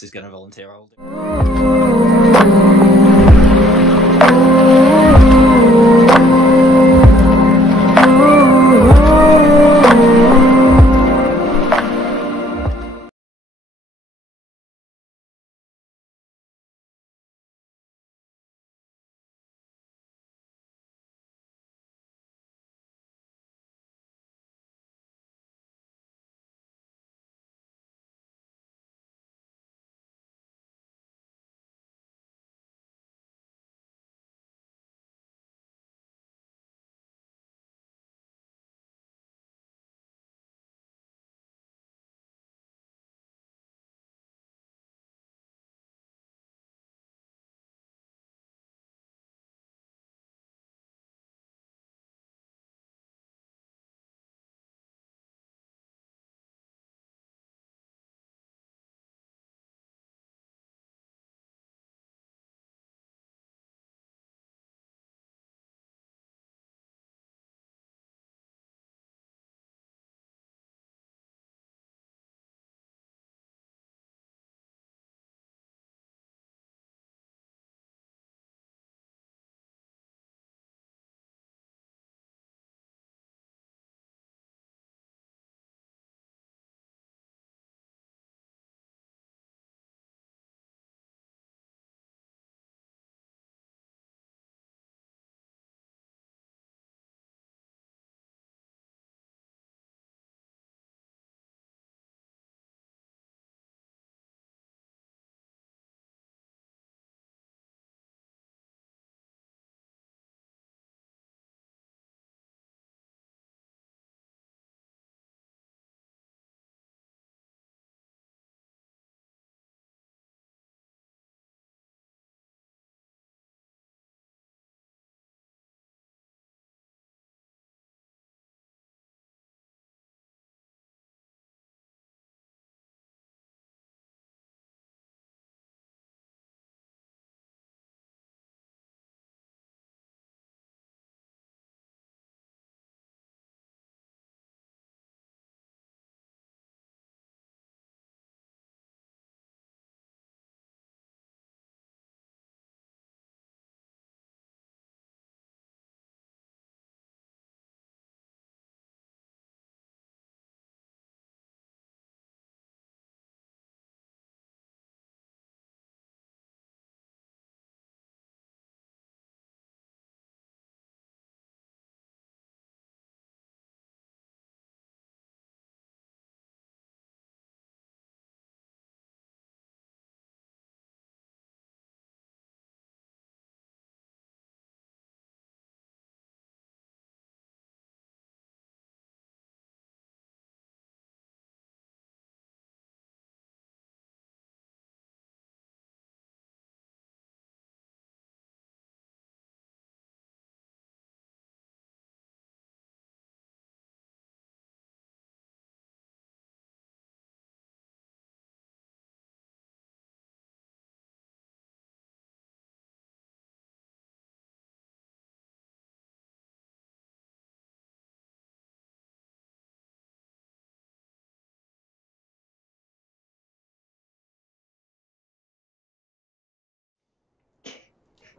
else is going to volunteer, I'll do.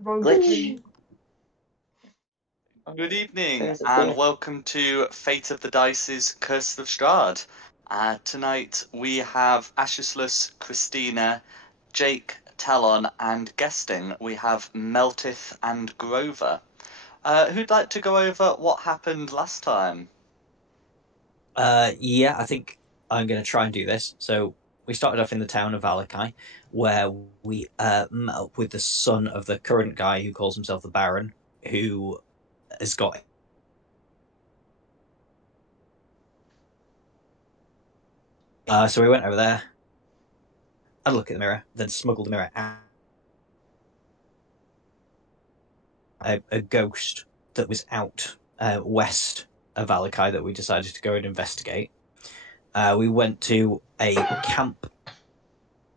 Glitch. Good evening, There's a and bear. welcome to Fate of the Dice's Curse of Strahd. Tonight we have Ashesless, Christina, Jake, Talon, and guesting we have Meltith and Grover. Who'd like to go over what happened last time? Yeah, I think I'm going to try and do this. So we started off in the town of Valakai, where we met up with the son of the current guy who calls himself the Baron, who has got. So we went over there, had a look at the mirror, then smuggled the mirror out. A ghost that was out west of Valakai that we decided to go and investigate. We went to a camp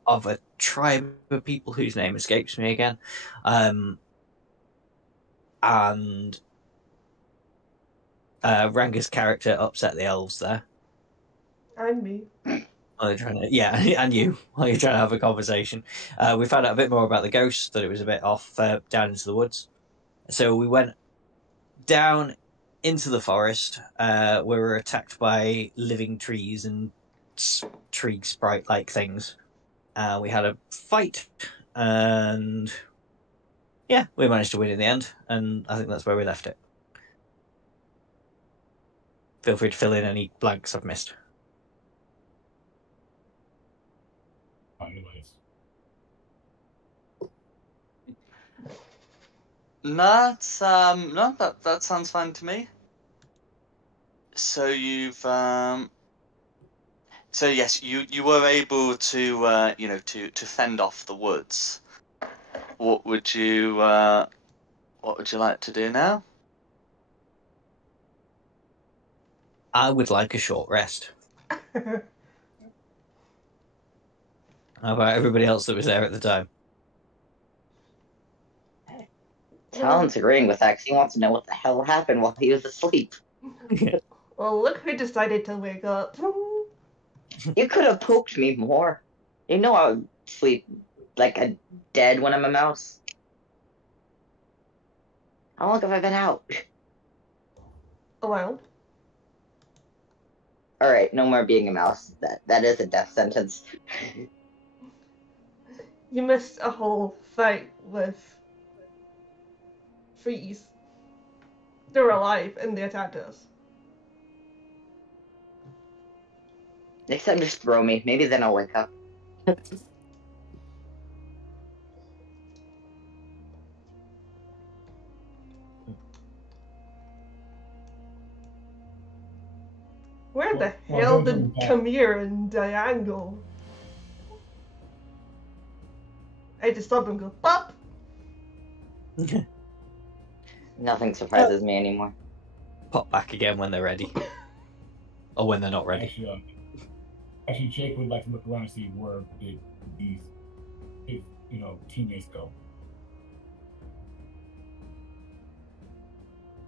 of a tribe of people whose name escapes me again. And Ranga's character upset the elves there. And me. While you're trying to, yeah, and you while you're trying to have a conversation. We found out a bit more about the ghost, that it was a bit off down into the woods. So we went down into the forest, where we were attacked by living trees and tree sprite like things. We had a fight, and yeah, we managed to win in the end, and I think that's where we left it. Feel free to fill in any blanks I've missed. Anyways. No, that sounds fine to me. So you've so yes, you were able to to fend off the woods. What would you like to do now? I would like a short rest. How about everybody else that was there at the time? Talon's agreeing with that 'cause he wants to know what the hell happened while he was asleep. Well, look who decided to wake up. You could have poked me more. You know I would sleep like a dead when I'm a mouse. How long have I been out? A while. Alright, no more being a mouse. That is a death sentence. You missed a whole fight with Freeze. They were alive and they attacked us. Next time just throw me. Maybe then I'll wake up. Where the Well, hell don't did do that. Kamir and Diane go? I just saw them go pop. Nothing surprises me anymore. Pop back again when they're ready. Or when they're not ready. Actually, Jake would like to look around and see where these teammates go.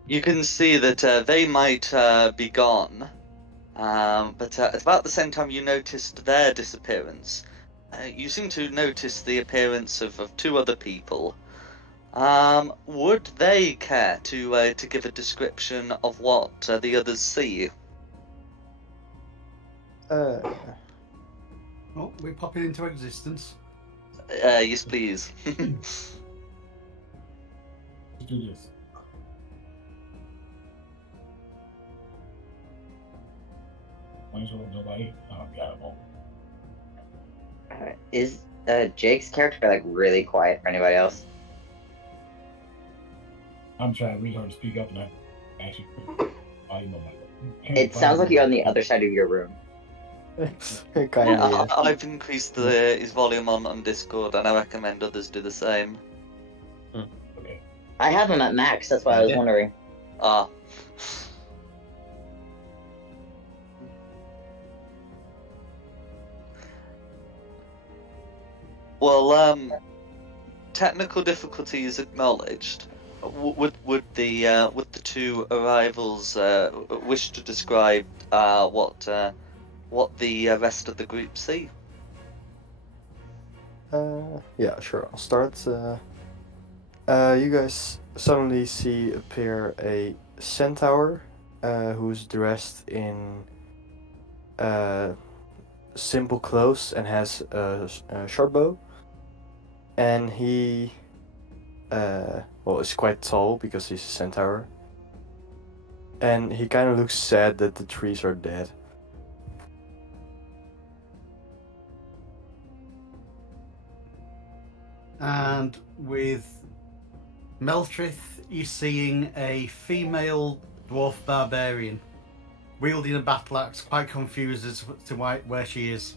You can see that they might be gone, but at about the same time you noticed their disappearance. You seem to notice the appearance of two other people. Would they care to give a description of what the others see? Oh, we're popping into existence. Yes, please. Let's do this. Nobody. Got them. Is Jake's character like really quiet for anybody else? I'm trying really hard to speak up, and I actually. It sounds like you're on the other side of your room. Kind of, yeah. I've increased his volume on Discord, and I recommend others do the same. Okay. I have him at max, that's why I was wondering. Ah. Well, technical difficulties acknowledged. Would the two arrivals wish to describe what the rest of the group see? Yeah, sure. I'll start. You guys suddenly see appear a centaur who's dressed in simple clothes and has a short bow. And he, is quite tall because he's a centaur. And he kind of looks sad that the trees are dead. And with Meltrith, you're seeing a female dwarf barbarian wielding a battle axe, quite confused as to where she is.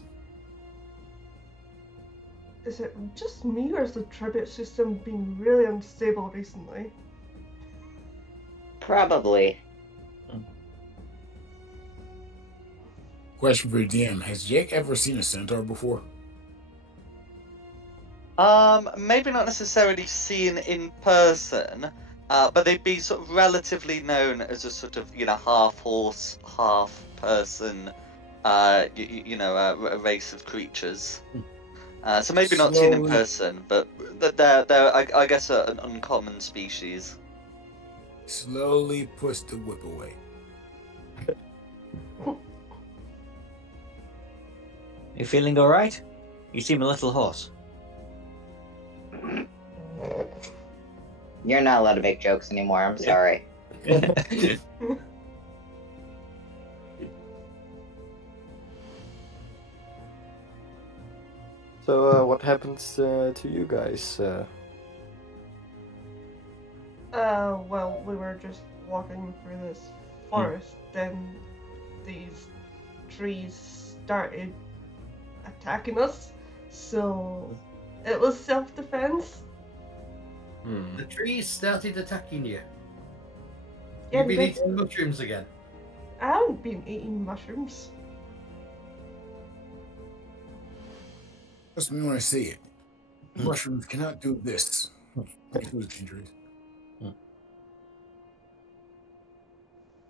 Is it just me or is the tribute system being really unstable recently? Probably. Question for your DM: has Jake ever seen a centaur before? Maybe not necessarily seen in person, but they'd be sort of relatively known as a sort of, half horse, half person a race of creatures. So maybe not seen in Slowly. person, but they're I guess an uncommon species. Slowly push the whip away. You feeling all right? You seem a little hoarse. You're not allowed to make jokes anymore. I'm sorry. So, what happens to you guys? Well, we were just walking through this forest, then these trees started attacking us, so it was self-defense. The trees started attacking you. Yeah, You've been because eating mushrooms again. I haven't been eating mushrooms. Trust me when I say it. Mushrooms cannot do this. It was dangerous.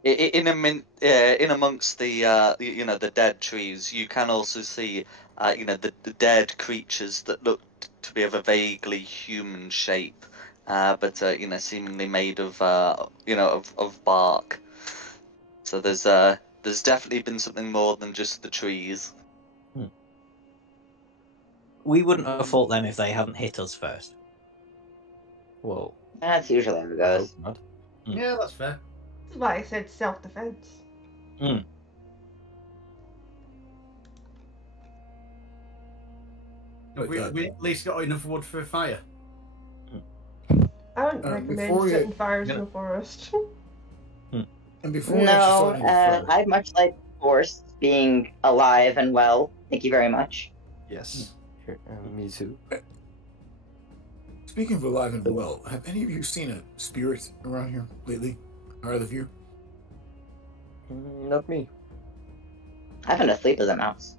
In amongst the the dead trees, you can also see the dead creatures that look to be of a vaguely human shape, but seemingly made of of bark. So there's definitely been something more than just the trees. We wouldn't have fought them if they hadn't hit us first. Well, That's usually how it I goes. hope not. Yeah, that's fair. That's why I said self-defense. We at least got enough wood for a fire. I wouldn't before recommend you- setting fires in the forest. And before we No, actually start I much like Force being alive and well. Thank you very much. Yes. Here, me too. speaking of alive and well, have any of you seen a spirit around here lately? Either of you? Not me. I've been asleep as a mouse.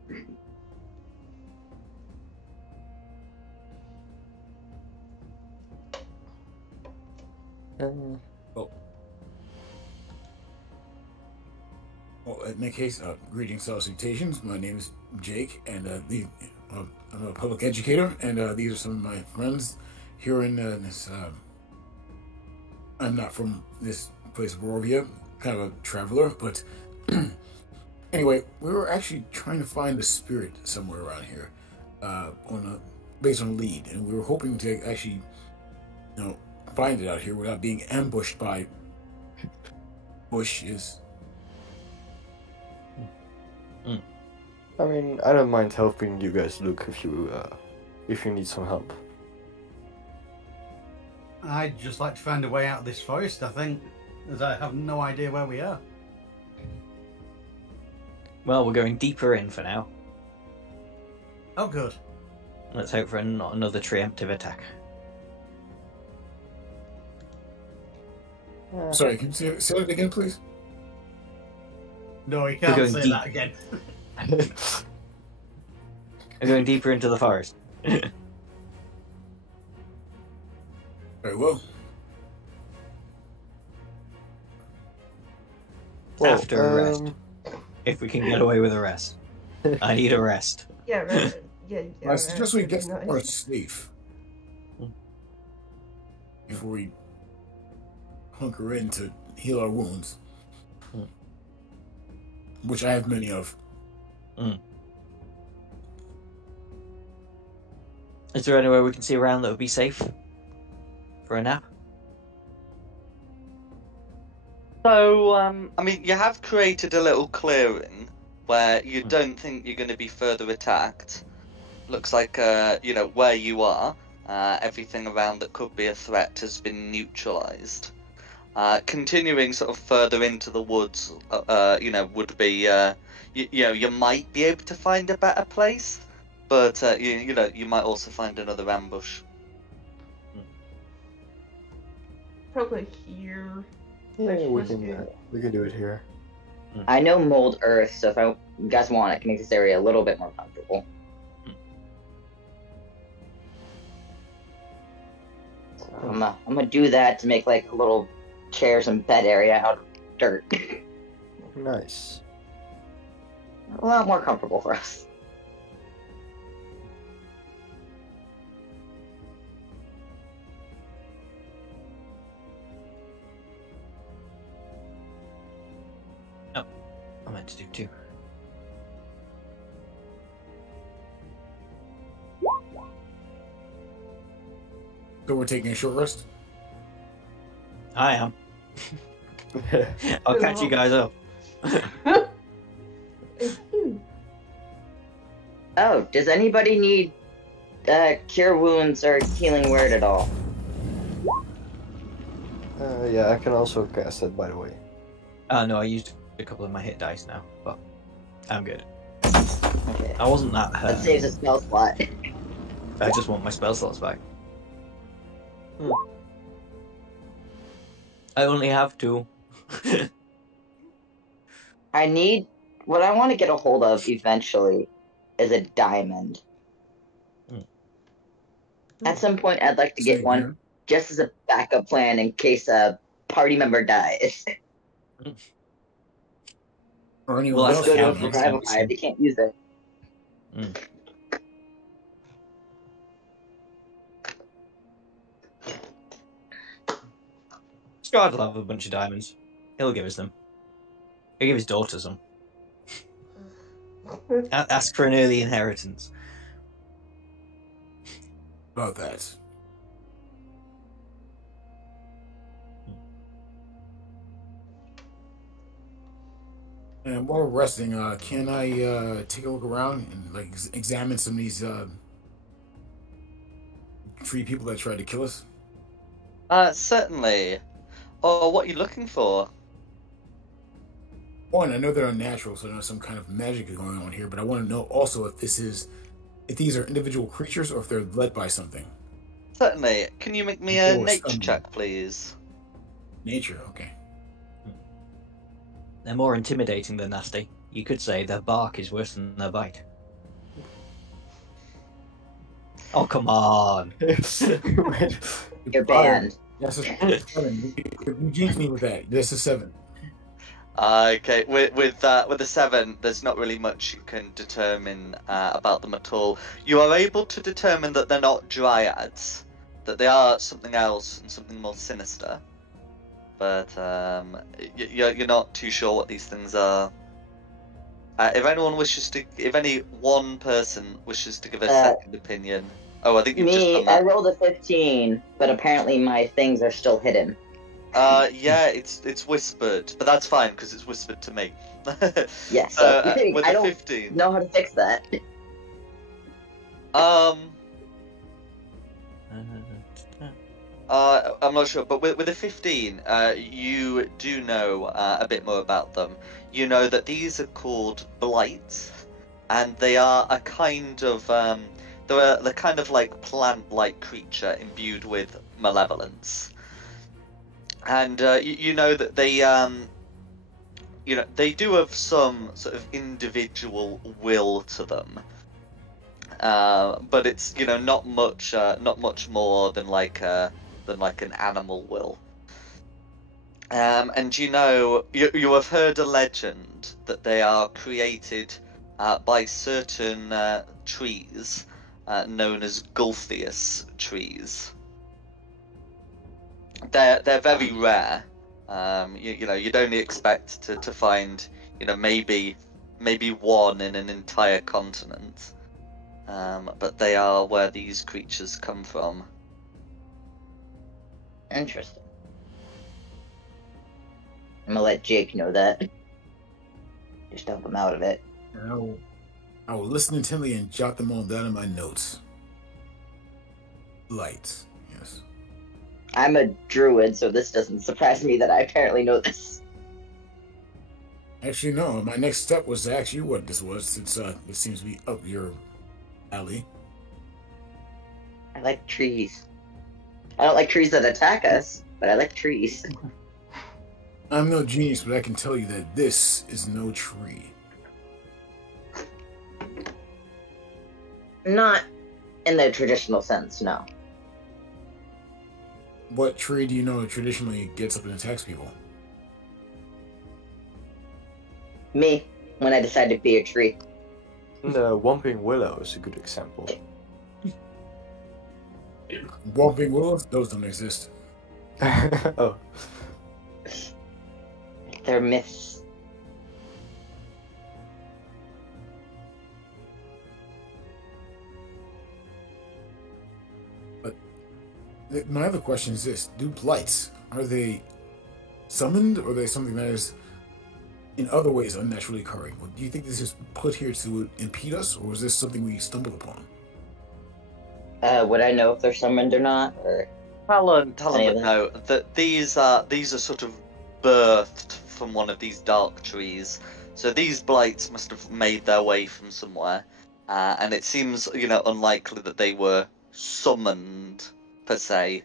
Well, in that case, greetings, salutations. My name is Jake, and I'm a public educator, and these are some of my friends here in this. I'm not from this place of Barovia, kind of a traveler, but anyway, we were actually trying to find a spirit somewhere around here, based on a lead, and we were hoping to actually, find it out here without being ambushed by bushes. I mean, I don't mind helping you guys look if you need some help. I'd just like to find a way out of this forest, I think, as I have no idea where we are. Well, we're going deeper in for now. Oh, good. Let's hope for not another preemptive attack. Sorry, can you say that again, please? No, you can't going say deep. that again. We're going deeper into the forest. Very well. Well, After a rest. If we can get away with a rest. I need a rest. Yeah, right. Yeah, I suggest we that'd get be somewhere nice. safe before we hunker in to heal our wounds, which I have many of. Is there anywhere we can see around that would be safe for a nap? So, I mean, you have created a little clearing where you don't think you're going to be further attacked. Looks like, where you are, everything around that could be a threat has been neutralized. Continuing sort of further into the woods, would be, you might be able to find a better place, but, you might also find another ambush. Probably here. Yeah, we Whiskey. can do it here. I know mold earth, so if you guys want, I can make this area a little bit more comfortable. So I'm gonna do that to make like a little chairs and bed area out of dirt. Nice. a lot more comfortable for us. I meant to do 2. So we're taking a short rest. I am. I'll catch you guys up. Oh, does anybody need cure wounds or healing word at all? Yeah, I can also cast it, by the way. No, I used a couple of my hit dice now, but I'm good. Okay. I wasn't that hurt. That saves a spell slot. I just want my spell slots back. I only have 2. What I want to get a hold of eventually is a diamond. At some point, I'd like to get Same one here. just as a backup plan in case a party member dies. Or anyone Well, else. that's Go to a count next survival time. guide, they can't use it. Straud will have a bunch of diamonds. He'll give us them. He'll give his daughter some. Ask for an early inheritance. About that. And while we're resting, can I take a look around and like examine some of these 3 people that tried to kill us? Certainly. Or what are you looking for? One, I know they're unnatural, so I know some kind of magic is going on here, but I want to know also if these are individual creatures or if they're led by something. Certainly. Can you make me a Or nature something. check, please? Nature, okay. They're more intimidating than nasty. You could say their bark is worse than their bite. Oh, come on. You're banned. That's a 7. You jinxed me with that. That's a 7. Okay, with a 7, there's not really much you can determine about them at all. You are able to determine that they're not dryads, that they are something else and something more sinister. But you're not too sure what these things are. If any one person wishes to give a second opinion. Oh, I think you've just done I that. rolled a 15, but apparently my things are still hidden. Yeah, it's whispered, but that's fine because it's whispered to me. Yes, With I a don't 15. know how to fix that. I'm not sure, but with a 15, you do know a bit more about them. You know that these are called blights, and they are a kind of they're kind of like plant-like creature imbued with malevolence, and you know that they they do have some sort of individual will to them. But it's not much more than like an animal will. And you have heard a legend that they are created by certain trees known as Gulthius trees. They're very rare. You'd only expect to find maybe one in an entire continent. But they are where these creatures come from. Interesting. I'm gonna let Jake know that. Just help him out of it. I will listen intently and jot them all down in my notes. Lights, yes. I'm a druid, so this doesn't surprise me that I apparently know this. Actually, no. My next step was to ask you what this was, since it seems to be up your alley. I like trees. I don't like trees that attack us, but I like trees. I'm no genius, but I can tell you that this is no tree. Not in the traditional sense, no. What tree do you know traditionally gets up and attacks people? Me. when I decided to be a tree. The Whomping Willow is a good example. Whomping willows? Those don't exist. Oh, They're myths. My other question is this: do blights, are they summoned, or are they something that is in other ways unnaturally occurring? Do you think this is put here to impede us, or is this something we stumbled upon? Would I know if they're summoned or not? Or Talon Any of would that? know that these are sort of birthed from one of these dark trees. So these blights must have made their way from somewhere, and it seems unlikely that they were summoned per se.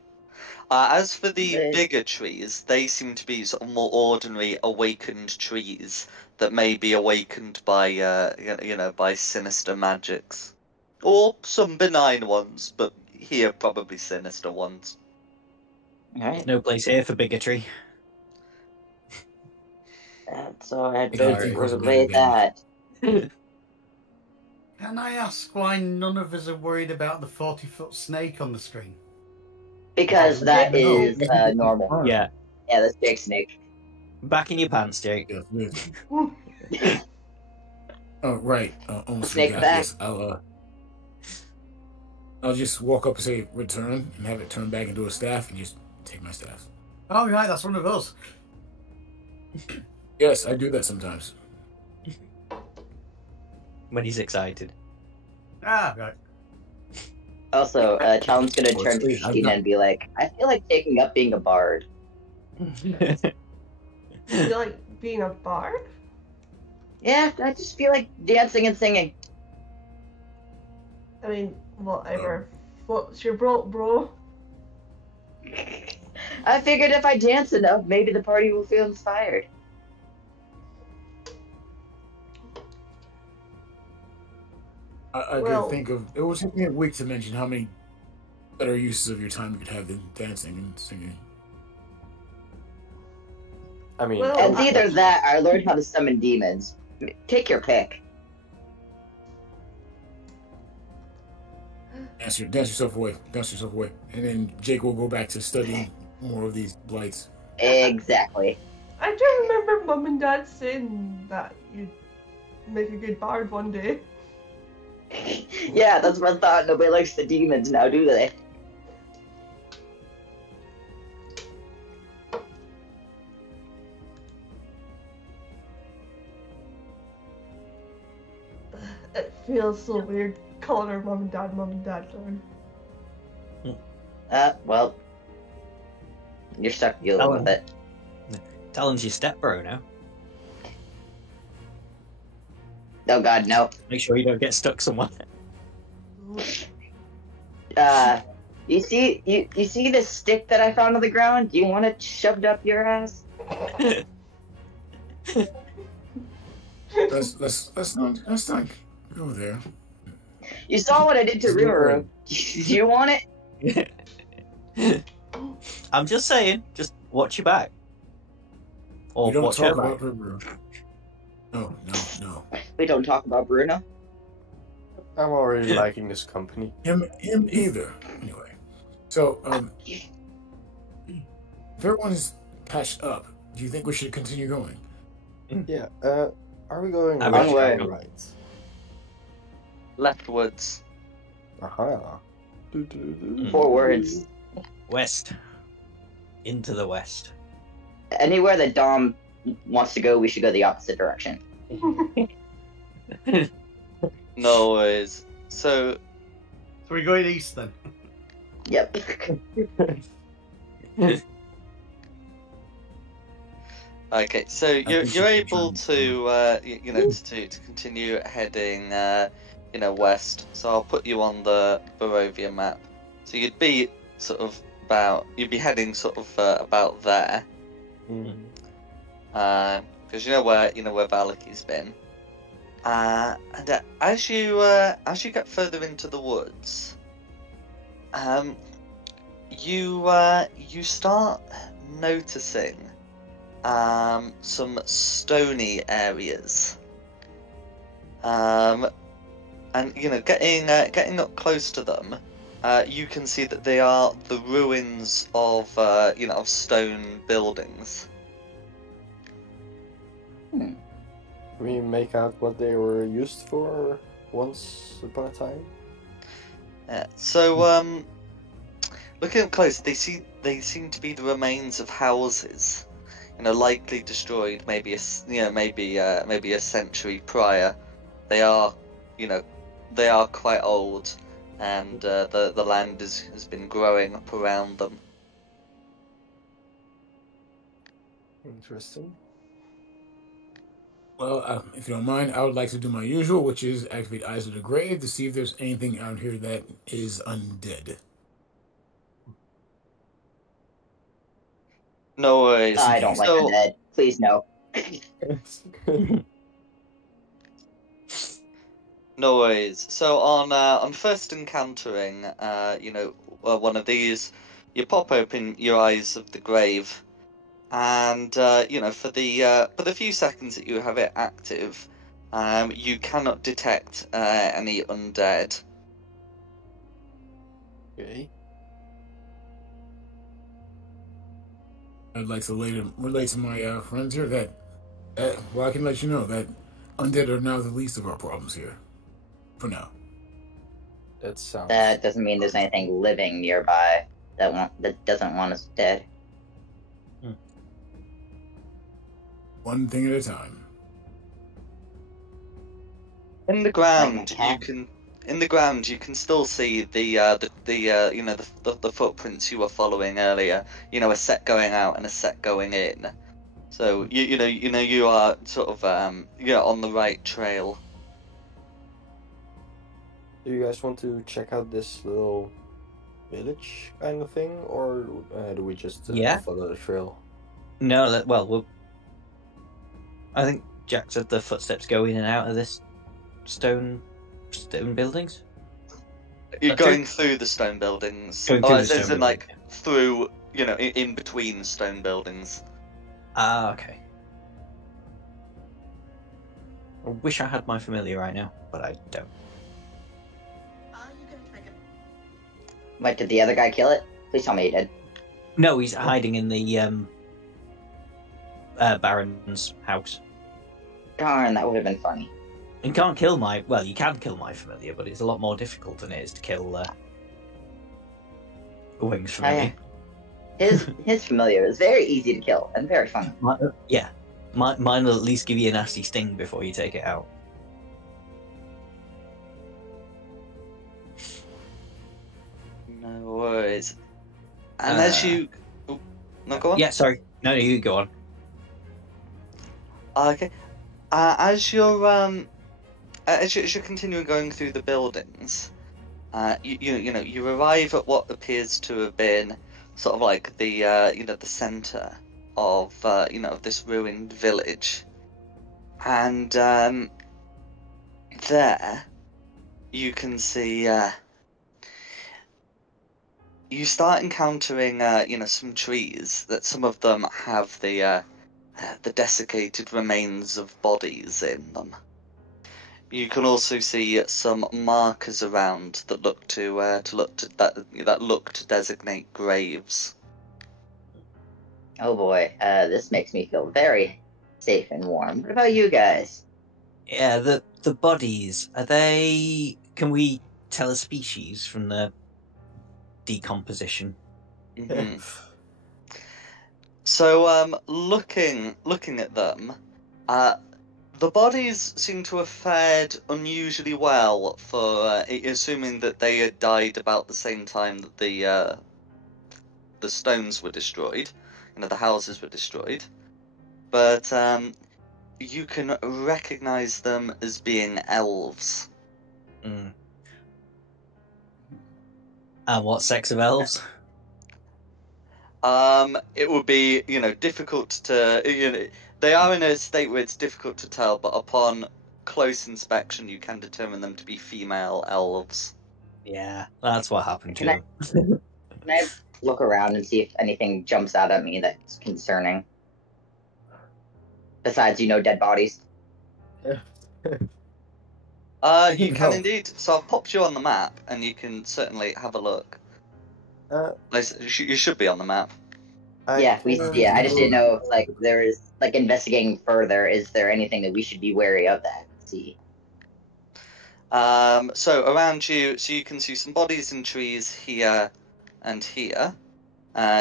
As for the Right. bigger trees, they seem to be sort of more ordinary awakened trees that may be awakened by by sinister magics, or some benign ones, but here probably sinister ones. Alright. There's no place here for bigotry. So I Yeah, don't I think relay we're that. Can I ask why none of us are worried about the 40-foot snake on the screen? Because that is normal. Yeah, Yeah, that's big snake. back in your pants, Jake. Yeah, yes. Oh, right. Almost Snake forgot. back. Yes, I'll just walk up and say return and have it turn back into a staff and just take my staff. Oh, right, that's one of us. Yes, I do that sometimes. When he's excited. Ah, right. Also, Talon's gonna Oh, turn to sweet. Christina and be like, I feel like taking up being a bard. You like being a bard? Yeah, I just feel like dancing and singing. I mean, whatever. What's your bro? I figured if I dance enough, maybe the party will feel inspired. I Well- could think of. It would take me a week to mention how many better uses of your time you could have than dancing and singing. I mean, Well- And it's either that or I learned how to summon demons. Take your pick. Dance yourself away. Dance yourself away. And then Jake will go back to studying more of these blights. Exactly. I do remember Mum and Dad saying that you'd make a good bard one day. Yeah, that's what I thought. Nobody likes the demons now, do they? It feels so weird calling her Mum and Dad, John. Well, you're stuck dealing with it. Talon's your step bro now. Oh God, no. Make sure you don't get stuck somewhere. You see this stick that I found on the ground? Do you want it shoved up your ass? Let's not go there. You saw what I did to River. Do you want it? I'm just saying, just watch your back. Or We don't watch her talk back. about River. No. We don't talk about Bruno. I'm already liking this company. Him either. Anyway, so if everyone is patched up, do you think we should continue going? Yeah, are we going I'm left going. or right? Leftwards. Aha. Mm. 4 words. West. Into the west. Anywhere that Dom wants to go, we should go the opposite direction. No worries. So So we're going east then. Yep. okay, so you're think you're we should able try to continue heading west. So I'll put you on the Barovia map. So you'd be heading sort of about there. Because you know where Valaki's been. And as you get further into the woods, you start noticing some stony areas And getting up close to them, you can see that they are the ruins of of stone buildings. Can we make out what they were used for once upon a time? So looking up close, they seem to be the remains of houses, likely destroyed maybe a century prior. They are, they are quite old, and the land has been growing up around them. Interesting. Well, if you don't mind, I would like to do my usual, which is activate Eyes of the Grave to see if there's anything out here that is undead. No worries. I don't like So- undead. Please no. No worries. So on first encountering, one of these, you pop open your Eyes of the Grave, and for the few seconds that you have it active, you cannot detect any undead. Okay. I'd like to relate to my friends here that, well, I can let you know that undead are now the least of our problems here. For now. That sounds. That doesn't mean there's anything living nearby that doesn't want us dead. One thing at a time. In the ground, Like you can still see the footprints you were following earlier. A set going out and a set going in. So you are sort of on the right trail. Do you guys want to check out this little village kind of thing, or do we just Yeah. follow the trail? No, I think Jack said the footsteps go in and out of this stone buildings. You're Okay. going through the stone buildings. Going through the as stone in like through, in between stone buildings. Ah, okay. I wish I had my familiar right now, but I don't. Wait, did the other guy kill it? Please tell me he did. No, he's hiding in the Baron's house. Darn, that would have been funny. You can't kill my... Well, you can kill my familiar, but it's a lot more difficult than it is to kill Wings familiar. His familiar is very easy to kill and very fun. Yeah. Mine will at least give you a nasty sting before you take it out. No worries. And as you... Oh, no, go on. Yeah, sorry. No, you go on. Okay. As you're continuing going through the buildings, you arrive at what appears to have been sort of like the the center of of this ruined village, and there you can see you start encountering some trees that some of them have the desiccated remains of bodies in them. You can also see some markers around that look to designate graves. Oh boy, this makes me feel very safe and warm. What about you guys? Yeah, the bodies, are they... Can we tell a species from the decomposition? Mm-hmm. So, looking at them, the bodies seem to have fared unusually well for assuming that they had died about the same time that the stones were destroyed, the houses were destroyed. But you can recognize them as being elves. Mm. And what sex of elves? It would be, difficult to, they are in a state where it's difficult to tell, but upon close inspection, you can determine them to be female elves. Yeah, that's what happened to Can them. Can I look around and see if anything jumps out at me that's concerning? Besides, dead bodies. You can can help. indeed. So I've popped you on the map, and you can certainly have a look. You should be on the map. Yeah, I just didn't know. know if like there is like investigating further. Is there anything that we should be wary of that? See. So around you, so you can see some bodies in trees here and here.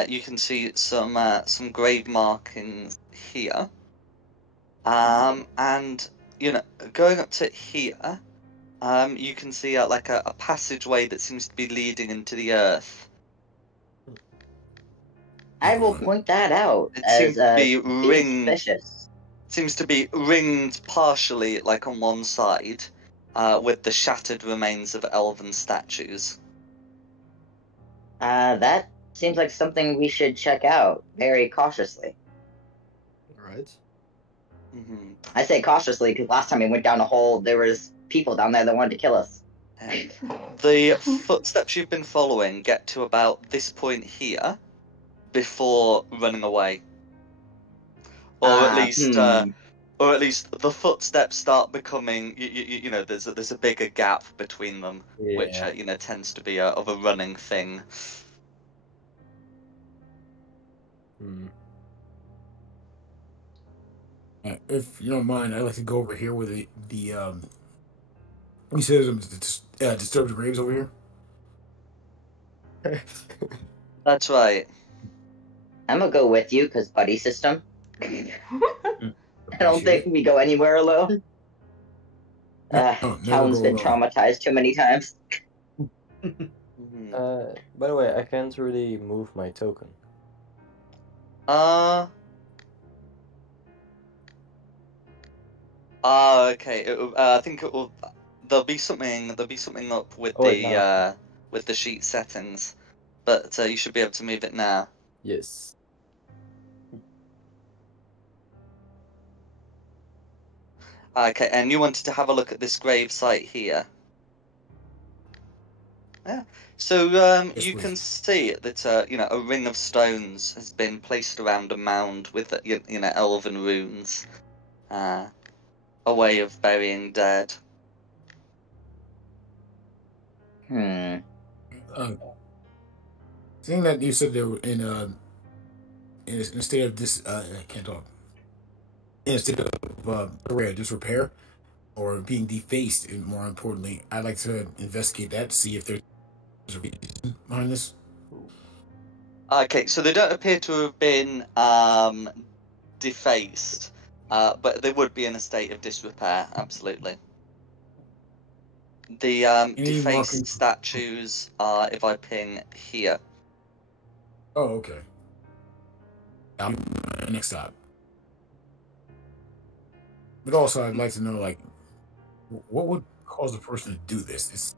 You can see some grave markings here. And going up to here, you can see like a passageway that seems to be leading into the earth. I will point that out It as seems to be being suspicious. Seems to be ringed partially, like on one side, with the shattered remains of elven statues. That seems like something we should check out very cautiously. Right. Mm-hmm. I say cautiously because last time we went down a hole, there was people down there that wanted to kill us. The footsteps you've been following get to about this point here before running away, or at least the footsteps start becoming. There's a bigger gap between them, which tends to be of a running thing. Hmm. If you don't mind, I'd like to go over here with the you said disturbed graves over here. That's right. I'm gonna go with you because buddy system. I don't Appreciate think we go anywhere alone. never Town's go been alone. traumatized too many times. Mm-hmm. By the way, I can't really move my token. Okay. I think it will. There'll be something. There'll be something up with with the sheet settings, but you should be able to move it now. Yes. Okay, and you wanted to have a look at this grave site here. Yeah. So Yes, you please. can see that a ring of stones has been placed around a mound with elven runes, a way of burying dead. Seeing that you said they were in a state of I can't talk. In a state of disrepair or being defaced, and more importantly, I'd like to investigate that to see if there's a reason behind this. Okay, so they don't appear to have been defaced, but they would be in a state of disrepair, absolutely. The Any defaced markings? statues are, if I ping here. Oh, okay. Next stop. But also, I'd like to know, like, what would cause a person to do this?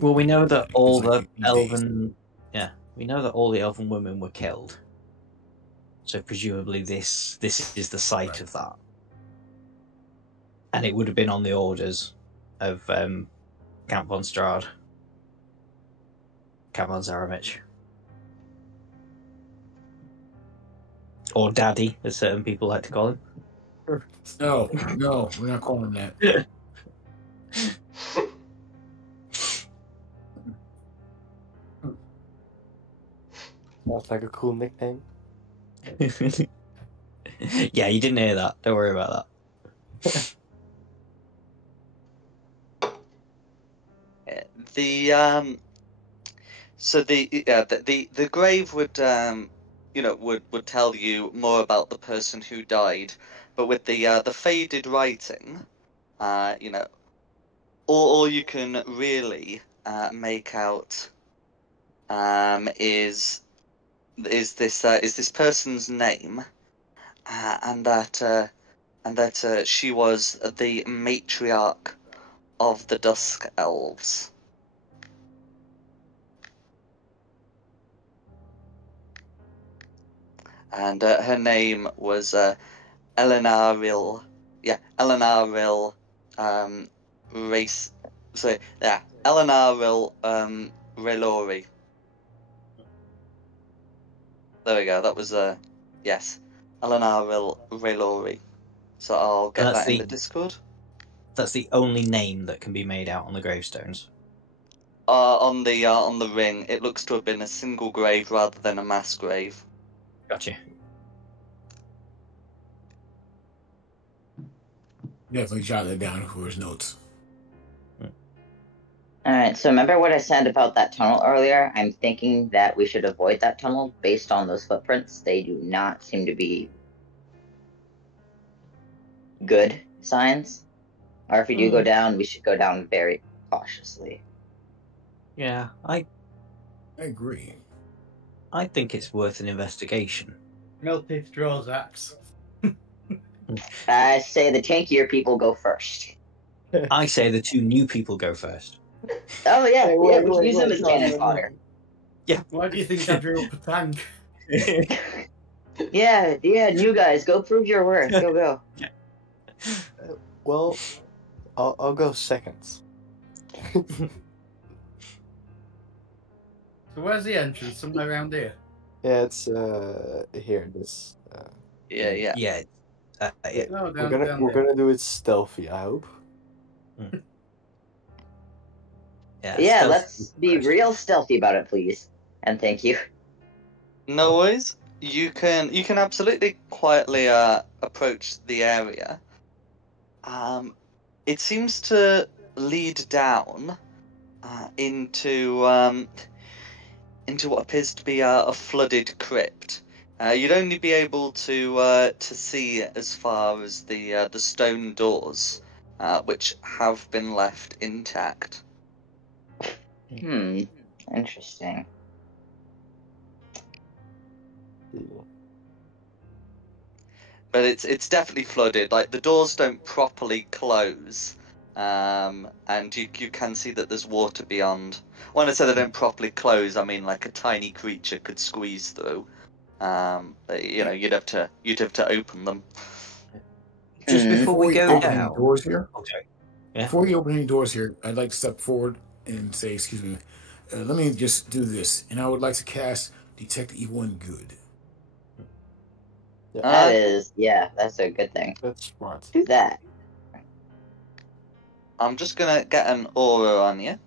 Well, we know that all It's like the these days. elven, we know that all the elven women were killed. So presumably this is the site Right. of that, and it would have been on the orders of Count von Straud, Count von Zaramich, or Daddy, as certain people like to call him. No, we're not calling him that. Sounds like a cool nickname. Yeah, you didn't hear that. Don't worry about that. The grave would would tell you more about the person who died, but with the faded writing, all you can really make out is this person's name, and that she was the matriarch of the Dusk Elves. And her name was Elenaril. Yeah, Elenaril. Race. So yeah, Elenaril Relori. There we go. That was yes, Elenaril Relori. So I'll get That's that in the- the Discord. That's the only name that can be made out on the gravestones. On the ring, it looks to have been a single grave rather than a mass grave. Gotcha. Definitely jot that down for his notes. Alright, so remember what I said about that tunnel earlier? I'm thinking that we should avoid that tunnel based on those footprints. They do not seem to be good signs. Or if we do go down, we should go down very cautiously. Yeah, I agree. I think it's worth an investigation. Melted draws axe. I say the tankier people go first. I say the two new people go first. Oh yeah, Hey, yeah, wait, we can wait, use them wait, as no, cannon no, no. fodder. Why do you think I drew up a tank? Yeah, new guys, go prove your worth. Go. Well, I'll go seconds. So where's the entrance? Somewhere around here. Yeah, it's here. This. Yeah. Yeah. Yeah, No, we're down there. gonna do it stealthy. I hope. Yeah, Yeah, stealth let's be first. real stealthy about it, please. And thank you. No worries. You can absolutely quietly approach the area. It seems to lead down into what appears to be a flooded crypt. You'd only be able to see as far as the stone doors, which have been left intact. Interesting. But it's definitely flooded. Like the doors don't properly close, and you can see that there's water beyond. When I say they don't properly close, I mean like a tiny creature could squeeze through. But, you'd have to open them. Just before we go open any down. doors here, Okay. Yeah. before we open any doors here, I'd like to step forward and say, excuse me, let me just do this. And I would like to cast Detect Evil and Good. That's a good thing. That's smart. Do that. I'm just gonna get an aura on you.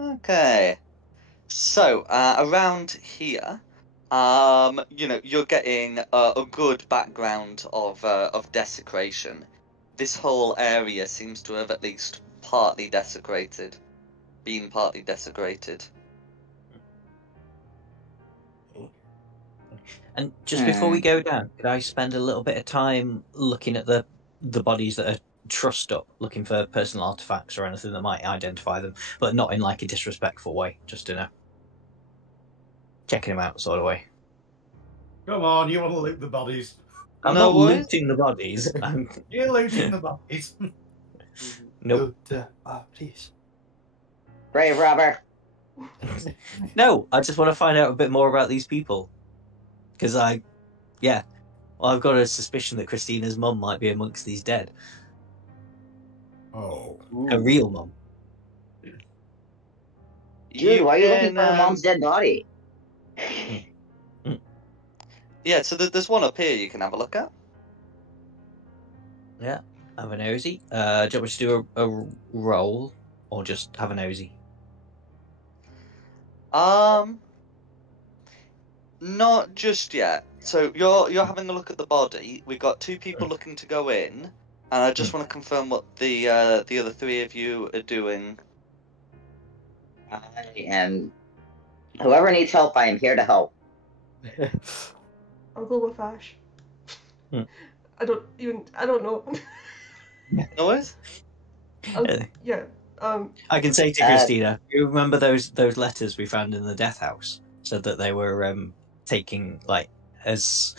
Okay. So around here, you're getting a good background of desecration. This whole area seems to have at least been partly desecrated. And just before we go down, could I spend a little bit of time looking at the bodies that are trussed up, looking for personal artifacts or anything that might identify them, but not in like a disrespectful way, just in a checking them out sort of way. Come on, you want to loot the bodies. I'm No not worries. looting the bodies. You're looting the bodies. Nope. Please. Grave robber. No, I just want to find out a bit more about these people. Because I've got a suspicion that Christina's mum might be amongst these dead. Oh. A real mum. Dude, why are you looking for her mom's dead body? Yeah, so there's one up here you can have a look at. Yeah, have a nosy. Do you want me to do a roll or just have a nosy? Not just yet. So you're having a look at the body. We've got two people looking to go in, and I just want to confirm what the other three of you are doing. I am. Whoever needs help, I am here to help. I'll go with Ash. I don't know. No worries? Yeah. I can say to Christina, you remember those letters we found in the death house? Said that they were taking like as.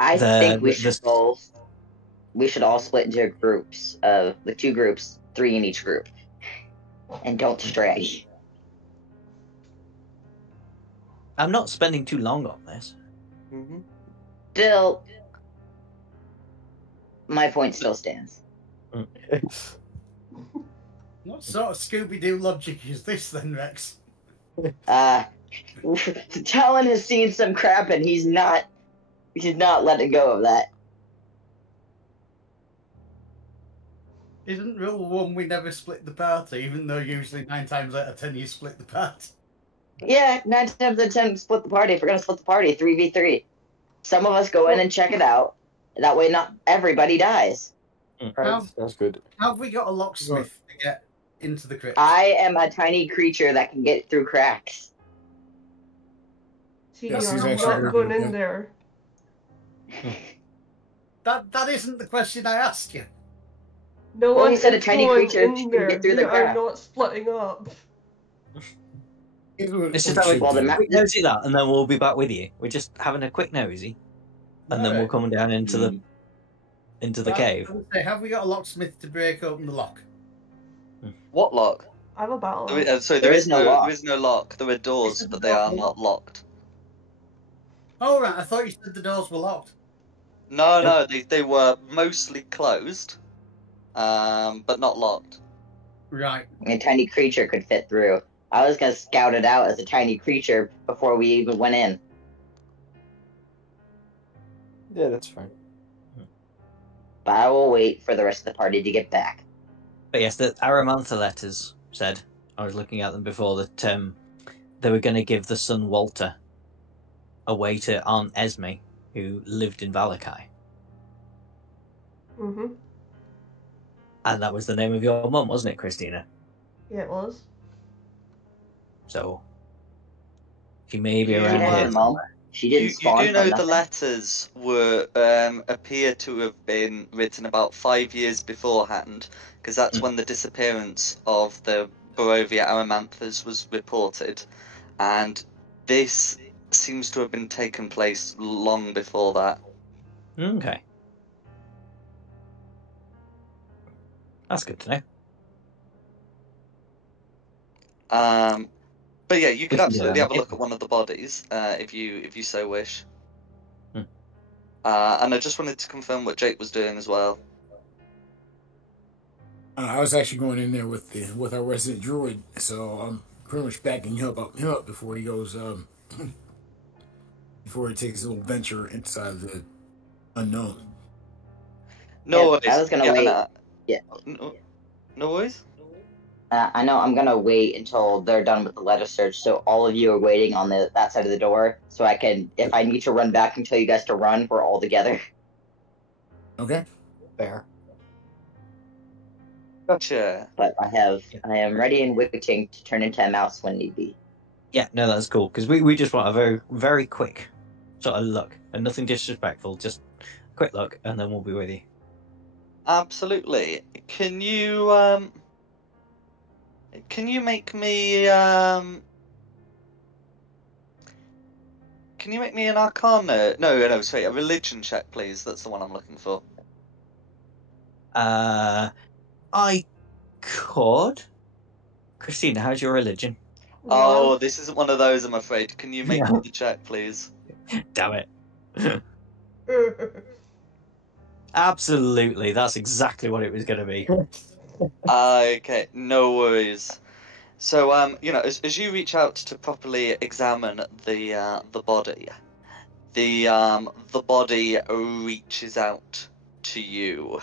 I think we should all split into groups of the two groups, 3 in each group, and don't stray. I'm not spending too long on this. Mm-hmm. Still, my point still stands. What sort of Scooby-Doo logic is this then, Rex? Talon has seen some crap, and he's not letting go of that. Isn't rule 1 we never split the party, even though usually 9 times out of 10 you split the party? Yeah, 9 times out of 10 split the party. If we're gonna split the party, 3v3. Some of us go in and check it out. That way, not everybody dies. Right, that's good. How have we got a locksmith to get into the crypt? I am a tiny creature that can get through cracks. See, Yes, I'm he's not actually going very in good, there. That isn't the question I asked you. No Well, one he said a is tiny going creature in can there. get through We the are crack. not splitting up. Let's just have a Well, quick nosy that, and then we'll be back with you. We're just having a quick nosy, and then we'll Alright. come down into the cave. I would say, have we got a locksmith to break open the lock? What lock? I have a battle. Sorry, There is no lock. There is no lock. There are doors, but they are not locked. Oh, right. I thought you said the doors were locked. No, they were mostly closed, but not locked. Right. A tiny creature could fit through. I was gonna scout it out as a tiny creature before we even went in. Yeah, that's fine. But I will wait for the rest of the party to get back. But yes, the Aramantha letters said, I was looking at them before, that they were going to give the son Walter away to Aunt Esme, who lived in Valakai. Mm-hmm. And that was the name of your mum, wasn't it, Christina? Yeah, it was. So she may be You around have here a mum? somewhere. She didn't You spawn do know from the nothing. letters were appear to have been written about 5 years beforehand, because that's when the disappearance of the Barovia Aramanthas was reported, and this seems to have been taken place long before that. Okay. That's good to know. But yeah, you could We can do absolutely that. have a look at one of the bodies if you so wish. Hmm. And I just wanted to confirm what Jake was doing as well. I was actually going in there with our resident druid, so I'm pretty much backing him up before he goes before he takes a little venture inside the unknown. No Yeah, worries. I was gonna wait. Yeah. No worries. I know I'm gonna wait until they're done with the letter search, so all of you are waiting on that side of the door, so I can, if I need to run back and tell you guys to run, we're all together. Okay. Fair. Gotcha. But I am ready and waiting to turn into a mouse when need be. Yeah, no, that's cool, because we just want a very, very quick sort of look, and nothing disrespectful, just a quick look, and then we'll be with you. Absolutely. Can you make me can you make me an Arcana? No, sorry, a religion check, please. That's the one I'm looking for. I could. Christina, how's your religion? Oh, this isn't one of those, I'm afraid. Can you make Yeah. me the check, please? Damn it. Absolutely, that's exactly what it was going to be. Okay, no worries. So, as you reach out to properly examine the body, the body reaches out to you.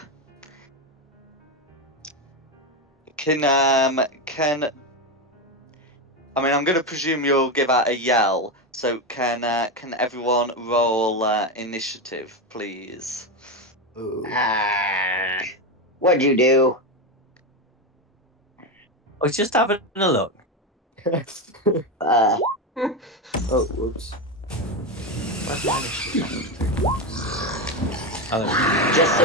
I'm going to presume you'll give out a yell. So can everyone roll initiative, please? What'd you do? I was just having a look. Oh, whoops. Just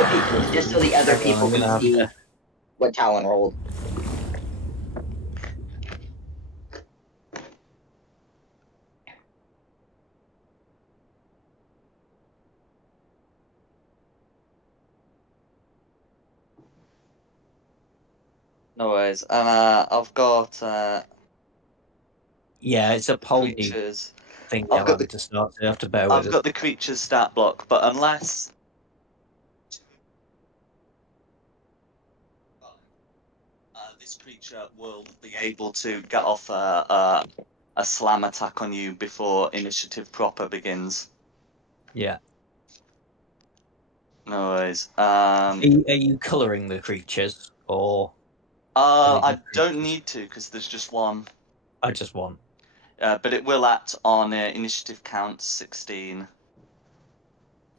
so the other people can see what Talon rolled. No worries. And I've got Yeah, it's a poldy creatures. thing I've got to start, so you have to bear with I've us. got the creatures stat block, but unless this creature will be able to get off a a slam attack on you before initiative proper begins. Yeah. No worries. Are you colouring the creatures, or I don't need to because there's just one. I just want? But it will act on initiative count 16.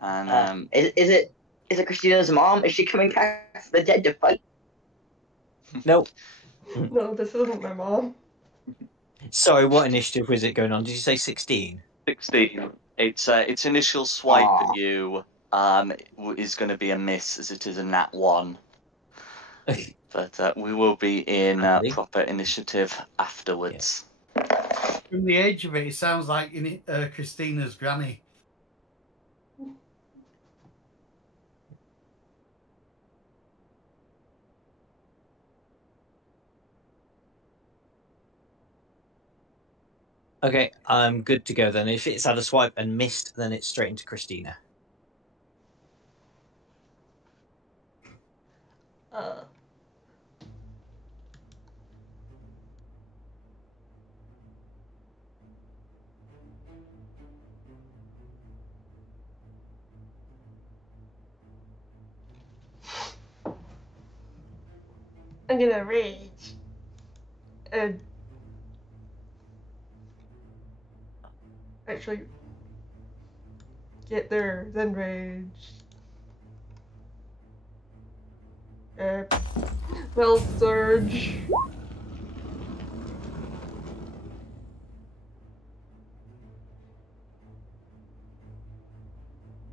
And Is it Christina's mom? Is she coming back from the dead to fight? Nope. No, this isn't my mom. Sorry, what initiative was it going on? Did you say 16? 16. Its initial swipe Aw. at you is going to be a miss, as it is a nat 1. But we will be in Handy. proper initiative afterwards. From the age of it, it sounds like Christina's granny. Okay, I'm good to go then. If it's had a swipe and missed, then it's straight into Christina. I'm gonna rage. And actually get there, then rage. Well, surge.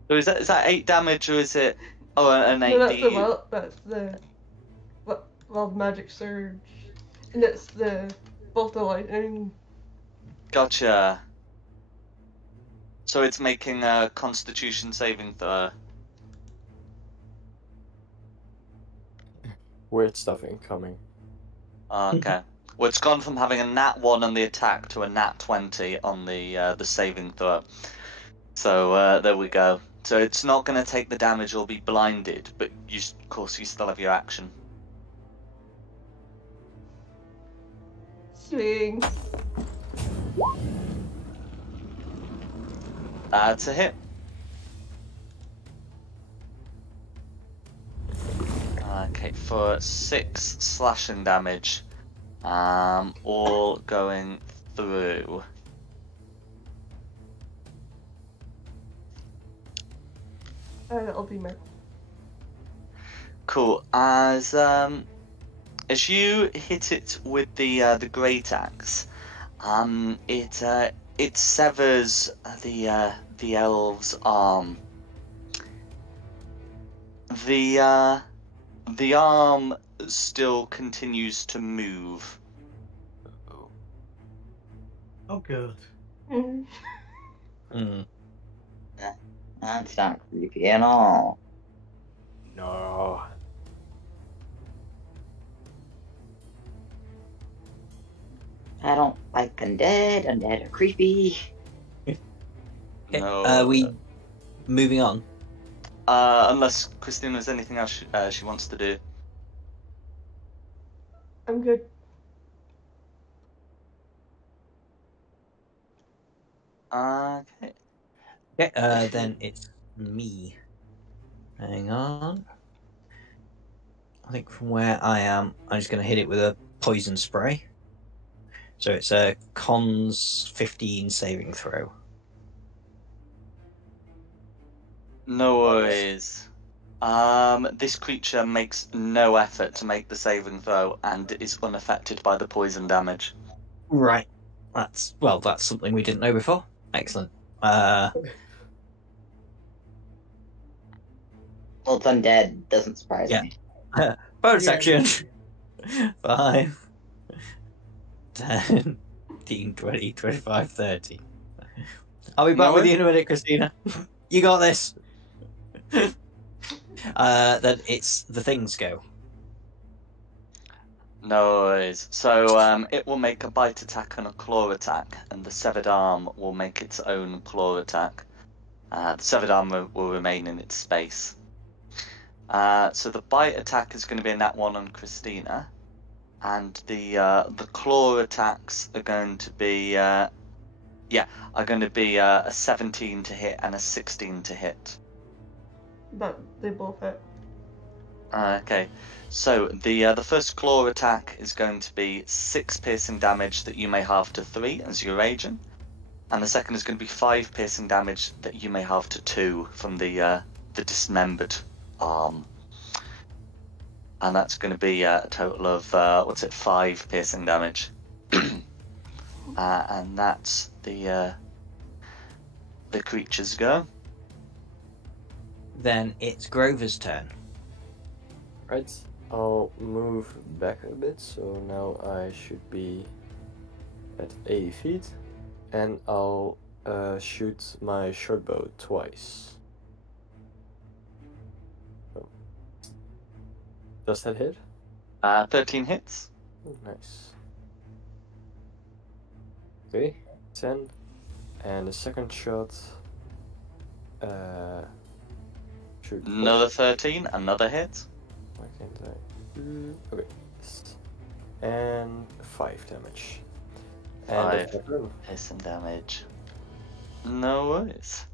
So is that 8 damage, or is it an 8 No, that's the wild magic surge, and it's the bolt of lightning. Gotcha. So it's making a Constitution saving throw. Weird stuff incoming. Okay. Well, it's gone from having a nat 1 on the attack to a nat 20 on the saving throw. So there we go. So it's not going to take the damage or be blinded, but of course you still have your action. Swing. To hit. Okay, for 6 slashing damage. All going through. That'll be my. Cool. As you hit it with the great axe, it severs the elf's arm. The arm still continues to move. Oh, good. Mm. That's not creepy at all. No. I don't like undead. Undead are creepy. Okay, No, are we moving on? Unless Christine has anything else she wants to do. I'm good. Okay. Okay, then it's me. Hang on. I think from where I am, I'm just going to hit it with a poison spray. So it's a cons 15 saving throw. No worries. This creature makes no effort to make the saving throw and is unaffected by the poison damage. Right. That's something we didn't know before. Excellent. Well, it's undead. Doesn't surprise Yeah. me. Bonus Yeah. action. 5, 10, 15, 20, 25, 30. I'll be back with you in a minute, Christina. You got this. Then it's the things go. No worries. So it will make a bite attack and a claw attack, and the severed arm will make its own claw attack. The severed arm will remain in its space. So the bite attack is going to be a nat 1 on Christina. and the claw attacks are going to be a 17 to hit and a 16 to hit. But they both hit. Okay, so the first claw attack is going to be 6 piercing damage that you may halve to 3 as you're raging, and the second is going to be 5 piercing damage that you may halve to 2 from the dismembered arm, and that's going to be a total of 5 piercing damage, and that's the creature's go. Then it's Grover's turn. Right, I'll move back a bit, so now I should be at 80 feet, and I'll shoot my short bow twice. Oh. Does that hit? 13 hits. Oh, nice. Okay, 10, and the second shot. Shoot. Another 13, another hit. Why can't I? Okay. Yes. And 5 damage. And that's my turn. Piercing damage. No worries.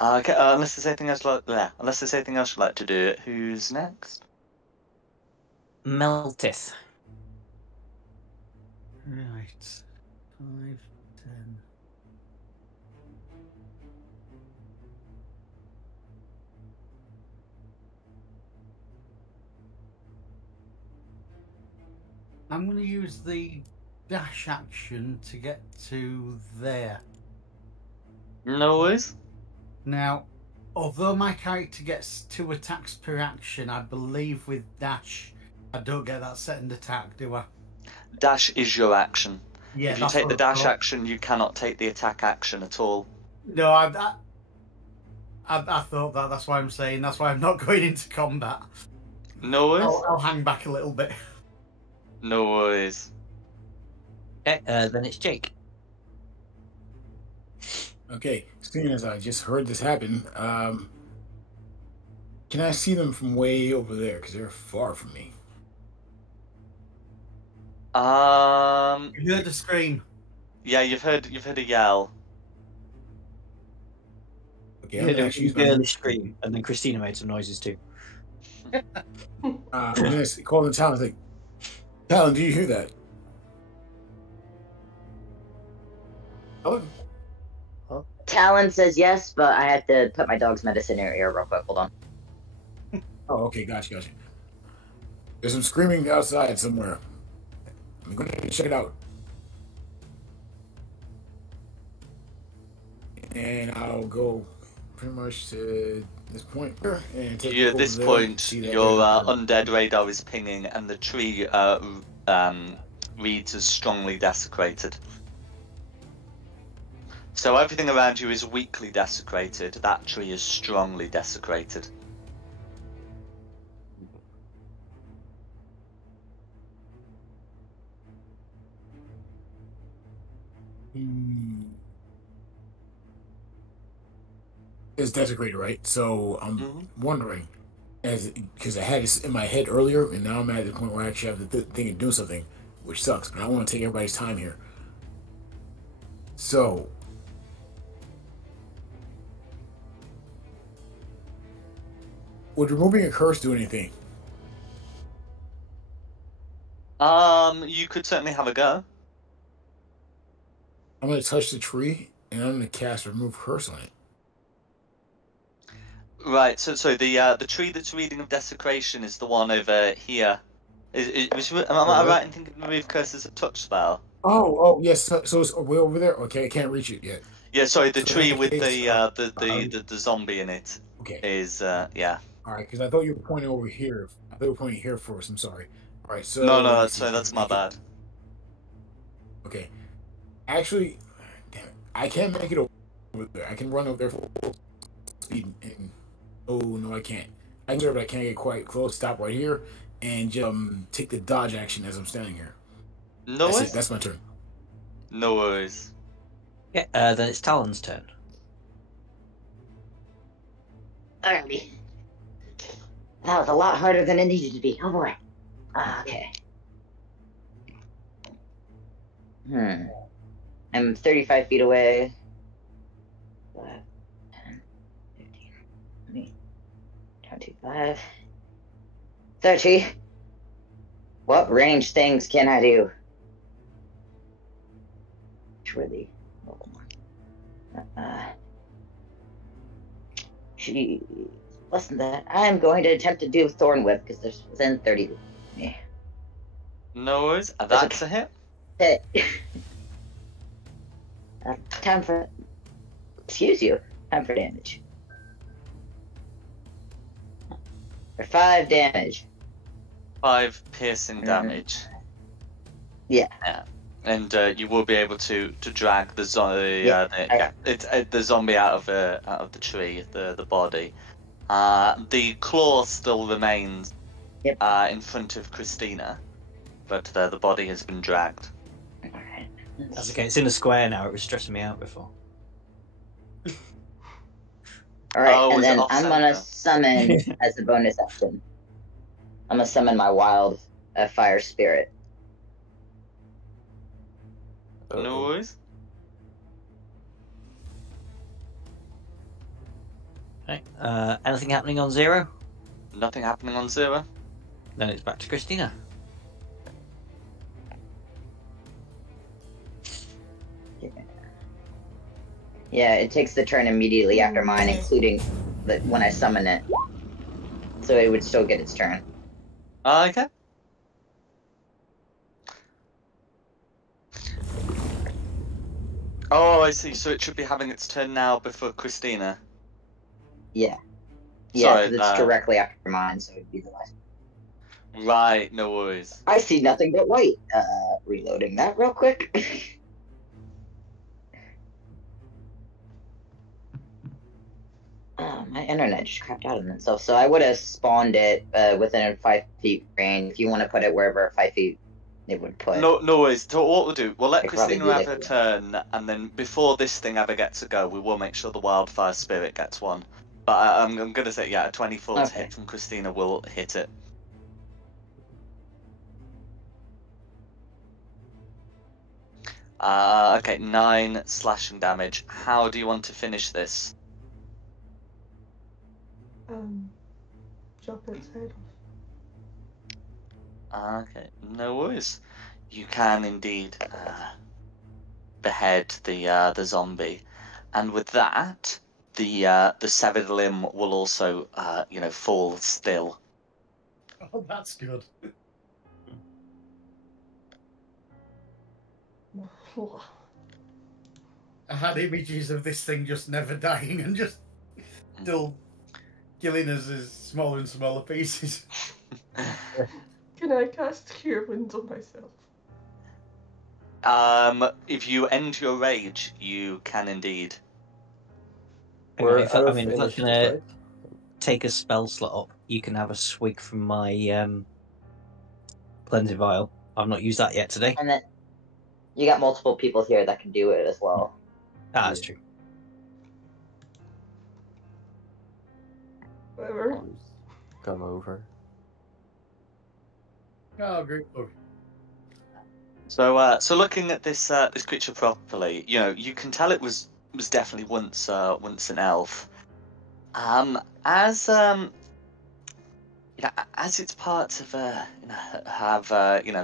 Okay, unless there's anything else you'd like to do, who's next? Meltith. Right. 5, 10. I'm going to use the dash action to get to there. No worries. Now, although my character gets 2 attacks per action, I believe with dash, I don't get that second attack, do I? Dash is your action. Yeah, if you that's take what the I dash thought. action, you cannot take the attack action at all. No, I thought that. That's why I'm saying. That's why I'm not going into combat. No worries. I'll hang back a little bit. No worries. Okay, then it's Jake. Okay, seeing as I just heard this happen, can I see them from way over there? Because they're far from me. You heard the scream. Yeah, you've heard a yell. Okay, You I'm heard gonna a actually use my girly scream, and then Christina made some noises too. I'm gonna call the Talon. Like, Talon, do you hear that? Talon? Talon says yes, but I have to put my dog's medicine in her ear real quick. Hold on. Oh, okay, gotcha. There's some screaming outside somewhere. I'm going to check it out. And I'll go pretty much to this point here and take At over this there point, and see that your there's- undead radar is pinging, and the tree reads as strongly desecrated. So everything around you is weakly desecrated. That tree is strongly desecrated. It's desecrated, right? So I'm Mhm. wondering, because I had this in my head earlier, and now I'm at the point where I actually have to think and do something, which sucks. But I don't want to take everybody's time here. So, would removing a curse do anything? You could certainly have a go. I'm going to touch the tree, and I'm going to cast remove curse on it. Right. So the tree that's reading of desecration is the one over here. Am I right in thinking remove curse is a touch spell? Oh, yes. So it's way over there. Okay, I can't reach it yet. Yeah. Sorry, the So tree in with that case, the zombie in it Okay. is yeah. All right, because I thought you were pointing over here. I thought you were pointing here first. I'm sorry. All right, so No, let's see. that's my bad. Okay. Actually, damn it, I can't make it over there. I can run over there full speed. And, oh no, I can't. I can, but I can't get quite close. Stop right here and take the dodge action as I'm standing here. No That's worries. it. That's my turn. No worries. Okay, then it's Talon's turn. Alrighty. That was a lot harder than it needed to be. Oh boy. Okay. I'm 35 feet away. 5, 10, 15, 20, 25, 30. What range things can I do? Which were the local one? She less than that. I'm going to attempt to do Thorn Whip because there's within 30 of me. No worries. That's a hit. Hit. Time for. Excuse you. Time for damage. For 5 damage. 5 piercing damage. Yeah. And you will be able to drag the zombie. The zombie out of the tree, the body. The claw still remains in front of Christina, but the body has been dragged. Alright. That's okay. It's in a square now. It was stressing me out before. Alright, and then I'm gonna summon as a bonus action. I'm gonna summon my wild fire spirit. No worries. Okay. Anything happening on 0? Nothing happening on 0. Then it's back to Christina. Yeah, it takes the turn immediately after mine, including when I summon it. So it would still get its turn. Okay. Oh, I see. So it should be having its turn now before Christina. Yeah. Yeah, Sorry, because it's directly after mine, so it'd be the last. Right, no worries. I see nothing but white. Reloading that real quick. My internet just crapped out on itself, so I would have spawned it within 5 feet range. If you want to put it wherever 5 feet it would put. No worries. So what we'll do, we'll let I'd probably Christina have do her that. turn, and then before this thing ever gets to go, we will make sure the wildfire spirit gets one. But I'm going to say, a 24 to hit from Christina will hit it. Okay, 9 slashing damage. How do you want to finish this? Chop its head Okay, no worries. You can indeed behead the zombie, and with that, the severed limb will also fall still. Oh, that's good. off. I had images of this thing just never dying and just still killing us as smaller and smaller pieces. Can I cast Cure Wounds on myself? If you end your rage, you can indeed. We're If out of that's initiative, gonna right? take a spell slot up, you can have a swig from my cleansing vial. I've not used that yet today. And then you got multiple people here that can do it as well. That's true. Whatever. Come over. Oh, great. Oh. So looking at this creature properly, you can tell it was definitely once an elf. As its parts have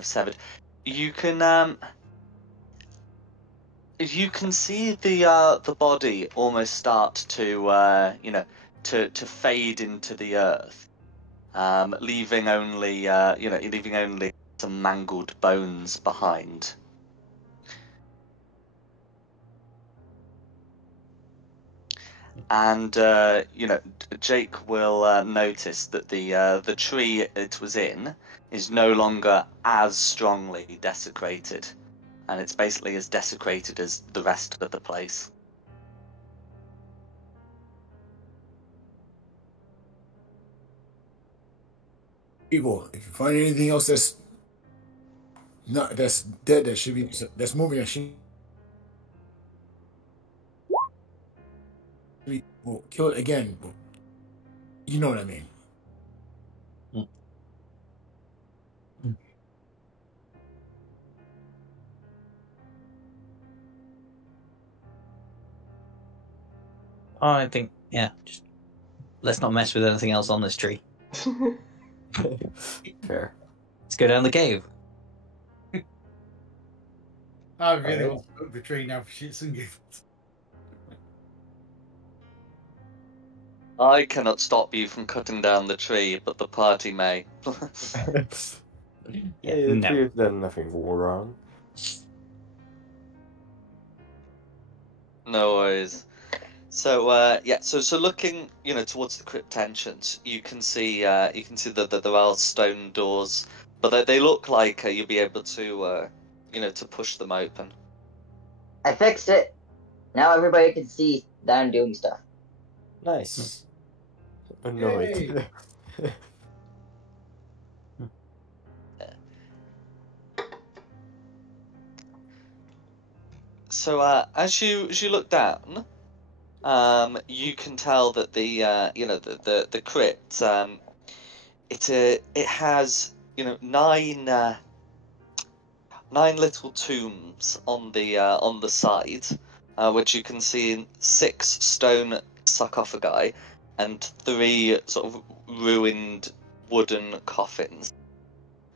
severed, you can see the body almost start to to fade into the earth, leaving only some mangled bones behind. And Jake will notice that the tree it was in is no longer as strongly desecrated, and it's basically as desecrated as the rest of the place. People, if you find anything else that's dead, that's moving, that should be, well, kill it again. But you know what I mean. I think, yeah, just let's not mess with anything else on this tree. Fair. Let's go down the cave. I really want to cook the tree now for shits and giggles. I cannot stop you from cutting down the tree, but the party may. Yeah, the no. tree has done nothing wrong. No worries. So so looking, towards the crypt entrance, you can see that there are stone doors, but they look like you'll be able to to push them open. I fixed it. Now everybody can see that I'm doing stuff. Nice. Annoyed. So as you look down, you can tell that the crypt it has nine little tombs on the side, which you can see in 6 stone sarcophagi and 3 sort of ruined wooden coffins.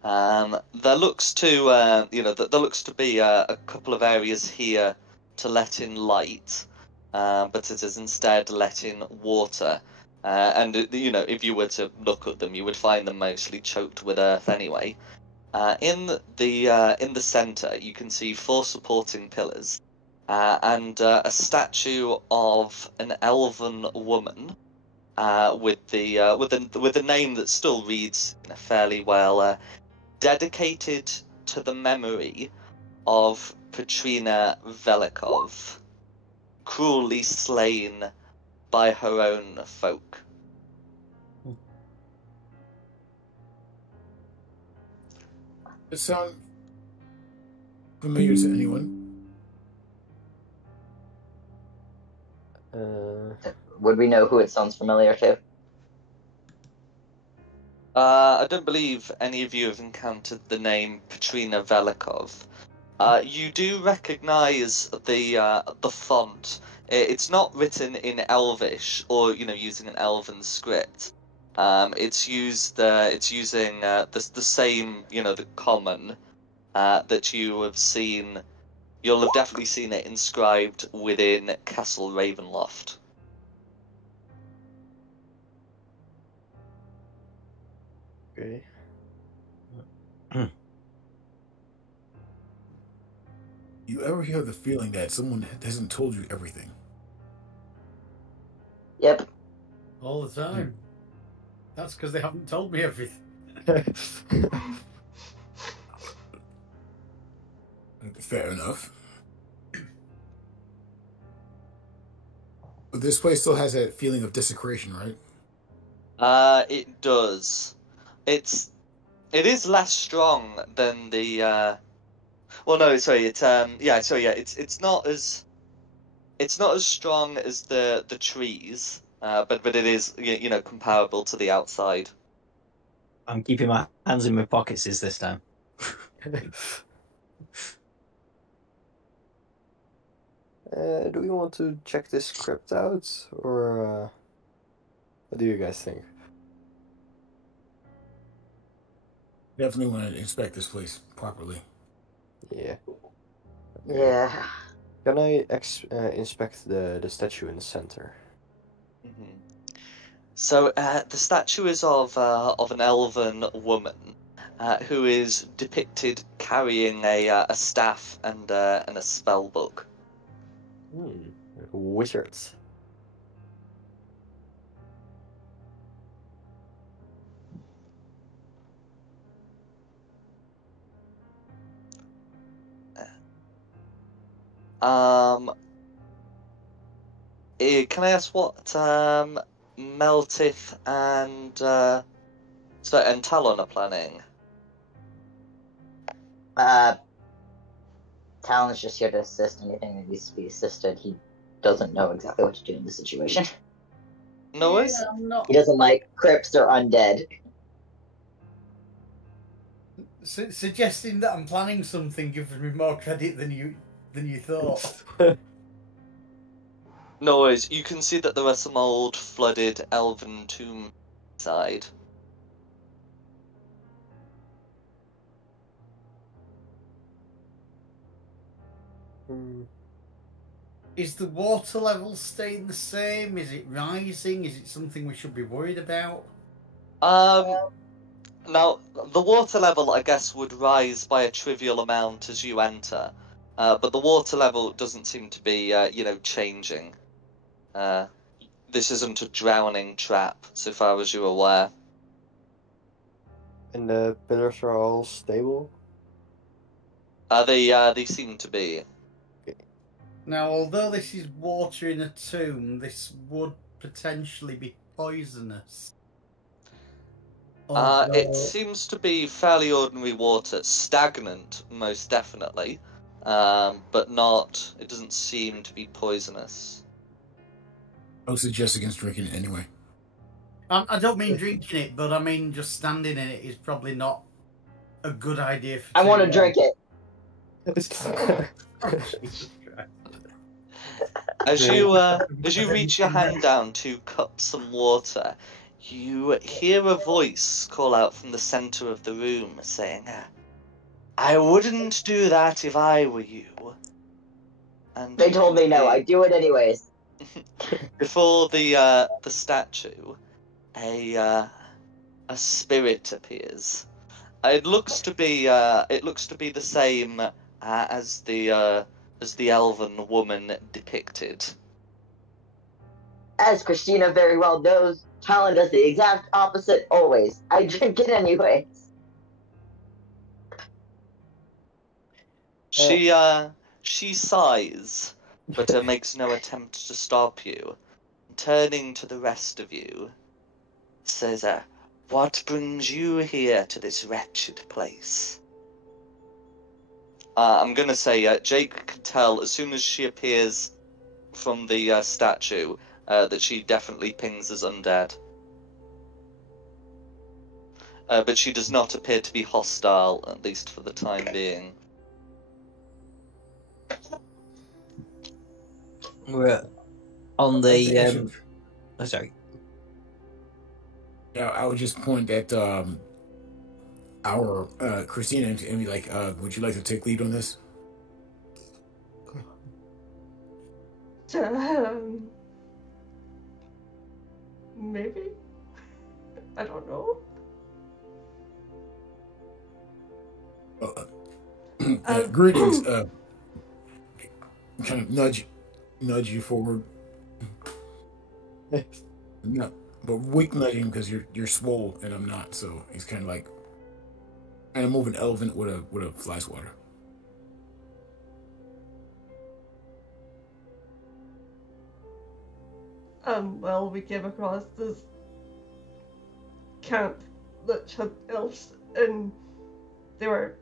There looks to be a couple of areas here to let in light, but it is instead let in water. And if you were to look at them, you would find them mostly choked with earth anyway. In the center, you can see 4 supporting pillars, and a statue of an elven woman, with a name that still reads fairly well, dedicated to the memory of Petrina Velikov, cruelly slain by her own folk. Does it sound familiar to anyone? Would we know who it sounds familiar to? I don't believe any of you have encountered the name Petrina Velikov. You do recognise the font. It's not written in Elvish or using an Elven script. It's using the same the common that you have seen. You'll have definitely seen it inscribed within Castle Ravenloft. Okay. You ever hear the feeling that someone hasn't told you everything? Yep. All the time. That's because they haven't told me everything. Fair enough. But this place still has that feeling of desecration, right? It does. It is less strong than the. Well, no, sorry. It's It's not as. It's not as strong as the trees, but it is comparable to the outside. I'm keeping my hands in my pockets this time. Do we want to check this crypt out, or what do you guys think? Definitely want to inspect this place properly. Yeah. Yeah. Can I inspect the statue in the center? Mm-hmm. So the statue is of an elven woman who is depicted carrying a staff and a spell book. Wizards. Can I ask what Meltith and Talon are planning? Talon's just here to assist anything that needs to be assisted. He doesn't know exactly what to do in this situation. No worries. He doesn't like crypts or undead. Suggesting that I'm planning something gives me more credit than you thought. No worries. You can see that there are some old flooded elven tombs inside. Is the water level staying the same? Is it rising? Is it something we should be worried about? Now, the water level, I guess, would rise by a trivial amount as you enter, but the water level doesn't seem to be, changing. This isn't a drowning trap, so far as you're aware. And the pillars are all stable? They seem to be. Now, although this is water in a tomb, this would potentially be poisonous. It seems to be fairly ordinary water, stagnant, most definitely, but not. It doesn't seem to be poisonous. I would suggest against drinking it anyway. I don't mean drinking it, but I mean just standing in it is probably not a good idea for I want to too drink it. long. Jesus Christ. As you reach your hand down to cup some water, you hear a voice call out from the center of the room, saying, "I wouldn't do that if I were you." And They you told can me no. see- I do it anyways. Before the statue, a spirit appears. It looks to be the same as the elven woman depicted. As Christina very well knows, Talon does the exact opposite always. I drink it anyways. She sighs, but makes no attempt to stop you. Turning to the rest of you, says, "What brings you here to this wretched place?" I'm gonna say, Jake can tell as soon as she appears from the statue that she definitely pings as undead. But she does not appear to be hostile, at least for the time being. We're on I think I the. should- Oh, sorry. Yeah, I would just point at our Christina and be like, "Would you like to take lead on this?" Maybe? I don't know. Greetings. Kind of nudge you forward. No, but weak nudging because you're swole and I'm not. So he's kind of like moving elephant with a fly swatter. Well, we came across this camp that had elves, and they were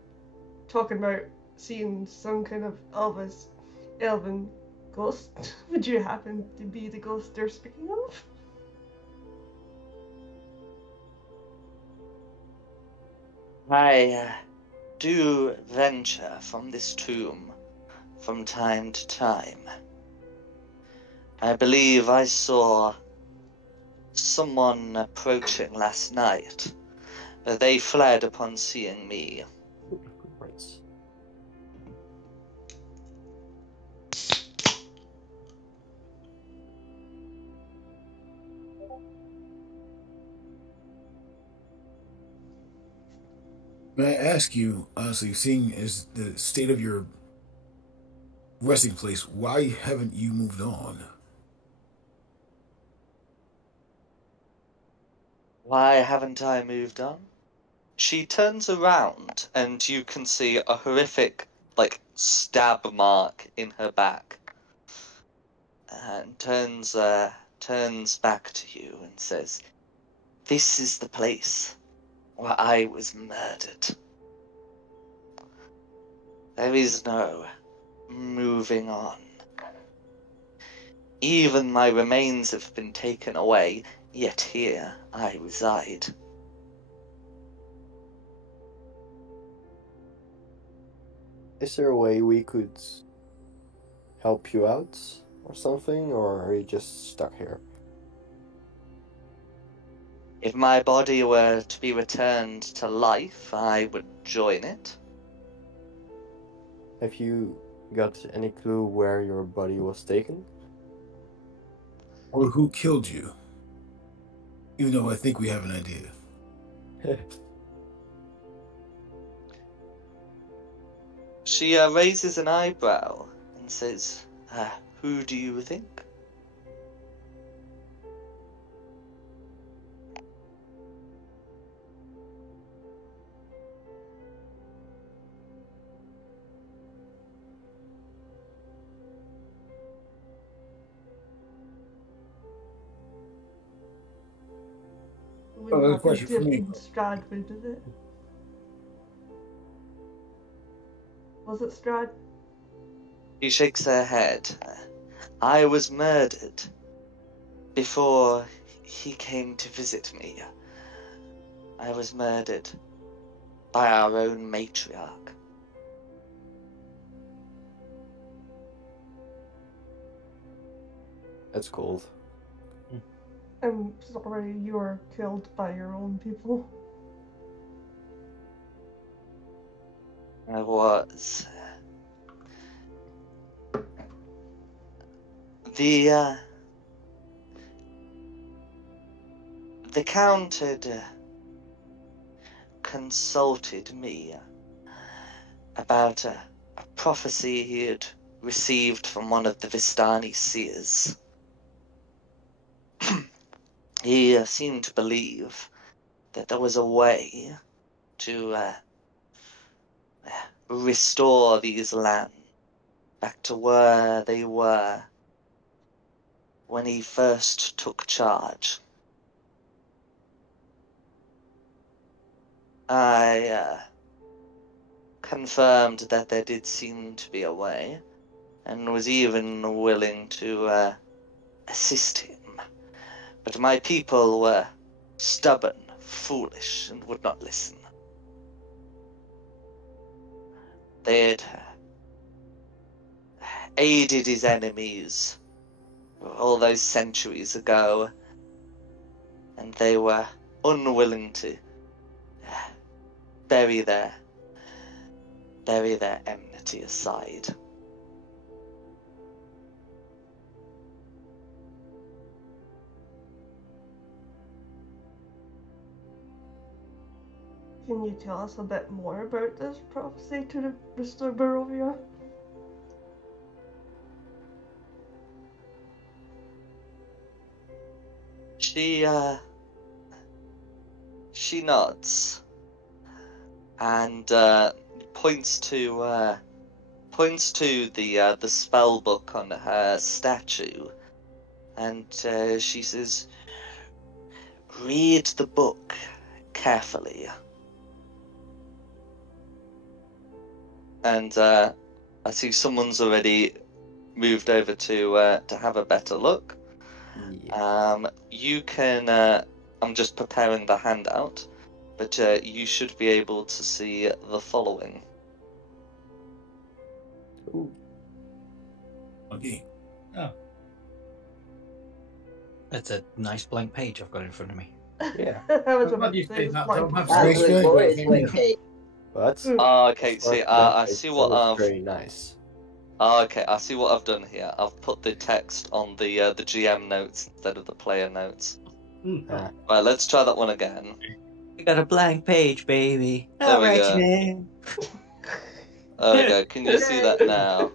talking about seeing some kind of elven ghost. Would you happen to be the ghost they're speaking of? I do venture from this tomb from time to time. I believe I saw someone approaching last night, but they fled upon seeing me. May I ask you, honestly, seeing as the state of your resting place, why haven't you moved on? Why haven't I moved on? She turns around and you can see a horrific, stab mark in her back. And turns back to you and says, "This is the place where I was murdered. There is no moving on. Even my remains have been taken away, yet here I reside." Is there a way we could help you out? or something, or are you just stuck here? If my body were to be returned to life, I would join it. Have you got any clue where your body was taken? Or who killed you? Even though I think we have an idea. She raises an eyebrow and says, who do you think? Wouldn't Another have question been for me. different Strad would, did it? Was it Strad? She shakes her head. I was murdered before he came to visit me. I was murdered by our own matriarch. That's cold. I'm sorry you were killed by your own people. I was. The Count had consulted me about a prophecy he had received from one of the Vistani seers. He seemed to believe that there was a way to restore these lands back to where they were when he first took charge. I confirmed that there did seem to be a way, and was even willing to assist him. But my people were stubborn, foolish, and would not listen. They had aided his enemies all those centuries ago, and they were unwilling to bury their enmity aside. Can you tell us a bit more about this prophecy to restore Barovia? She nods and points to the spell book on her statue, and she says, "Read the book carefully." And I see someone's already moved over to have a better look. Yeah. You can. I'm just preparing the handout, but you should be able to see the following. Ooh. Okay. That's a nice blank page I've got in front of me. Yeah. I was I'm about glad you to say said it's that, blank. don't have That Nice was feeling. glorious blank page. What? Okay, As far see, as I that see goes, what that was I've. very nice. Okay, I see what I've done here. I've put the text on the GM notes instead of the player notes. Mm. Right, let's try that one again. We got a blank page, baby. There I'll we write go. your name. There we go. Can you see that now?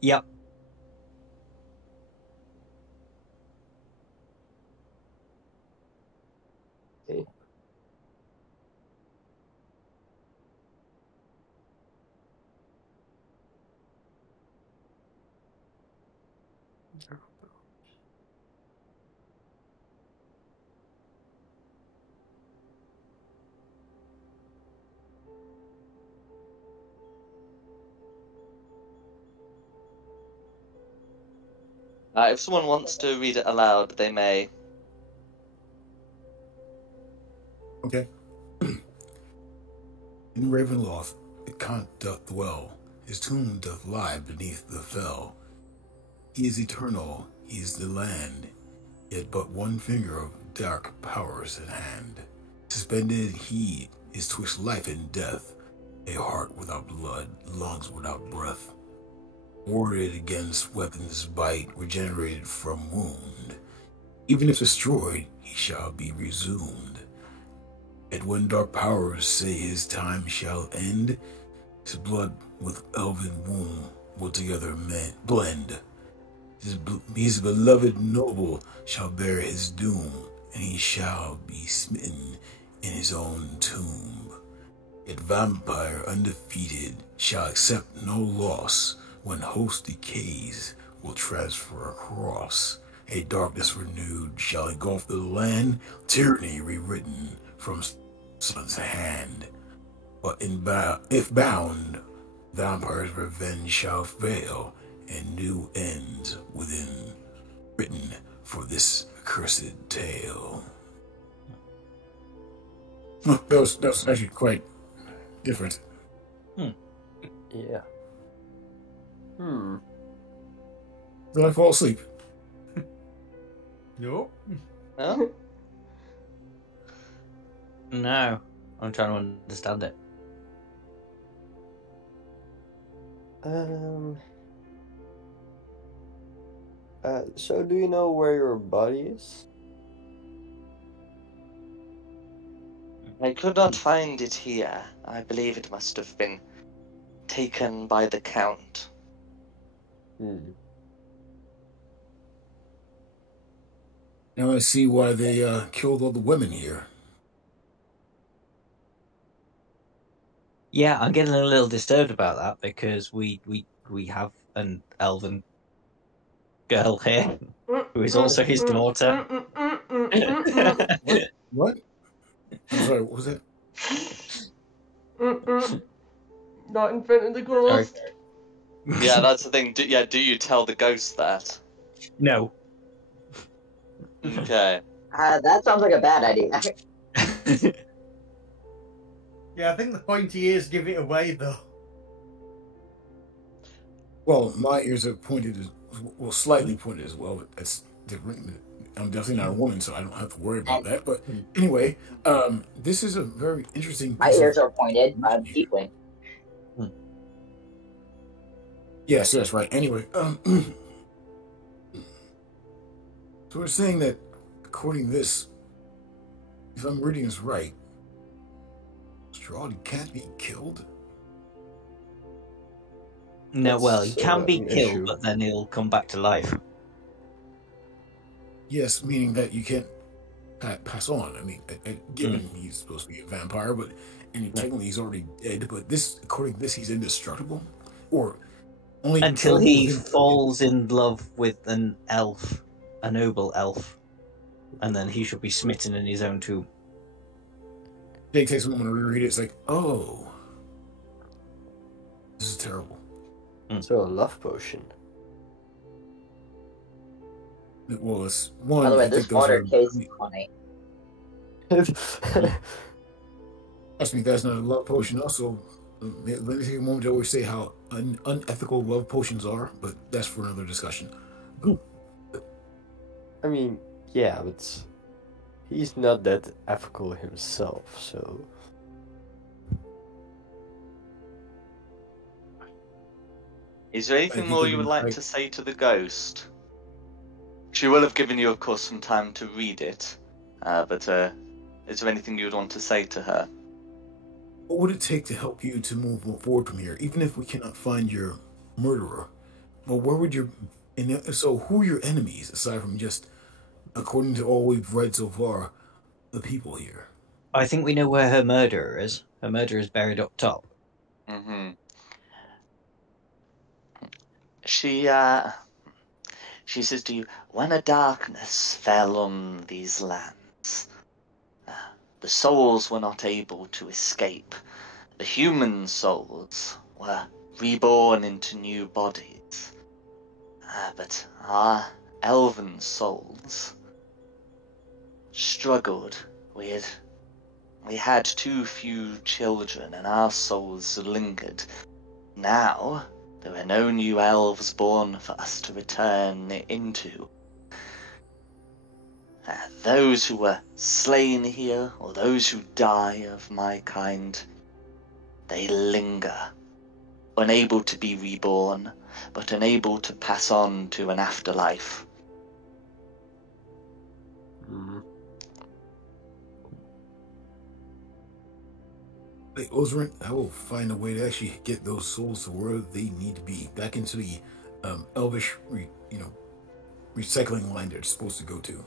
Yep. Okay. If someone wants to read it aloud, they may. Okay. In Ravenloft, the Count doth dwell. His tomb doth lie beneath the fell. He is eternal, he is the land, yet but one finger of dark powers in hand. Suspended he is twixt life and death, a heart without blood, lungs without breath. Warded against weapons bite, regenerated from wound. Even if destroyed, he shall be resumed. Yet when dark powers say his time shall end, his blood with elven womb will together blend. His beloved noble shall bear his doom, and he shall be smitten in his own tomb. Yet vampire undefeated shall accept no loss. When host decays, will transfer across. A darkness renewed shall engulf the land, tyranny rewritten from sun's hand. But if bound, vampire's revenge shall fail, and new ends within written for this accursed tale. That was actually quite different. Yeah. Did I fall asleep? No. No? No, I'm trying to understand it. So do you know where your body is? I could not find it here. I believe it must have been taken by the Count. Now I see why they killed all the women here. Yeah, I'm getting a little disturbed about that because we have an elven girl here who is also his daughter. What? I'm sorry, what was that? Not in front of the ghost. Yeah, that's the thing. Do you tell the ghost that? No. Okay. That sounds like a bad idea. Yeah, I think the pointy ears give it away, though. Well, my ears are pointed slightly pointed as well, but that's different. I'm definitely not a woman, so I don't have to worry about that. But anyway, this is a very interesting. My ears are pointed. I'm tiefling. Yes, that's right. Anyway, so we're saying that, according to this, if I'm reading this right, Straud can't be killed? No, well, he That's, can be an killed, issue. but then he'll come back to life. Yes, meaning that you can't pass on. I mean, given he's supposed to be a vampire, but technically he's already dead, but this, according to this, he's indestructible? Or only Until he falls in love with an elf, a noble elf, and then he should be smitten in his own tomb. Jake takes a moment to reread it. It's like, oh, this is terrible. So a love potion. Well, it's one. By the way, I this think those water are- tastes funny. Trust me, that's not a love potion. Also, let me take a moment to always say how unethical love potions are, but that's for another discussion. I mean, yeah, but he's not that ethical himself, so... Is there anything think more it you would would like like- to say to the ghost? She will have given you, of course, some time to read it, but is there anything you would want to say to her? What would it take to help you to move forward from here, even if we cannot find your murderer? Well, where would your... So who are your enemies, aside from just, according to all we've read so far, the people here? I think we know where her murderer is. Her murderer is buried up top. Mm-hmm. She says to you, when a darkness fell on these lands, the souls were not able to escape. The human souls were reborn into new bodies. But our elven souls struggled. We had too few children and our souls lingered. Now, there are no new elves born for us to return into. Those who were slain here, or those who die of my kind, they linger, unable to be reborn, but unable to pass on to an afterlife. Hey, Osrin, I will find a way to actually get those souls to where they need to be, back into the elvish, recycling line they're supposed to go to.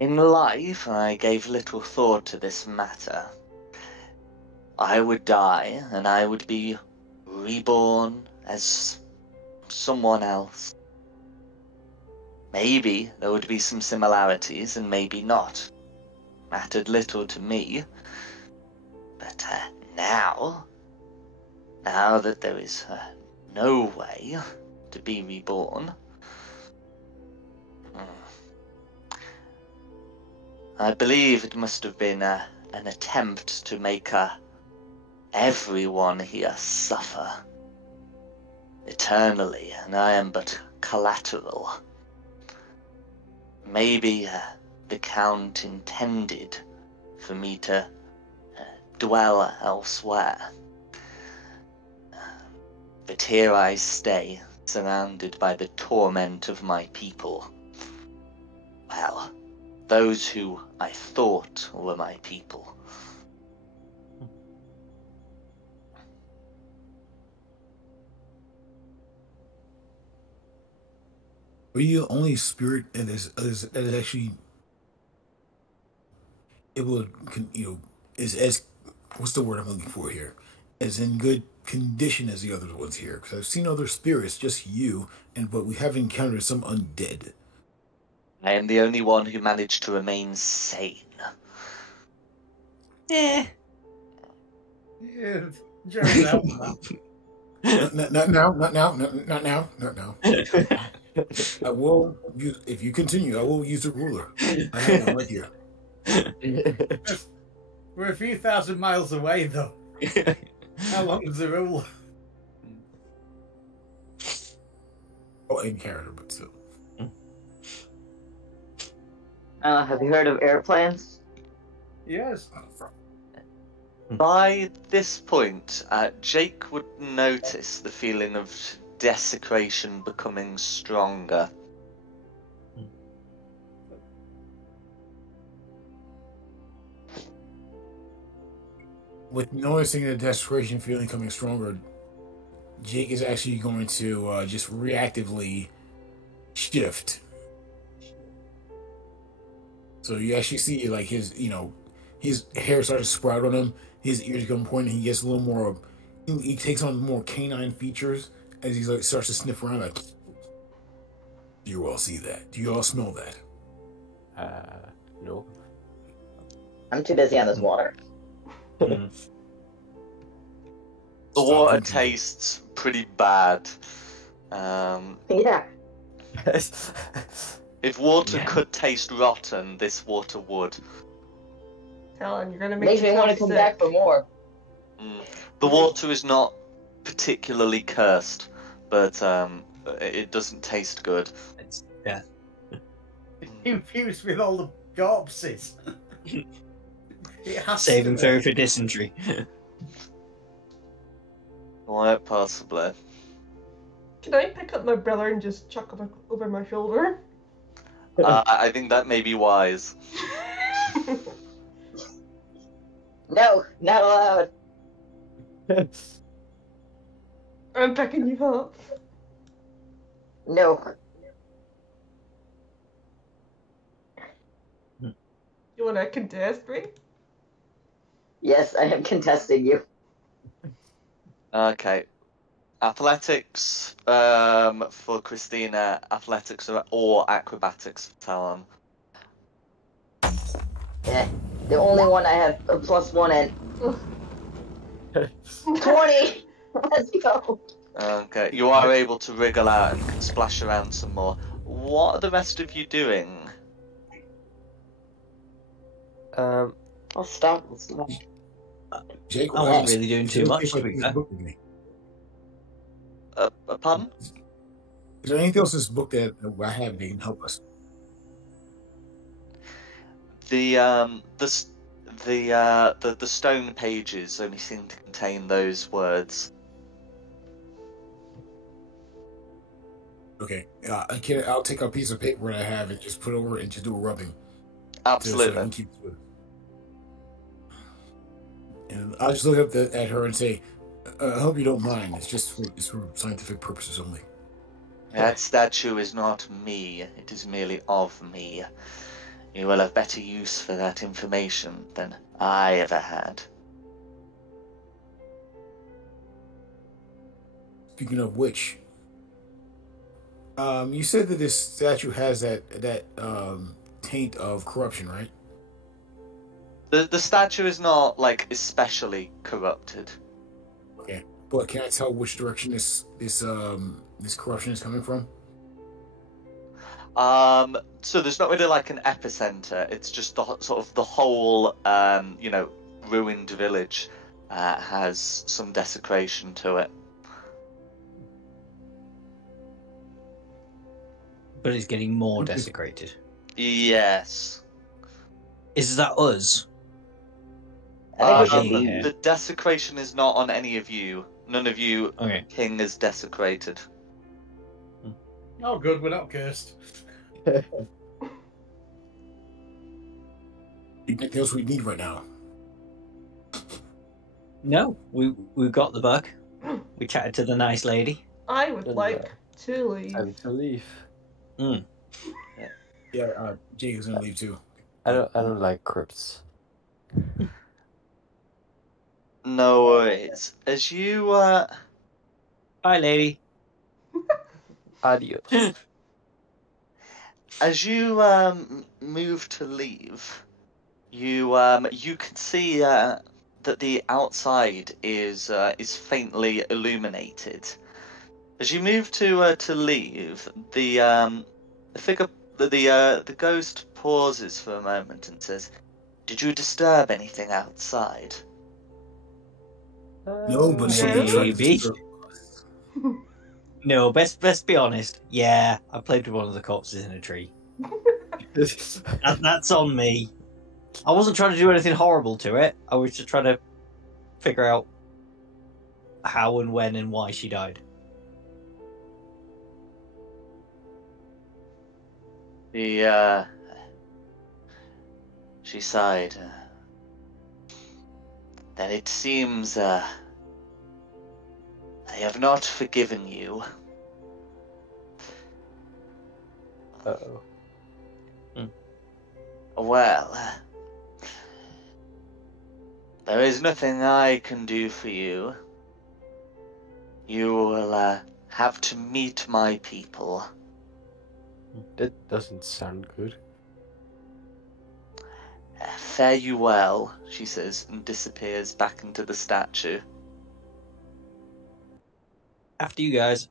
In life, I gave little thought to this matter. I would die, and I would be reborn as someone else. Maybe there would be some similarities, and maybe not. Mattered little to me. But now that there is no way to be reborn, I believe it must have been an attempt to make everyone here suffer eternally, and I am but collateral. Maybe the Count intended for me to dwell elsewhere. But here I stay, surrounded by the torment of my people. Well, those who I thought were my people. Are you the only spirit that is actually able to, is as, what's the word I'm looking for here? As in good condition as the other ones here? Because I've seen other spirits, just you, but we have encountered some undead. I am the only one who managed to remain sane. Yeah. Yeah, Jerry, that one. Not now. I will use, if you continue, I will use the ruler. I have one right here. We're a few thousand miles away, though. How long is the rule? Oh, in character, but still. Have you heard of airplanes? Yes. By this point, Jake would notice the feeling of desecration becoming stronger. With noticing the desperation feeling coming stronger, Jake is actually going to just reactively shift. So you actually see like his hair starts to sprout on him, his ears become pointed, he gets a little more, he takes on more canine features as he like starts to sniff around like, do you all see that? Do you all smell that? No. I'm too busy on this water. The water tastes pretty bad. Yeah. If water could taste rotten, this water would. Helen, you're gonna make Makes me want to yourself come back sick. for more. The water is not particularly cursed, but it doesn't taste good. Yeah. Infused with all the corpses. It has Saving to fairy for dysentery. Quite possibly. Can I pick up my brother and just chuck him over my shoulder? I think that may be wise. No, not allowed. I'm picking you up. No. You wanna contest me? Yes, I am contesting you. Okay. Athletics for Christina, athletics or acrobatics for Talon. The only one I have a +1 in. 20! Let's go! Okay, you are able to wriggle out and can splash around some more. What are the rest of you doing? I'll stop. Jake, I will wasn't ask, really doing is too it okay much, if I to be take this fair. book with me? Pardon? Is there anything else in this book that I have that can help us? The stone pages only seem to contain those words. Okay, I'll take a piece of paper that I have and just put over it and just do a rubbing. So I Absolutely. can keep it. And I'll just look up at her and say, I hope you don't mind. It's for scientific purposes only. That statue is not me. It is merely of me. You will have better use for that information than I ever had. Speaking of which, you said that this statue has that taint of corruption, right? The statue is not like especially corrupted. Okay, but can I tell which direction this corruption is coming from? So there's not really like an epicenter. It's just sort of the whole, ruined village has some desecration to it. But it's getting more desecrated. Yes. Is that us? I think we should Yeah. leave. The desecration is not on any of you. None of you Okay. king is desecrated. Oh, good, we're not cursed. Anything else we need right now? No, we got the book. We chatted to the nice lady. I would And, like to leave. Time to leave. Yeah, Jake is gonna leave too. I don't like crypts. No worries. As you Hi, lady. Adios. As you move to leave, you can see that the outside is faintly illuminated. As you move to leave, the figure, the ghost pauses for a moment and says, "Did you disturb anything outside?" No, but she can try to Maybe. disturb us. No, best be honest. Yeah, I played with one of the corpses in a tree. That's on me. I wasn't trying to do anything horrible to it. I was just trying to figure out how and when and why she died. She sighed. Then it seems they have not forgiven you. Uh-oh. Well, there is nothing I can do for you. You will have to meet my people. That doesn't sound good. Fare you well, she says, and disappears back into the statue. After you guys.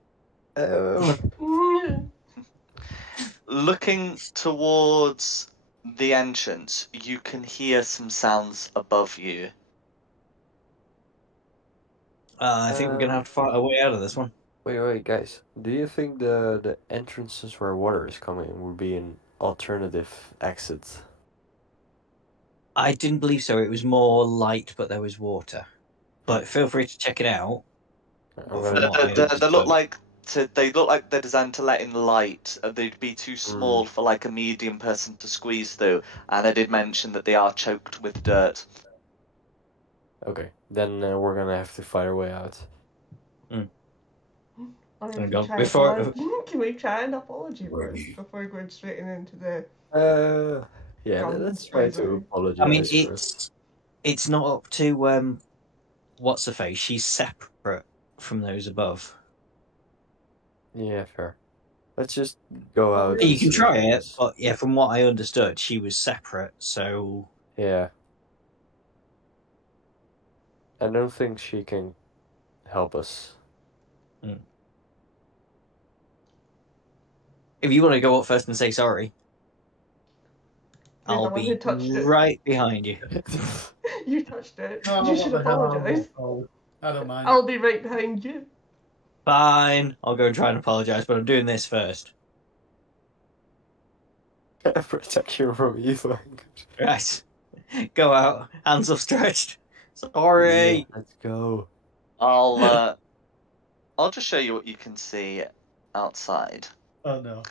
Looking towards the entrance, you can hear some sounds above you. I think we're gonna have to fight our way out of this one. Wait, guys. Do you think the entrances where water is coming would be an alternative exit? I didn't believe so. It was more light, but there was water. But feel free to check it out. I'm From gonna- what I They look understood. like they look like they're designed to let in light. They'd be too small for like a medium person to squeeze through. And I did mention that they are choked with dirt. Okay, then we're gonna have to fight our way out. Or There if we you go. try Before- apology- Can we try an apology Right. first before going straight into the... Yeah, let's try to Fundraiser. apologize I mean, first. it's not up to what's her face. She's separate from those above. Yeah, fair. Let's just go out. You and can see try what it, happens. but yeah, from what I understood, she was separate. So Yeah. I don't think she can help us. if you want to go up first and say sorry, You're the I'll one be who touched it. right behind you. You touched it. Oh, You what should the hell? apologize. I don't mind. I'll be right behind you. Fine. I'll go and try and apologise, but I'm doing this first. Protect you from evil. Right. Go out. Hands upstretched. Sorry. Yeah, let's go. I'll just show you what you can see outside. Oh no.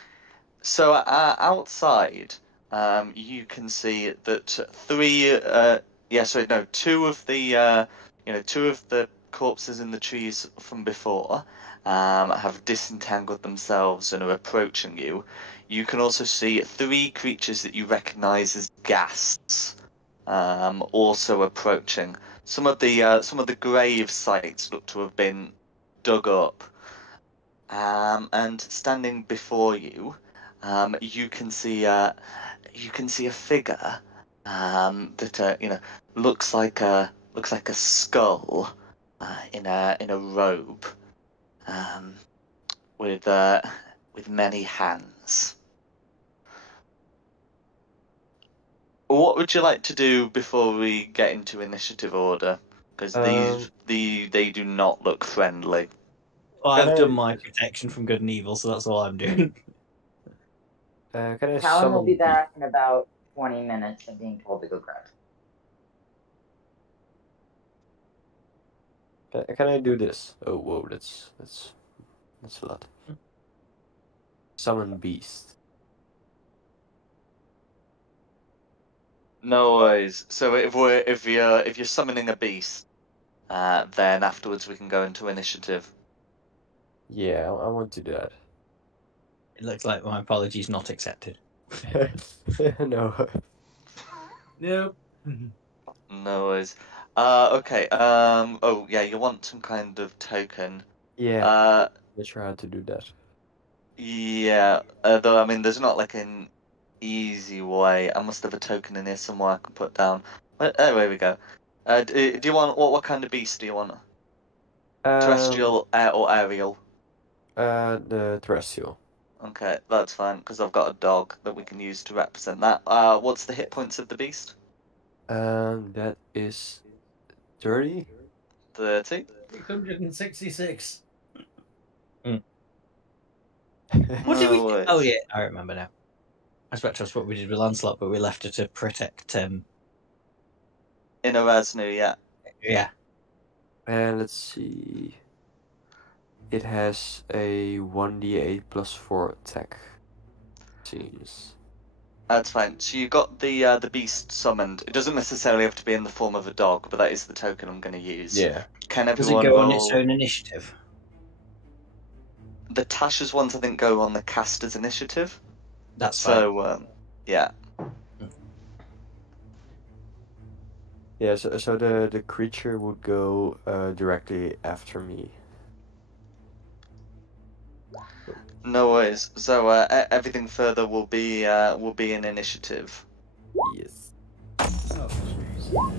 So outside, you can see that two of the corpses in the trees from before have disentangled themselves and are approaching you. You can also see 3 creatures that you recognise as ghasts, also approaching. Some of the grave sites look to have been dug up, and standing before you, you can see a figure that looks like a skull in a robe, with many hands. What would you like to do before we get into initiative order? Because they do not look friendly. Well, Can I've I- done my protection from good and evil, so that's all I'm doing. Can I Talon will summon be the- back in about 20 minutes of being told to go grab. Can I do this? Oh, whoa, that's a lot. Summon beast. No worries. So if you're summoning a beast, then afterwards we can go into initiative. Yeah, I want to do that. It looks like my apologies not accepted. No. Nope. No worries. Okay. Oh yeah, you want some kind of token. Yeah, I try to do that. Yeah. Though I mean, there's not like an easy way. I must have a token in here somewhere I can put down. Oh, here we go. Do you want what kind of beast do you want? Terrestrial, air, or aerial? The terrestrial. Okay, that's fine because I've got a dog that we can use to represent that. What's the hit points of the beast? That is 30. 30. 366. What did we No do? worries. Oh, yeah, I remember now. I suppose that's what we did with Lancelot, but we left her to protect In a Raznu, yeah. Yeah. And let's see. It has a 1d8 plus 4 attack. Seems. That's fine. So you got the beast summoned. It doesn't necessarily have to be in the form of a dog, but that is the token I'm going to use. Yeah. Can Does it everyone go on roll? its own initiative? The Tasha's ones, I think, go on the caster's initiative. That's fine. So, yeah. Yeah, so the creature would go directly after me. No worries. So everything further will be in initiative. Yes. Oh, jeez.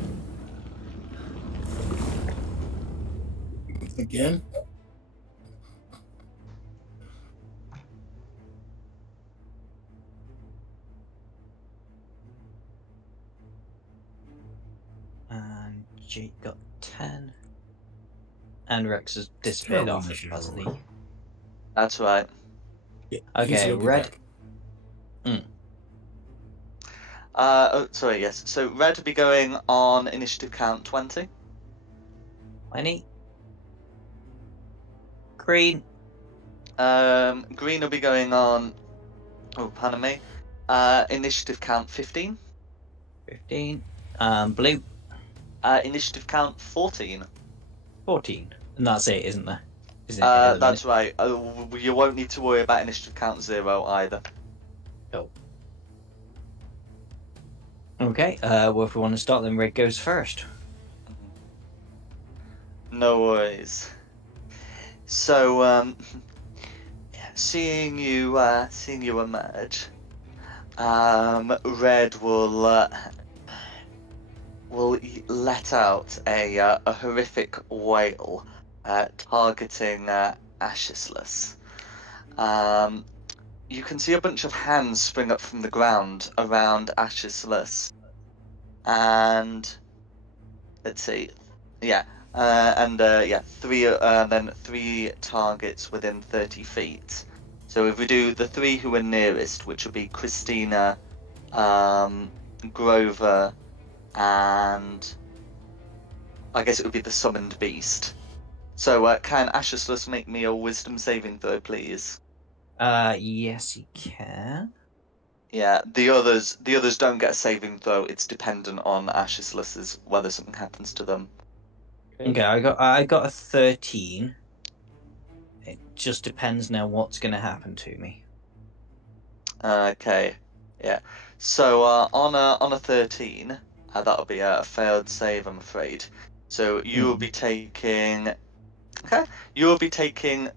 Again? And Jake got 10. And Rex has disappeared Terrible off, initiative hasn't he? roll. That's right. Yeah, Okay, he'll be red. back. Oh, sorry. Yes. So red will be going on initiative count 20. 20. Green. Green will be going on. Oh, pardon me. Initiative count 15. 15. Blue. Initiative count 14. 14. And that's it, isn't there? Isn't it? That's right. You won't need to worry about initiative count 0 either. Okay, well, if we want to start, then Red goes first. No worries. So, seeing you emerge, Red will let out a horrific wail, targeting Ashisless. You can see a bunch of hands spring up from the ground around Ashisless, and let's see. Yeah. Then 3 targets within 30 feet. So if we do the 3 who are nearest, which would be Christina, Grover, and I guess it would be the summoned beast. So can Ashislus make me a wisdom saving throw, please? Yes, you can. Yeah, the others don't get a saving throw. It's dependent on Ashislus's whether something happens to them. Okay, I got a 13. It just depends now what's going to happen to me. Okay, yeah. So on a 13, that'll be a failed save, I'm afraid. So you will be taking. Okay, you will be taking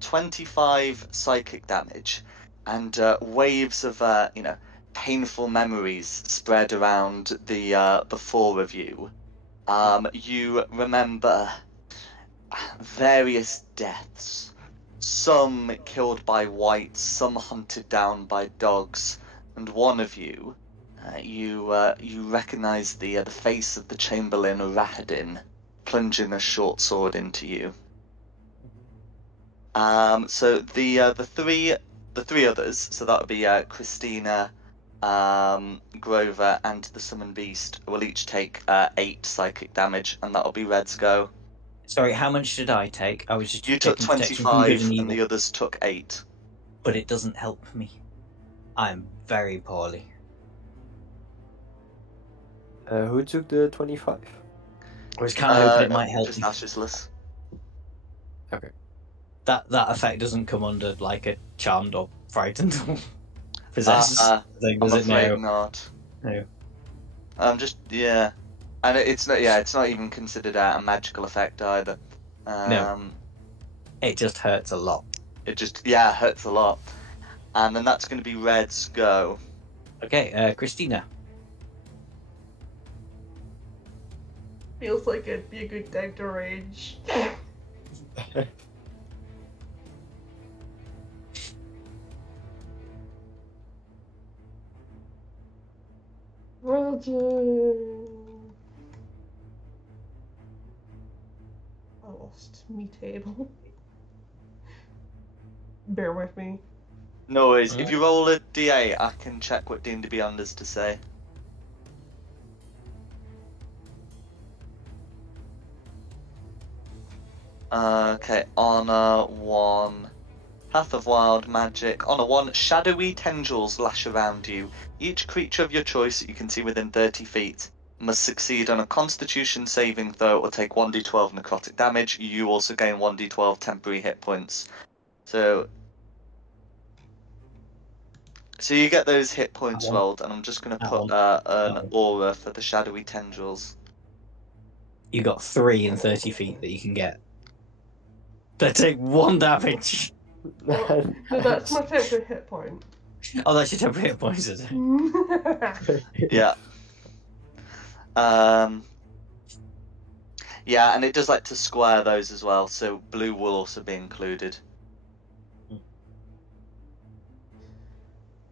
25 psychic damage, and waves of painful memories spread around the 4 of you. You remember various deaths. Some killed by whites, some hunted down by dogs, and one of you, you recognise the face of the Chamberlain Rahadin, plunging a short sword into you. So the three others, so that would be Christina, Grover, and the Summoned Beast, will each take 8 psychic damage, and that'll be Red's go. Sorry, how much did I take? I was just You took taking protection from good 25, and evil, the others took 8. but it doesn't help me. I'm very poorly. Who took the 25? I was kind of hoping it might help Just me. Ashisless. Okay. That effect doesn't come under like a charmed or frightened or possessed thing, I'm does it? afraid No. not. No. Yeah, and it's not even considered a magical effect either. No. It just hurts a lot. It just hurts a lot, and then that's going to be Red's go. Okay, Christina. Feels like it'd be a good time to rage. Roger. I lost me table. Bear with me. No worries. Alright. If you roll a d8, I can check what D&D Beyond has to say. Okay, on a 1, Path of Wild Magic. On a 1, shadowy tendrils lash around you. Each creature of your choice that you can see within 30 feet must succeed on a Constitution saving throw or take 1d12 necrotic damage. You also gain 1d12 temporary hit points. So you get those hit points rolled, and I'm just going to put an aura for the shadowy tendrils. You got 3 in 30 feet that you can get. They take 1 damage. So that's my temporary hit point. Oh, that's your temporary hit points, is it? Yeah. Yeah, and it does like to square those as well, so blue will also be included.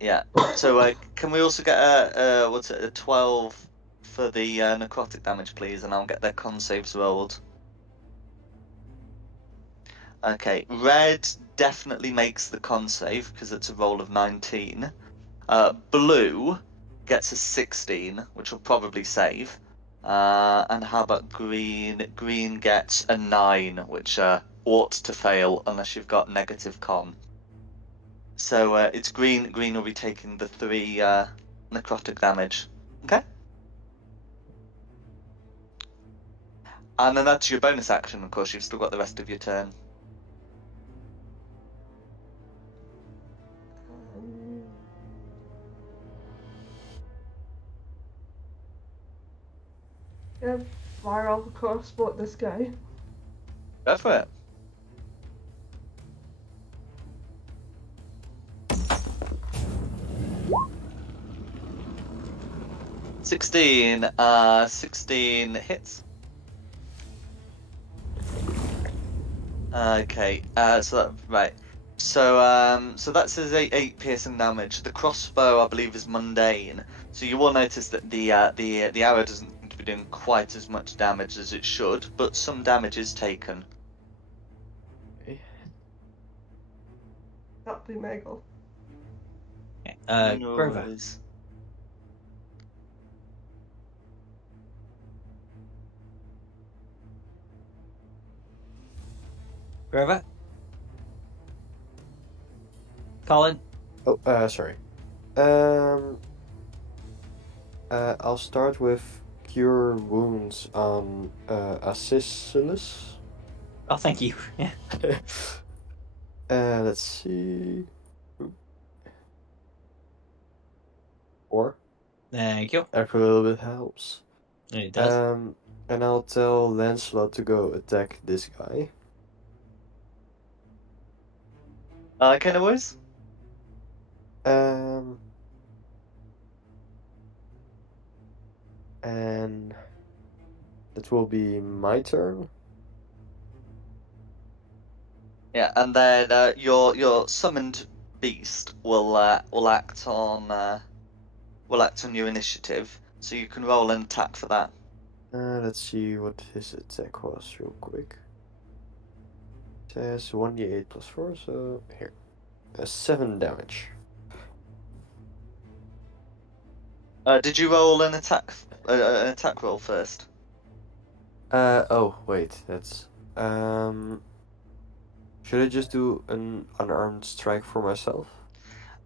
Yeah. So can we also get a 12 for the necrotic damage, please, and I'll get their con saves rolled. Okay, Red definitely makes the con save because it's a roll of 19. Blue gets a 16, which will probably save. And how about Green? Green gets a 9, which ought to fail unless you've got negative con. So it's Green. Green will be taking the 3 necrotic damage. Okay? And then that's your bonus action, of course. You've still got the rest of your turn. Yeah, fire off a crossbow at this guy. Go for it. Sixteen hits. Okay, so that says 8 piercing damage. The crossbow, I believe, is mundane. So you will notice that the arrow doesn't seem to be doing quite as much damage as it should, but some damage is taken. That'd be my goal. Okay. No Grover. worries. Grover. Colin. Oh, sorry. I'll start with Cure Wounds on Asicilus. Oh, thank you. Yeah. Let's see. 4. Thank you. Every little bit helps. It does. And I'll tell Lancelot to go attack this guy. Okay, no worries. And that will be my turn. Yeah, and then your summoned beast will act on your initiative, so you can roll an attack for that. Let's see what his attack was real quick. It says 1d8 plus 4, so here. 7 damage. Did you roll an attack roll first? Oh, wait, that's... Should I just do an unarmed strike for myself?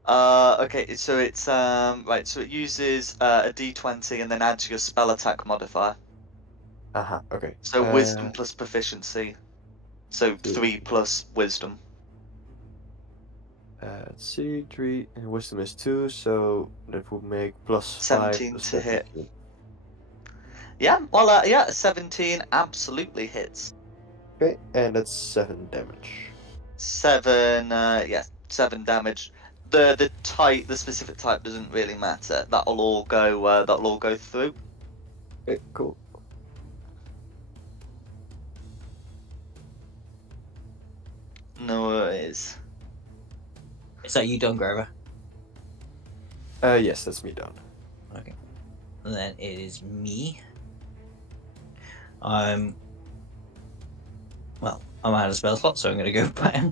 Okay, so it's right. So it uses a d20 and then adds your spell attack modifier. Okay. So wisdom plus proficiency. So 3 plus wisdom. Let's see, 3, and wisdom is 2, so that would make plus 17 5 to hit. Yeah, well, yeah, 17 absolutely hits. Okay, and that's 7 damage. 7, yeah, 7 damage. The specific type doesn't really matter. That'll all go through. Okay, cool. No worries. Is that you done, Grover? Yes, that's me done. Okay. And then it is me. I'm out of spell slot, so I'm going to go back.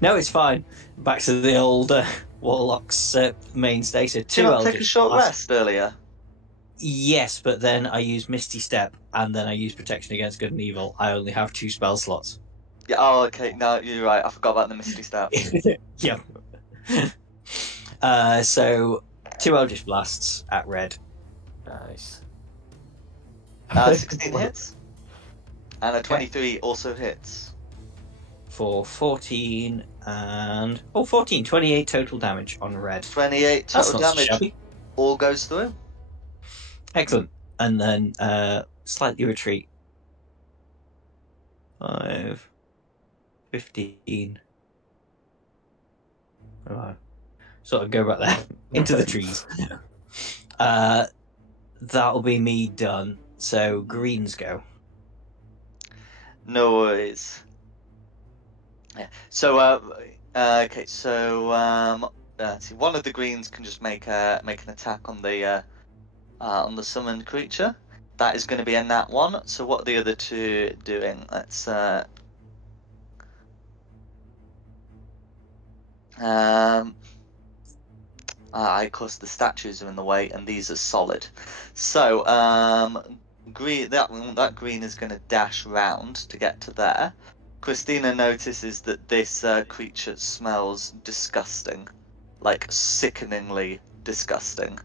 No, it's fine. Back to the old Warlock's mainstay. So Did two you not Eldritch take a short Blast. rest earlier? Yes, but then I use Misty Step, and then I use Protection Against Good and Evil. I only have 2 spell slots. Yeah. Oh, okay. No, you're right. I forgot about the Misty Step. Yep. So 2 Eldritch Blasts at red. Nice. 16 hits, and a 23 also hits. For 14 and 14, 28 total damage on red. 28 That's total not so damage. shabby. All goes through. Excellent. And then slightly retreat. 5, 15. Right. Sort of go back there into the trees. That'll be me done. So greens go. No worries. Yeah. So okay. So see, one of the greens can just make an attack on the summoned creature. That is going to be a nat 1. So what are the other 2 doing? Let's of course the statues are in the way, and these are solid. So green. That green is going to dash round to get to there. Christina notices that this creature smells disgusting, like sickeningly disgusting,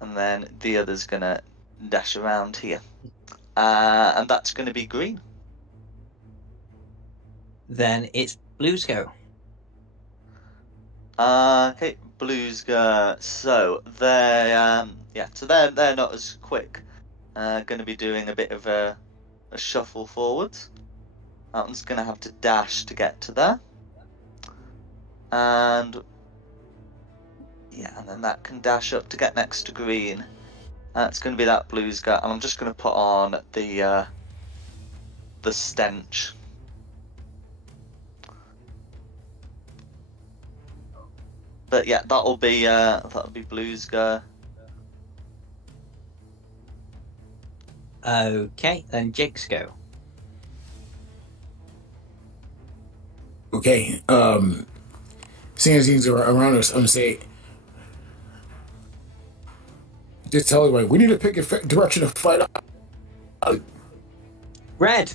and then the other's going to dash around here, and that's going to be green. Then it's blues go. Okay, blues go. So they're they're not as quick. Going to be doing a bit of a shuffle forwards. That one's going to have to dash to get to there, and yeah, and then that can dash up to get next to green. That's going to be that blues guy, and I'm just going to put on the stench. But yeah, that'll be blues guy. Okay, then Jake's go. Okay. Seeing as things are around us, I'm gonna say, just tell everybody we need to pick a direction to fight. Red!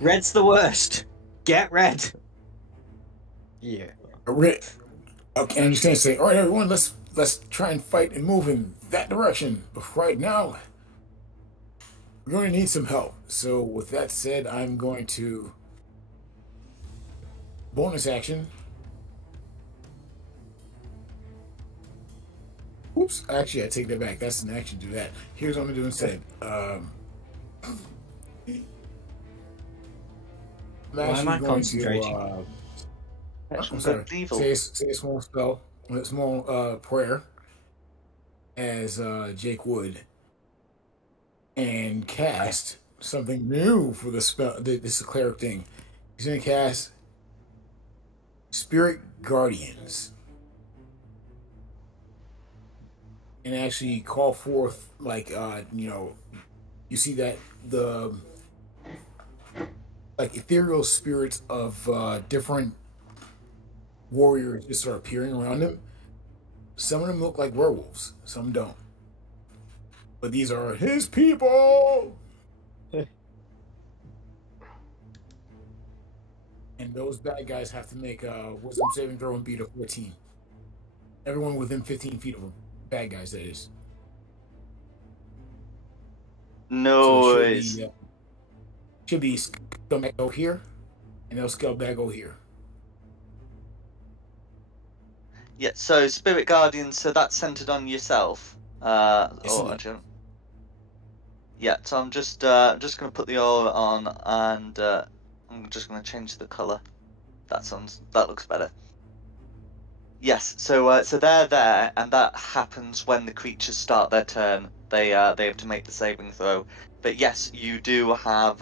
Red's the worst. Get red. Yeah. Red. Okay, I'm just gonna say, all right, everyone, let's try and fight and move in that direction. But right now, we're going to need some help. So with that said, I'm going to bonus action. Oops, actually, I take that back. That's an action to do that. Here's what I'm going to do instead. Why am I concentrating? I'm sorry. Say a small spell, a small prayer, as Jake would, and cast something new for the spell. This cleric thing. He's gonna cast Spirit Guardians, and actually call forth you see that the ethereal spirits of different warriors just start appearing around him. Some of them look like werewolves, some don't. But these are his people! And those bad guys have to make a wisdom saving throw and beat a 14. Everyone within 15 feet of them. Bad guys, that is. Noise. So should be scumbag go here, and they'll scumbag go here. Yeah, so Spirit Guardian, so that's centered on yourself. Yeah, so I'm just going to put the aura on, and I'm just going to change the color. That looks better. Yes, so they're there, and that happens when the creatures start their turn. They have to make the saving throw. But yes, you do have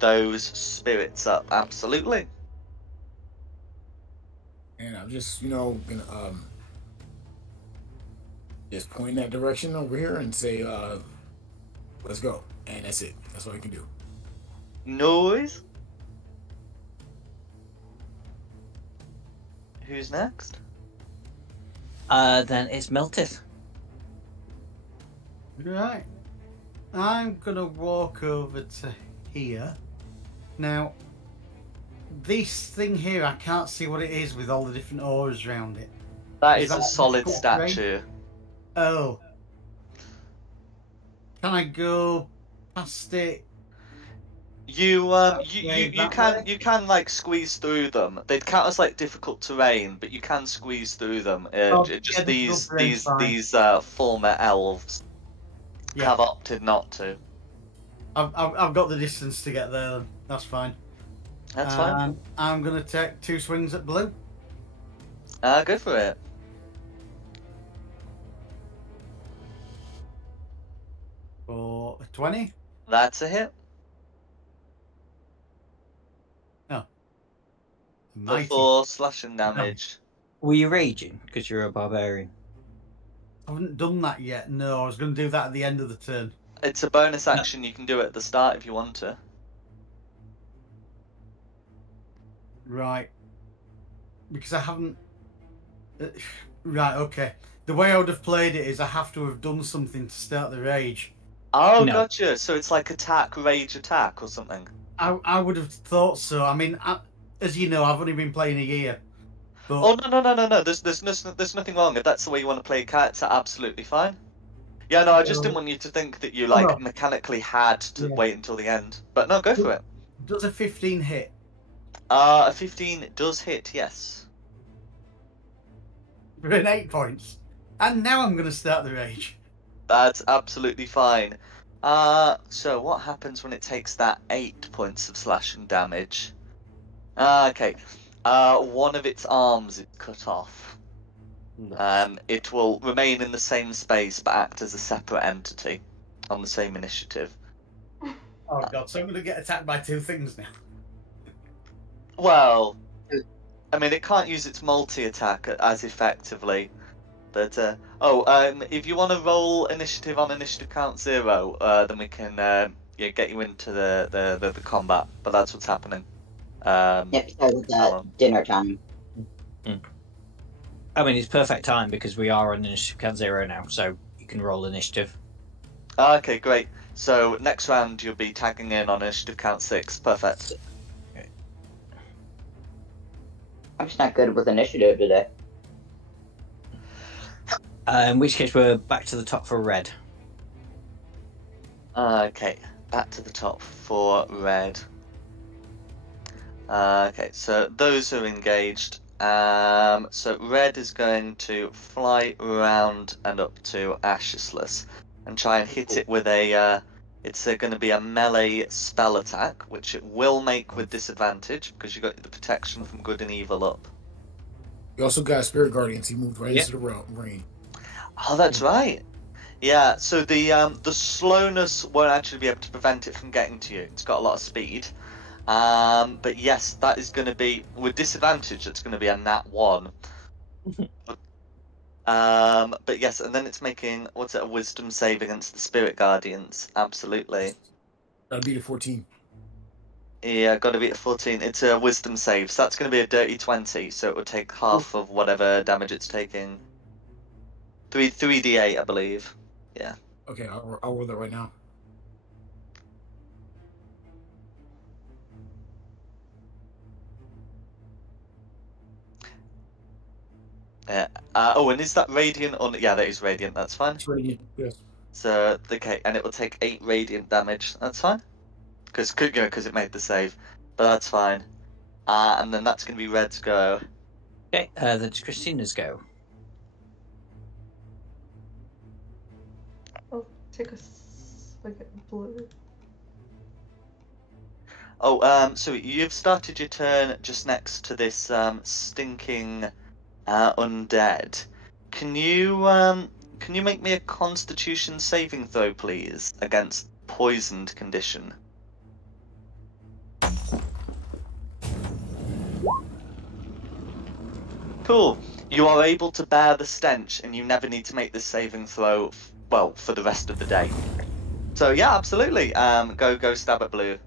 those spirits up, absolutely. And I'm just, gonna just point in that direction over here and say, let's go. And that's it. That's all you can do. Noise. Who's next? Then it's Meltith. Right. I'm gonna walk over to here. Now, this thing here, I can't see what it is with all the different auras around it. That is a solid statue. Oh. Can I go past it? You can like squeeze through them. They'd count as like difficult terrain, but you can squeeze through them. These former elves have opted not to. I've got the distance to get there. Then. That's fine. That's fine. I'm gonna take 2 swings at blue. Go for it. For 20. That's a hit. For 4 slashing damage. Were you raging because you're a barbarian? I haven't done that yet. No, I was going to do that at the end of the turn. It's a bonus action. You can do it at the start if you want to. Right. Because I haven't... Right, okay. The way I would have played it is I have to have done something to start the rage. Oh, No. Gotcha. So it's like rage attack or something. I would have thought so. I mean, as you know, I've only been playing a year. But... Oh, no. There's nothing wrong. If that's the way you want to play a character, absolutely fine. Yeah, no, I just didn't want you to think that you, mechanically had to wait until the end. But no, go for it. Does a 15 hit? A 15 does hit, yes. For an 8 points. And now I'm going to start the rage. That's absolutely fine. So what happens when it takes that 8 points of slashing damage? Okay. One of its arms is cut off. Nice. It will remain in the same space but act as a separate entity on the same initiative. Oh god, so I'm going to get attacked by 2 things now. Well, I mean, it can't use its multi-attack as effectively. But if you want to roll initiative on initiative count 0, then we can get you into the combat. But that's what's happening. Yep, starts at dinner time. I mean, it's perfect time because we are on initiative count 0 now, so you can roll initiative. Okay, great. So next round you'll be tagging in on initiative count 6. Perfect. Okay. I'm just not good with initiative today. In which case, we're back to the top for red. Okay, back to the top for red. Okay, so those who are engaged. So red is going to fly around and up to Ashless and try and hit it with a. It's going to be a melee spell attack, which it will make with disadvantage because you got the protection from good and evil up. You also got Spirit Guardians. He moved right into the rain. Oh, that's right. Yeah. So the slowness won't actually be able to prevent it from getting to you. It's got a lot of speed. But yes, that is going to be with disadvantage. It's going to be a nat 1. But yes, and then it's making a wisdom save against the Spirit Guardians. Absolutely. That'll be the 14. Yeah, got to be at 14. It's a wisdom save, so that's going to be a dirty 20. So it would take half of whatever damage it's taking. 3d8, I believe. Yeah. Okay, I'll roll that right now. Yeah. And is that radiant or yeah? That is radiant. That's fine. It's radiant. Yes. So okay, and it will take 8 radiant damage. That's fine. Because it made the save, but that's fine. And then that's going to be Red's go. Okay, that's Christina's go. I'll take a swig at blue. Oh, so you've started your turn just next to this stinking undead. Can you make me a Constitution saving throw, please, against poisoned condition? Cool. You are able to bear the stench, and you never need to make this saving throw. Well, for the rest of the day. So yeah, absolutely. Go stab at blue.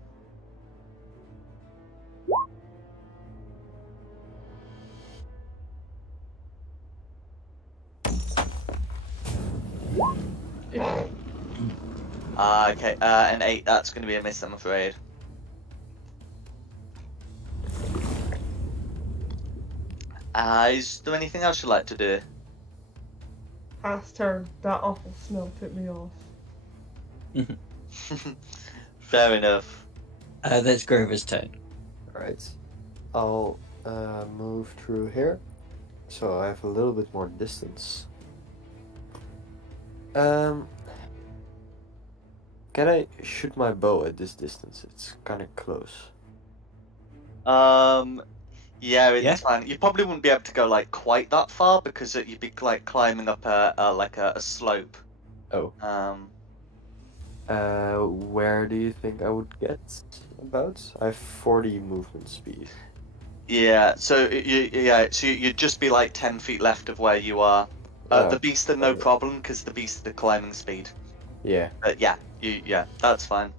Okay. An 8. That's going to be a miss, I'm afraid. Is there anything else you'd like to do? Past her, that awful smell put me off. Fair enough. That's Grover's turn. Alright. I'll move through here, so I have a little bit more distance. Can I shoot my bow at this distance? It's kind of close. Yeah, it's Yeah. fine. You probably wouldn't be able to go like quite that far because you'd be like climbing up a slope. Oh. Where do you think I would get about? I have 40 movement speed. Yeah, so you'd just be like 10 feet left of where you are. The beast are no problem because the beast are climbing speed. Yeah. But yeah, that's fine.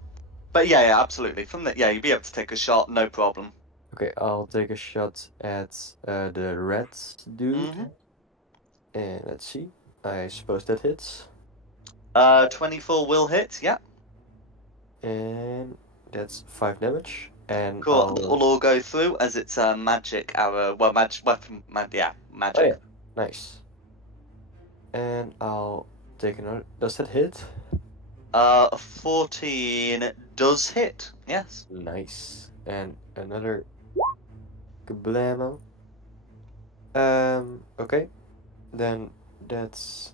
But yeah, absolutely. You'd be able to take a shot, no problem. Okay, I'll take a shot at the red dude. Mm-hmm. And let's see. I suppose that hits. 24 will hit, yeah. And that's 5 damage. And Cool, that will all go through as it's a magic arrow. Well, magic. Oh, yeah. Nice. And I'll take another. Does that hit? 14 does hit, yes. Nice. And another kablamo. Okay. Then that's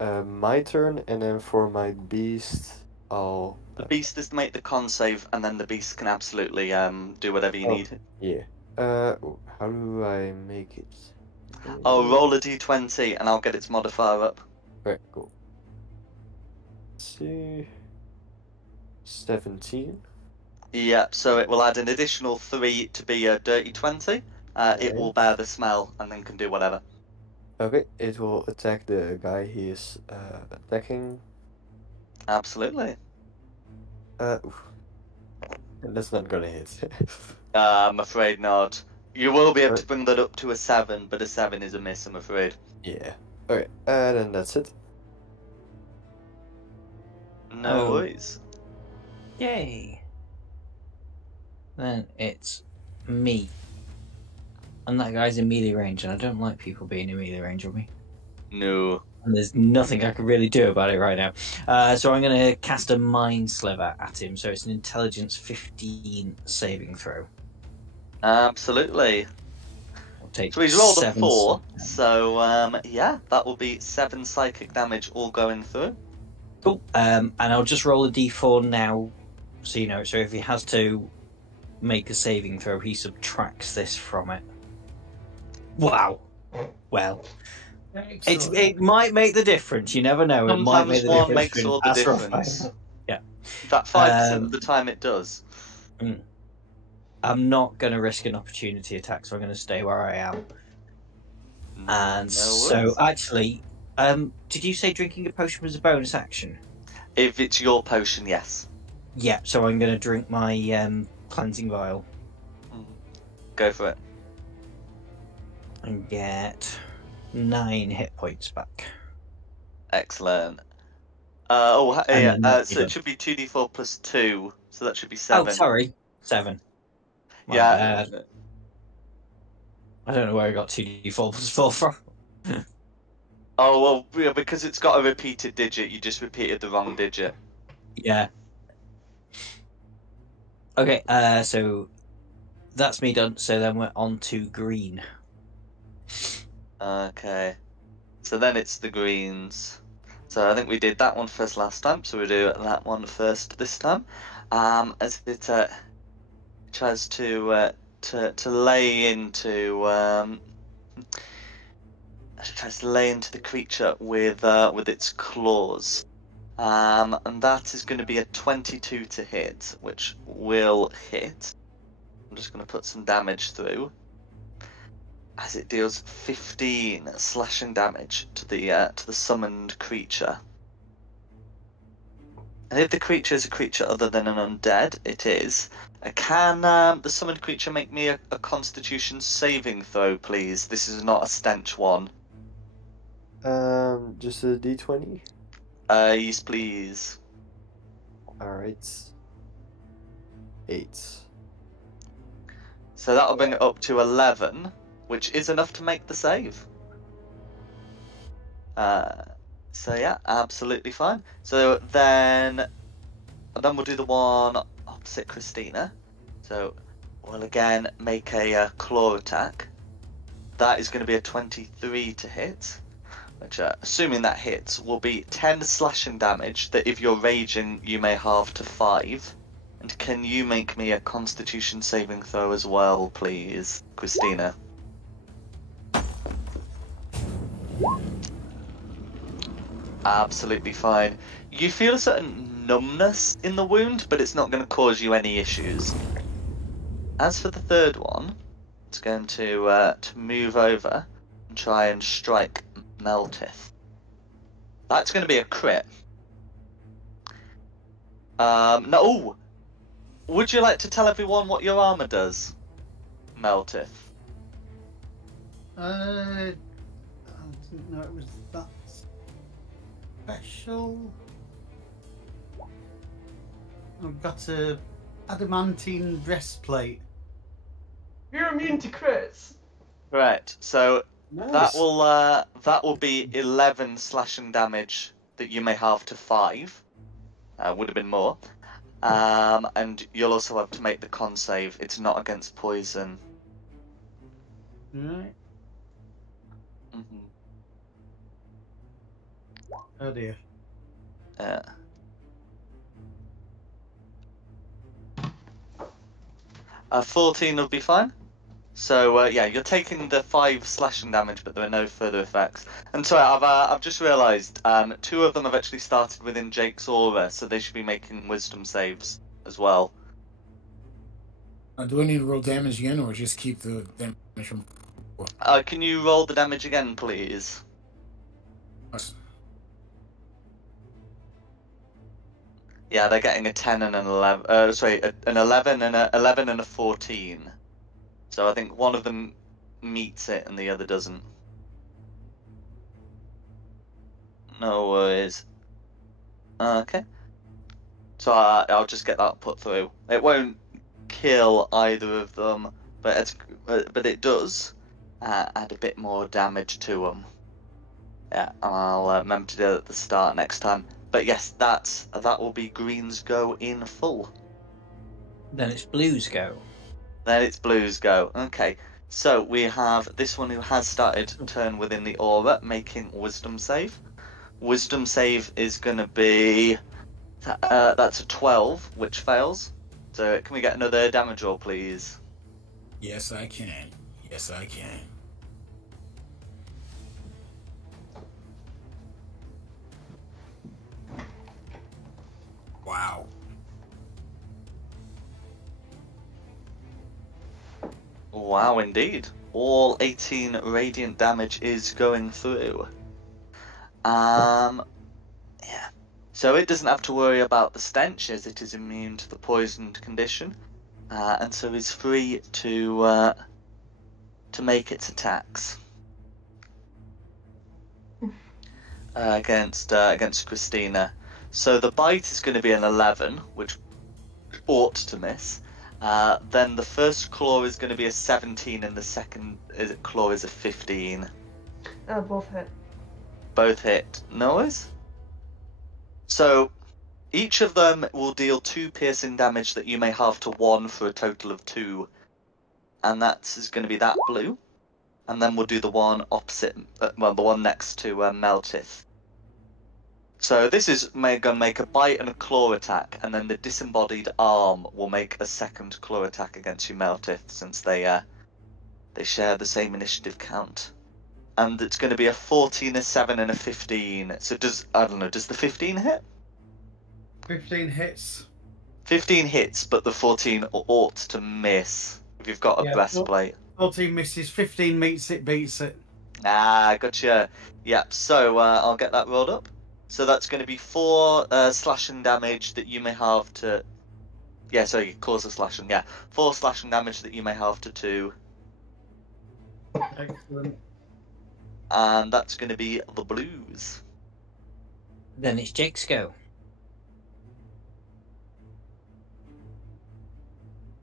my turn, and then for my beast, I'll. The beast is to make the con save, and then the beast can absolutely do whatever you need. Yeah. How do I make it? I'll roll a d20, and I'll get its modifier up. Okay, cool. Let's see. 17. Yeah, so it will add an additional 3 to be a dirty 20. It will bear the smell, and then can do whatever. Okay, it will attack the guy he is attacking. Absolutely. Oof. That's not gonna hit. I'm afraid not. You will be able to Right. bring that up to a 7, but a 7 is a miss, I'm afraid. Yeah. Okay, then that's it. No Oh. worries. Yay. Then it's me. And that guy's in melee range, and I don't like people being in melee range of me. No. And there's nothing I can really do about it right now. So I'm going to cast a Mind Sliver at him. So it's an Intelligence 15 saving throw. Absolutely. I'll take So he's rolled a 7 4, psychic damage. so yeah, that will be 7 psychic damage all going through. Cool. And I'll just roll a d4 now, so you know. So if he has to make a saving throw, he subtracts this from it. Wow. Well, it might make the difference. You never know. It might make Sometimes the one difference. makes between all the pass or difference. fail. Yeah. That 5% of the time it does. I'm not going to risk an opportunity attack, so I'm going to stay where I am. And No so, worries. actually, did you say drinking a potion was a bonus action? If it's your potion, yes. Yeah, so I'm going to drink my cleansing vial Go for it. and get 9 hit points back. Excellent. And then that's So even. it should be 2d4 plus 2, so that should be 7. Oh, sorry, 7. My Yeah. bad. I don't know where I got 2d4 plus 4 from. Oh, well, yeah, because it's got a repeated digit, you just repeated the wrong digit. Yeah. Okay, so that's me done. So then we're on to green. Okay. So then it's the greens. So I think we did that one first last time, so we'll do that one first this time. As it tries to lay into tries to lay into the creature with its claws. And that is going to be a 22 to hit, which will hit. I'm just going to put some damage through. As it deals 15 slashing damage to the summoned creature. And if the creature is a creature other than an undead, it is. Can the summoned creature make me a Constitution saving throw, please? This is not a stench one. Just a d20. Yes, please. Alright. 8. So that'll bring it up to 11, which is enough to make the save. So yeah, absolutely fine. So then we'll do the one opposite Christina. So we'll again make a claw attack. That is going to be a 23 to hit, which, assuming that hits, will be 10 slashing damage that if you're raging you may halve to 5. And can you make me a Constitution saving throw as well, please, Christina? Absolutely fine. You feel a certain numbness in the wound, but it's not going to cause you any issues. As for the third one, it's going to move over and try and strike Meltith. That's going to be a crit. No. Would you like to tell everyone what your armor does, Meltith? I didn't know it was that special. I've got a adamantine breastplate. You're immune to crits. Right. So Nice. that will be 11 slashing damage that you may halve to 5. Would have been more. And you'll also have to make the con save. It's not against poison. Right. Mm-hmm. Oh dear. 14 will be fine. So yeah, you're taking the 5 slashing damage, but there are no further effects. And sorry, I've just realised 2 of them have actually started within Jake's aura, so they should be making wisdom saves as well. Do I need to roll damage again, or just keep the damage from? Can you roll the damage again, please? Us. Yeah, they're getting a 10 and an 11. An 11 and a 11 and a 14. So I think one of them meets it and the other doesn't. No worries. Okay. So I'll just get that put through. It won't kill either of them, but it does add a bit more damage to them. Yeah, and I'll remember to do that at the start next time. But yes, that will be green's go in full. Then it's blue's go. Then it's blue's go. Okay, so we have this one who has started turn within the aura, making wisdom save. Wisdom save is going to be that's a 12, which fails. So can we get another damage roll, please? Yes, I can. Yes, I can. Wow. Wow, indeed. All 18 radiant damage is going through. Yeah. So it doesn't have to worry about the stench as it is immune to the poisoned condition, and so is free to make its attacks against Christina. So the bite is going to be an 11, which ought to miss. Then the first claw is going to be a 17, and the second claw is a 15. Both hit. Both hit. Noise. So each of them will deal 2 piercing damage that you may have to 1 for a total of 2. And that is going to be that blue. And then we'll do the one opposite, the one next to Meltith. So this is going to make a bite and a claw attack, and then the disembodied arm will make a second claw attack against you, Meltith, since they share the same initiative count. And it's going to be a 14, a 7, and a 15. So does the 15 hit? 15 hits. 15 hits, but the 14 ought to miss if you've got a breastplate. 14 misses, 15 meets it, beats it. Ah, gotcha. Yep, so I'll get that rolled up. So that's going to be 4 slashing damage that you may have to... Yeah, sorry, cause a slashing, yeah. 4 slashing damage that you may have to 2. Excellent. And that's going to be the blues. Then it's Jake's go.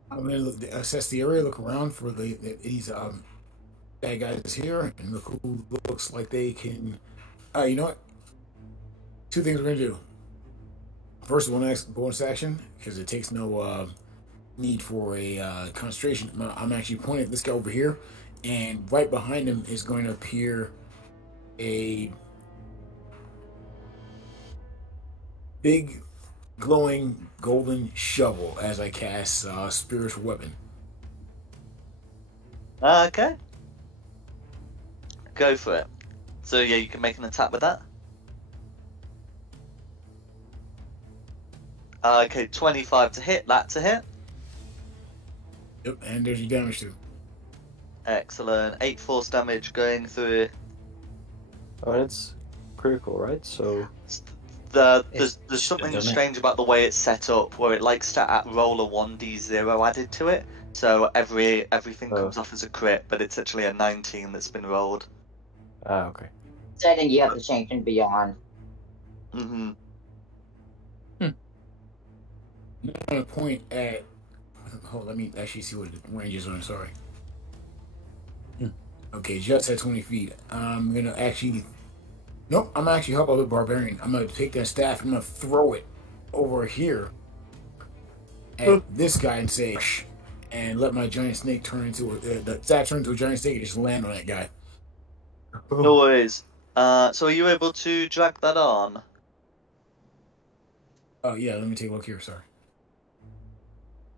I'm going to assess the area, look around for these bad guys here, and look who looks like they can... you know what? 2 things we're going to do. First, bonus action, because it takes no need for a concentration. I'm actually pointing at this guy over here, and right behind him is going to appear a big glowing golden shovel as I cast spiritual weapon. Okay. Go for it. So yeah, you can make an attack with that. Okay, 25 to hit. That's a hit. Yep, and there's your damage too. Excellent. 8 force damage going through. Oh, and it's critical, right? So There's something strange about the way it's set up, where it likes to roll a 1d0 added to it. So everything comes off as a crit, but it's actually a 19 that's been rolled. Ah, okay. So I think you have to change in beyond. Mm-hmm. I'm going to point at... Hold, let me actually see what the range is on. Sorry. Okay, just at 20 feet. I'm going to actually... Nope, I'm actually help out the barbarian. I'm going to take that staff, I'm going to throw it over here at this guy and say, shh, and let my giant snake turn into the staff turn into a giant snake and just land on that guy. No worries. So are you able to drag that on? Oh, yeah, let me take a look here, sorry.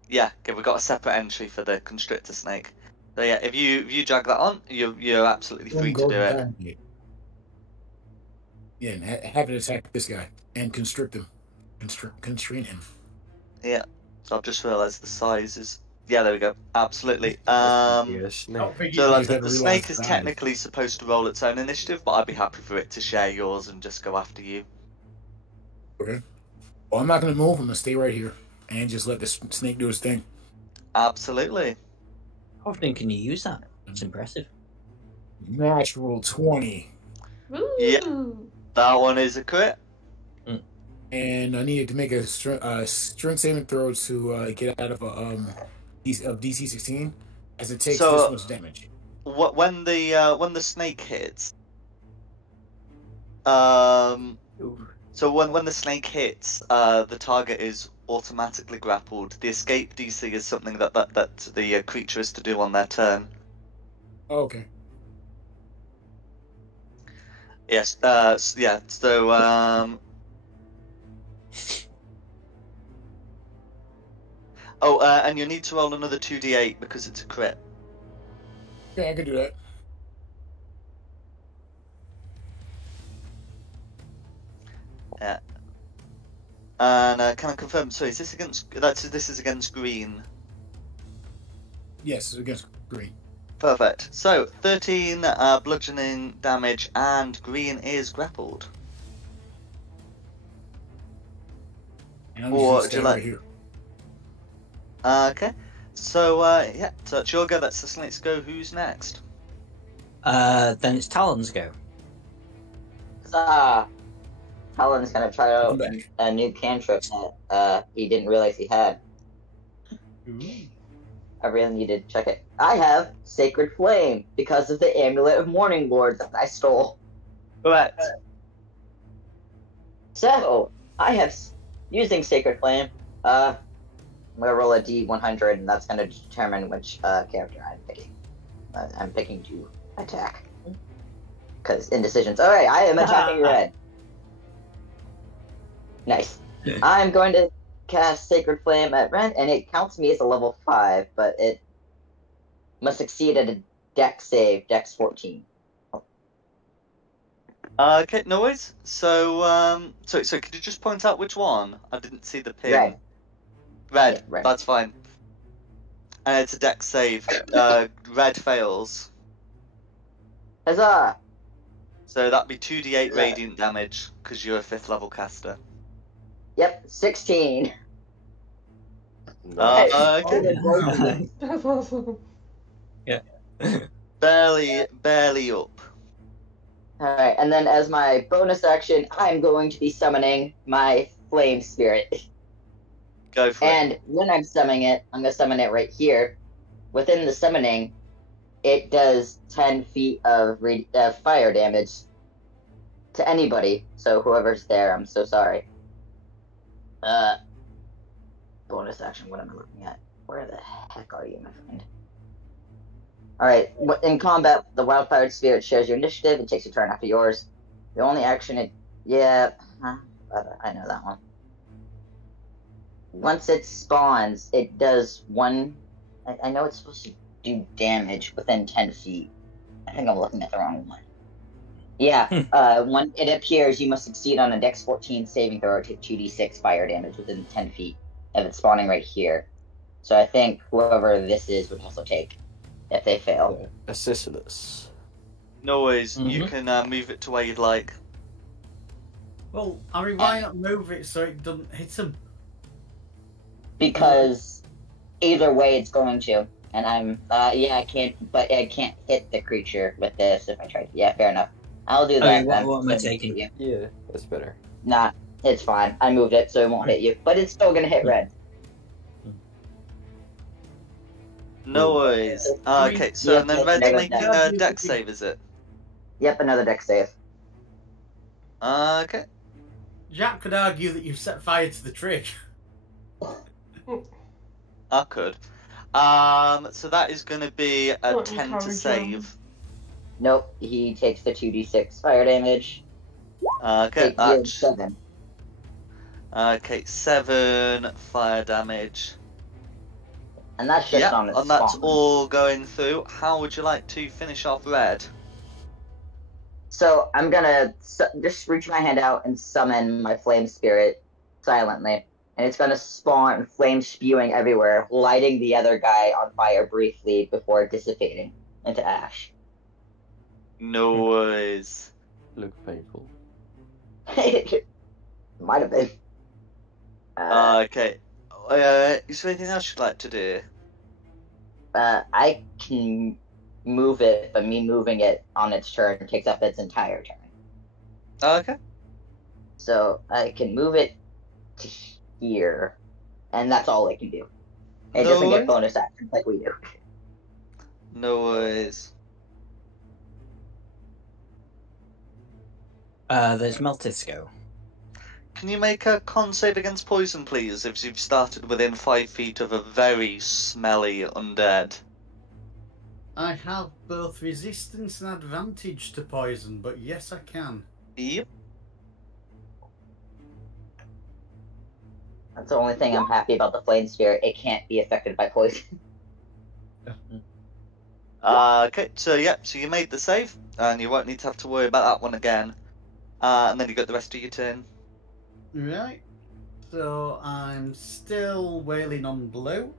Yeah, okay, we've got a separate entry for the constrictor snake. So yeah, if you drag that on, you're absolutely free to do it. Yeah, and have it attack this guy and constrict him. Constrain him. Yeah. So I've just realised the size is Yeah, there we go. Absolutely. Yeah, snake. Oh, thank you. So You like, just the, have to the realize snake is size. technically supposed to roll its own initiative, but I'd be happy for it to share yours and just go after you. Okay. Well, I'm not gonna move. I'm gonna stay right here and just let the snake do its thing. Absolutely. How often can you use that? It's impressive. Natural 20, Woo! Yeah. That one is a crit. and I needed to make a strength saving throw to get out of a of DC 16, as it takes So- this much damage. When the snake hits, so when the snake hits, the target is automatically grappled. The escape DC is something that the creature is to do on their turn. Oh, okay. Yes. Yeah. So Oh, and you need to roll another 2d8 because it's a crit. Yeah, I can do that. Yeah. And can I confirm? So is this against? This is against green. Yes, it's against green. Perfect. So 13 bludgeoning damage, and green is grappled. And I'm Or just do you gonna like- stay right here. Okay. So yeah, so it's your go. That's the snake's go. Who's next? Then it's Talon's go. Helen's gonna try out Welcome back. a new cantrip that he didn't realize he had. I really need to check it. I have Sacred Flame because of the Amulet of Morning Lord that I stole. Correct. So, I have, using Sacred Flame, I'm gonna roll a D100, and that's gonna determine which character I'm picking. I'm picking to attack. Because indecisions. Alright, I am attacking red. Nice. I'm going to cast Sacred Flame at red, and it counts me as a level 5, but it must succeed at a Dex save, Dex 14. Okay, no worries. So so could you just point out which one? I didn't see the pin. Red. Red. Yeah, red. That's fine. And it's a dex save. Red fails. Huzzah! So that'd be 2d8 Yeah. radiant damage because you're a 5th level caster. Yep, 16. Okay. That's awesome. barely up. Alright, and then as my bonus action, I'm going to be summoning my Flame Spirit. Go for it. And when I'm summoning it, I'm going to summon it right here. Within the summoning, it does 10 feet of fire damage to anybody. So whoever's there, I'm so sorry. Bonus action, what am I looking at? Where the heck are you, my friend? Alright, in combat, the Wildfire Spirit shares your initiative and takes a turn after yours. The only action it... Yeah, I know that one. Once it spawns, it does one... I know it's supposed to do damage within 10 feet. I think I'm looking at the wrong one. Yeah, when it appears, you must succeed on a Dex 14 saving throw or take 2d6 fire damage within 10 feet of it spawning right here. So I think whoever this is would also take if they fail. Assistless. No worries. You Mhm. can move it to where you'd like. Well, I mean, why not move it so it doesn't hit him? Because either way it's going to. And I'm, I can't hit the creature with this if I try to. Yeah, fair enough. I'll do that. Okay, then. what am I taking? Yeah, that's better. Nah, it's fine. I moved it so it won't hit you. But it's still gonna hit red. No worries. Okay, so Yeah, and then take Red's another making dex. a dex save, is it? Yep, another dex save. Okay. Jack could argue that you've set fire to the tree. I could. So that is going to be a Don't 10 to encourage save. Nope, he takes the 2d6 fire damage. Okay, Take that's 7. okay. 7 fire damage. And that's just Yeah, on its and that's spawn. all going through. How would you like to finish off Red? So I'm gonna just reach my hand out and summon my flame spirit silently. and it's gonna spawn flames spewing everywhere, lighting the other guy on fire briefly before dissipating into ash. No worries. Look painful. Might have been. Okay. Is there anything else you'd like to do? I can move it, but me moving it on its turn takes up its entire turn. Okay. So I can move it to here, and that's all it can do. It No doesn't worries. get bonus actions like we do. No worries. There's Meltis go. Can you make a con save against poison, please, if you've started within 5 feet of a very smelly undead? I have both resistance and advantage to poison, but yes, I can. Yep. That's the only thing I'm happy about the flame spirit. It can't be affected by poison. Okay, so you made the save, and you won't need to have to worry about that one again. And then you got the rest of your turn. Right. So I'm still wailing on blue.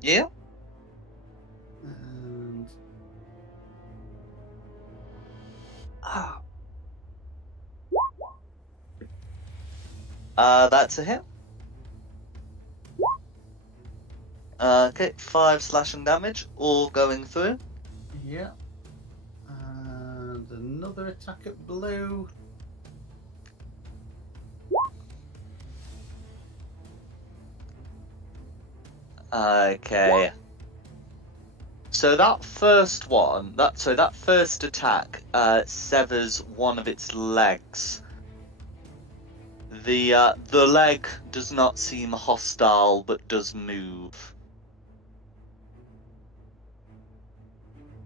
Yeah. And Ah, That's a hit. Okay, 5 slashing damage, all going through. yeah. And another attack at blue. Okay. So that first one, that first attack severs one of its legs. The leg does not seem hostile, but does move.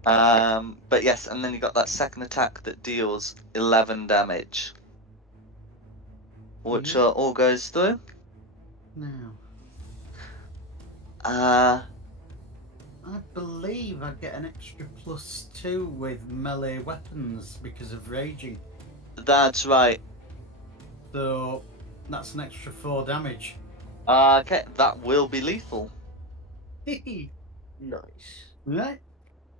But yes, and then you got that second attack that deals 11 damage, which all goes through. Now, Uh, I believe I get an extra +2 with melee weapons because of raging. that's right. So that's an extra 4 damage. Okay, that will be lethal. Nice. Right.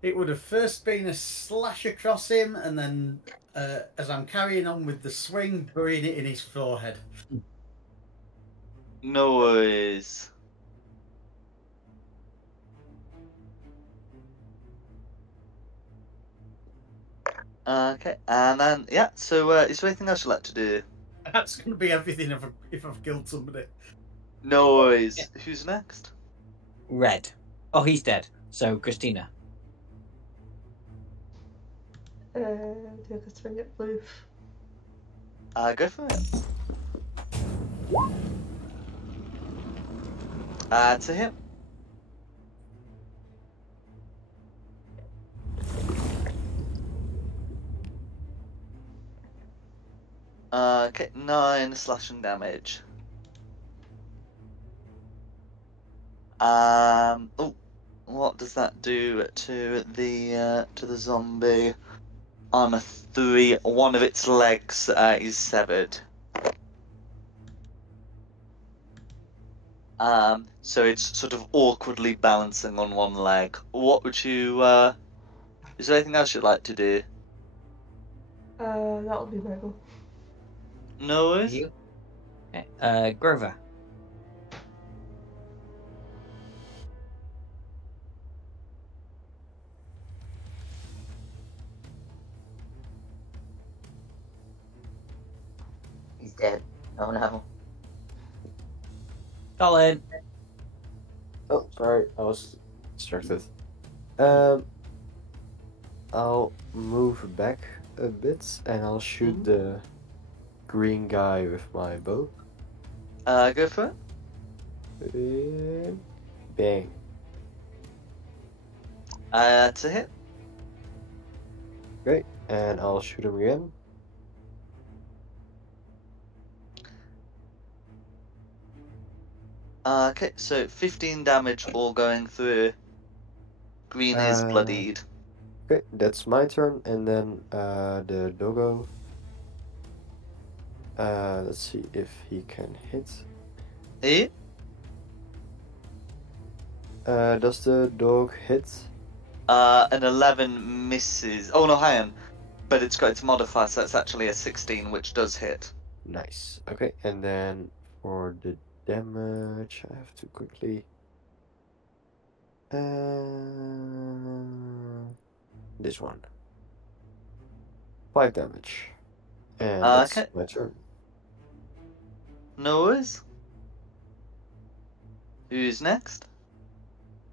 It would have first been a slash across him, and then as I'm carrying on with the swing, burying it in his forehead. No worries. Okay, and then so is there anything else you'd like to do? That's going to be everything if I've killed somebody. No worries. Who's next? red. Oh, he's dead. So, Christina. Take a swing at blue. Go for it. To him. Okay, 9 slashing damage. Oh, what does that do to the zombie? On a 3, one of its legs is severed. So it's sort of awkwardly balancing on one leg. What would you? Is there anything else you'd like to do? That'll be my go. No worries. You? Okay. Grover. He's dead. Oh no. Colin. Oh, sorry, I was distracted. I'll move back a bit and I'll shoot the green guy with my bow. Go for it. Bang. To hit. Great, and I'll shoot him again. Okay, so 15 damage all going through. Green is bloodied. Okay, that's my turn, and then the doggo. Let's see if he can hit. Eh? Does the dog hit? An 11 misses. Oh no, hang on. But it's got its modifier, so it's actually a 16, which does hit. Nice. Okay, and then for the damage, I have to quickly. This one. 5 damage. And that's Okay. my turn. No worries. Who's next?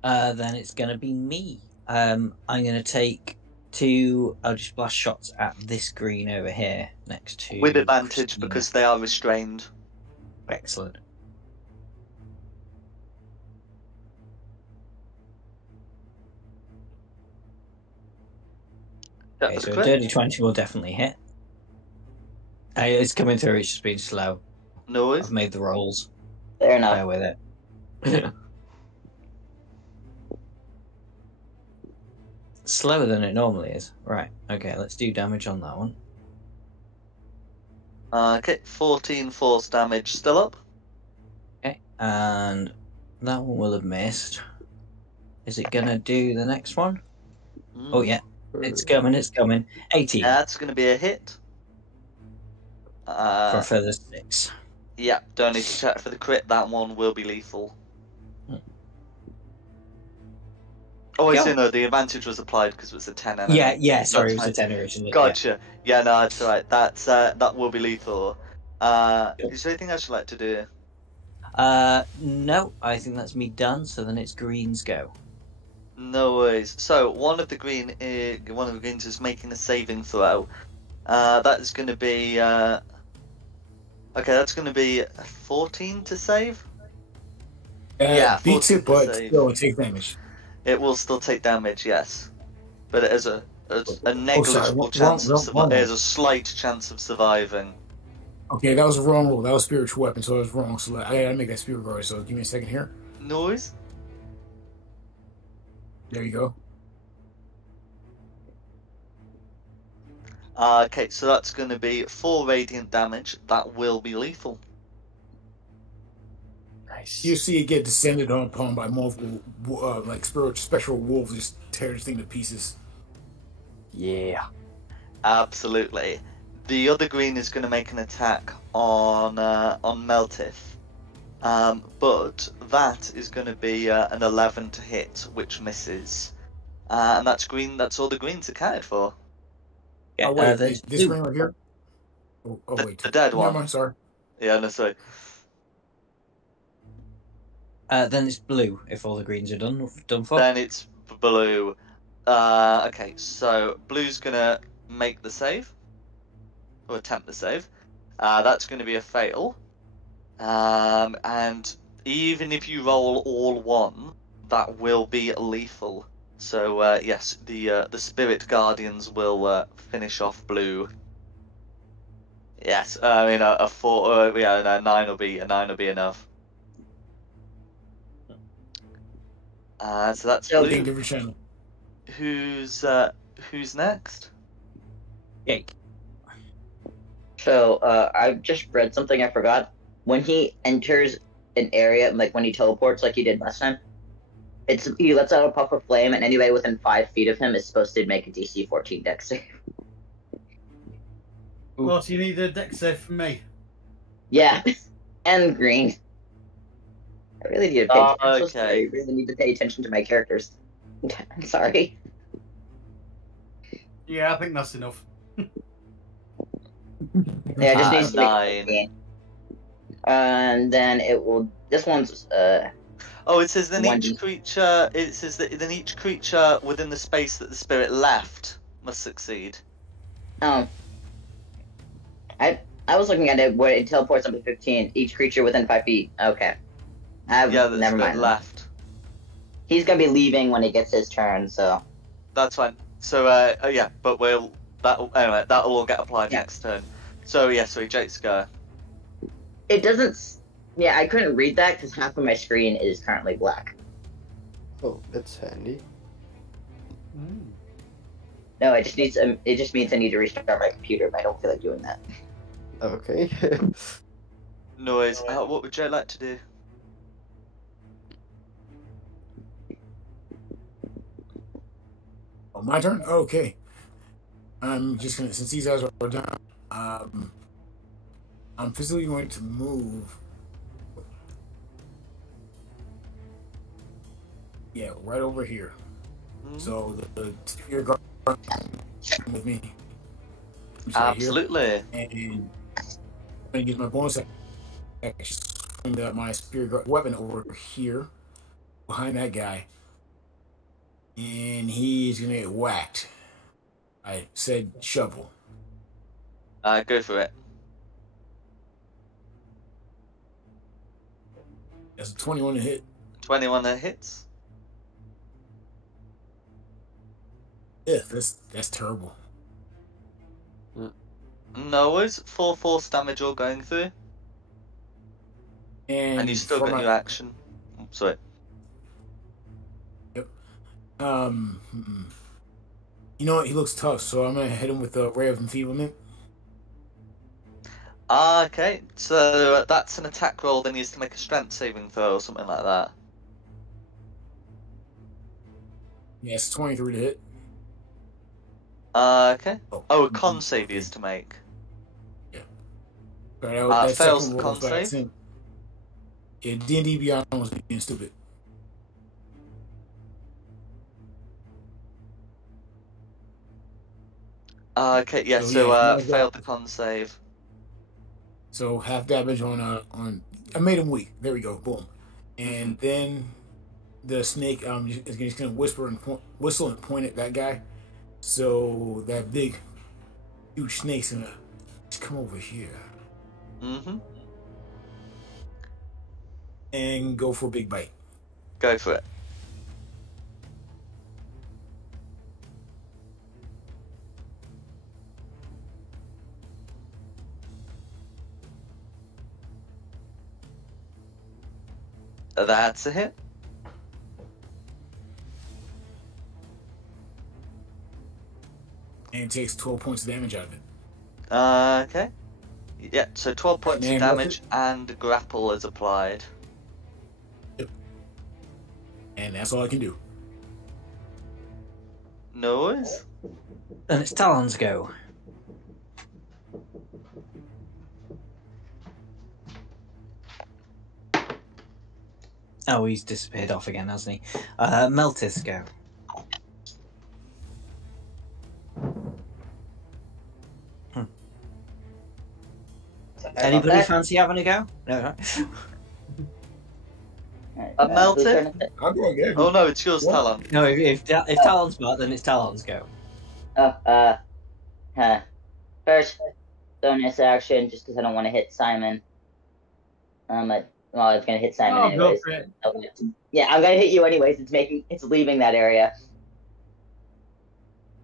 Then it's gonna be me. I'm gonna take 2 Eldritch Blast shots at this green over here next to. With advantage Christina. because they are restrained. Excellent. Okay, so a dirty 20 will definitely hit. It's coming through, it's just been slow. No worries. I've made the rolls. Fair enough. Bear with it. Slower than it normally is. Right, okay, let's do damage on that one. Okay, 14 force damage still up. Okay, and that one will have missed. Is it gonna do the next one? Oh yeah, it's coming, it's coming. 18 That's going to be a hit. for a further 6. Yeah, don't need to check for the crit. That one will be lethal. Oh, I Yeah. see, no, the advantage was applied because it was a 10. Yeah, sorry, it That's was fine. a 10 originally. Gotcha. Yeah, no, that's alright. That will be lethal. Is there anything else you'd like to do? Yeah. No, I think that's me done, so then it's Green's go. No worries. So one of the greens is making a saving throw. That is going to be okay. That's going to be 14 to save. Yeah, beats 14 it, but to save. still it takes damage. It will still take damage, yes, but it has a negligible wrong- chance wrong- of wrong. it has a slight chance of surviving. Okay, that was a wrong roll. That was spiritual weapon, so I was wrong. So I gotta make that spirit guard. So give me a second here. Noise. There you go. Okay, so that's going to be 4 radiant damage. That will be lethal. Nice. You see it get descended upon by multiple, like spectral wolves, just tear this thing to pieces. Yeah. Absolutely. The other green is going to make an attack on Meltith, but that is going to be an 11 to hit, which misses, and that's green. That's all the greens accounted for. Yeah, Oh wait, there's this blue. ring right here. Oh The- wait, the dead one. Never mind, sorry. Yeah, no, sorry. Then it's blue if all the greens are done for. Then it's blue. Okay, so blue's gonna make the save, or attempt the save. That's going to be a fail. And even if you roll all 1, that will be lethal. So yes, the spirit guardians will finish off blue. Yes, I mean a 4. A 9 will be enough. So that's Totally blue. different channel. Who's next? Jake. So, I just read something I forgot. When he enters an area, like when he teleports, like he did last time, he lets out a puff of flame, and anybody within 5 feet of him is supposed to make a DC 14 dex save. What, you need a dex save from me? Yeah, and green. I really need to pay attention. Okay. I really need to pay attention to my characters. I'm sorry. Yeah, I think that's enough. Yeah, I just need to make 9. and then it will. This one's Oh, it says then 1d. each creature. It says that then each creature within the space that the spirit left must succeed. I was looking at it where it teleports up to 15. Each creature within 5 feet. Okay. Yeah, that's never mind. left. He's gonna be leaving when it gets his turn, so. That's fine. So yeah, but that'll all get applied Yeah. next turn. So yeah, sorry, Jake's go. It doesn't. Yeah, I couldn't read that because half of my screen is currently black. Oh, that's handy. No, it just needs. It just means I need to restart my computer, but I don't feel like doing that. Okay. Noise. What would Jake like to do? Oh, my turn? Okay. I'm just gonna, since these guys are down, I'm physically going to move. Yeah, right over here. So the spear guard with me. Just right here. Absolutely. And I'm gonna use my bonus action. My spear guard weapon over here, behind that guy, and he's gonna get whacked. I said shovel. Go for it. That's a 21 to hit. 21 that hits. Yeah, that's terrible. No worries. 4 force damage all going through. And you still for got my- your action. Oh, sorry. Yep. You know what? He looks tough, so I'm gonna hit him with a ray of enfeeblement. Okay, so that's an attack roll, then he needs to make a strength saving throw or something like that. Yes, 23 to hit. Okay. Oh, a Mm-hmm. con save he is to make. But that Fails second the roll con by save. accident. Yeah, D&D Beyond was being stupid. Okay, yeah, So, so yeah, failed the con save. So half damage on. I made him weak. There we go. Boom. And then the snake is just gonna whistle and point at that guy. So that big, huge snake's gonna just come over here and go for a big bite. Go for it. That's a hit. And takes 12 points of damage out of it. Okay. Yeah, so 12 points of And damage and grapple is applied. Yep. And that's all I can do. No worries. Then it's Talon's go. Oh, he's disappeared off again, hasn't he? Meltis go. Anybody fancy having a go? No. Melted? I'll go again. Oh no, it's yours, What? Talon. No, if Talon's back, then it's Talon's go. First bonus action, just because I don't want to hit Simon. Well, it's gonna hit Simon Oh, go anyways. for it. Yeah, I'm gonna hit you anyways. It's leaving that area.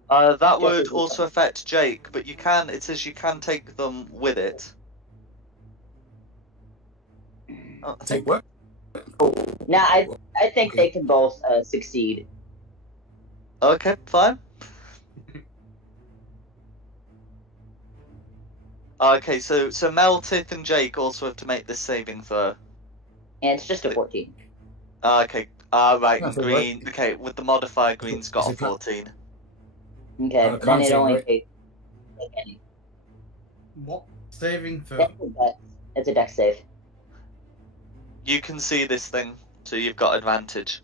That would also affect Jake, but it says you can take them with it. Oh, Take what? Now, I think they can both succeed. okay, fine. Okay, so Meltith and Jake also have to make this saving throw. And it's just a 14. Okay, right, That's all green. Okay, with the modifier, green's got a Is it co- 14. Okay, then con it save, only right? takes any. What? Saving throw. It's a dex save. You can see this thing, so you've got advantage.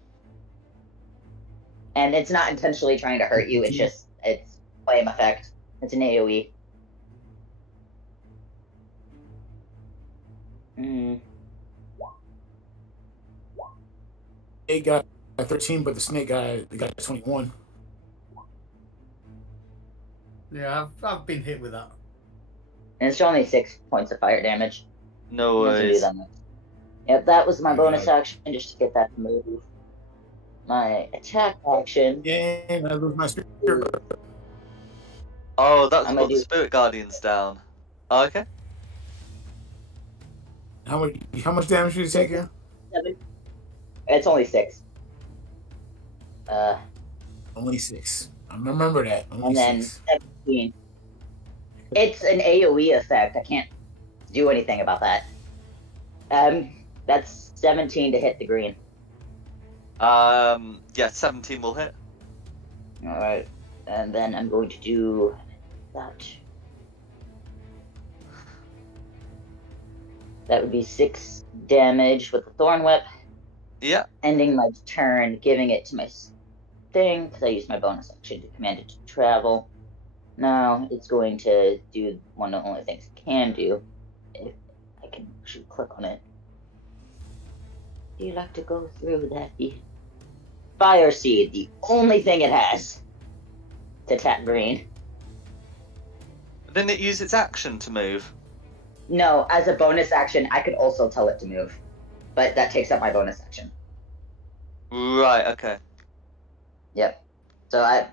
And it's not intentionally trying to hurt you, it's flame effect. It's an AoE. It got a 13, but the snake got a 21. Yeah, I've been hit with that. And it's only 6 points of fire damage. No Doesn't do worries. that much. Yep, that was my bonus action, just to get that move. My attack action. And I lose my spirit. Oh, that's I'm got gonna the do- Spirit Guardians down. Okay. How much damage did you take here? 7. It's only 6. Only 6. I remember that. Only And then 6. 17. It's an AoE effect. I can't do anything about that. That's 17 to hit the green. Yeah, 17 will hit. Alright. And then I'm going to do that. That would be 6 damage with the Thorn Whip. Yeah. Ending my turn, giving it to my thing, because I used my bonus action to command it to travel. Now it's going to do one of the only things it can do. If I can actually click on it. Do you like to go through that? Fire Seed, the only thing it has to tap green. Didn't it use its action to move? No, as a bonus action, I could also tell it to move. But that takes up my bonus action. Right, okay. Yep. So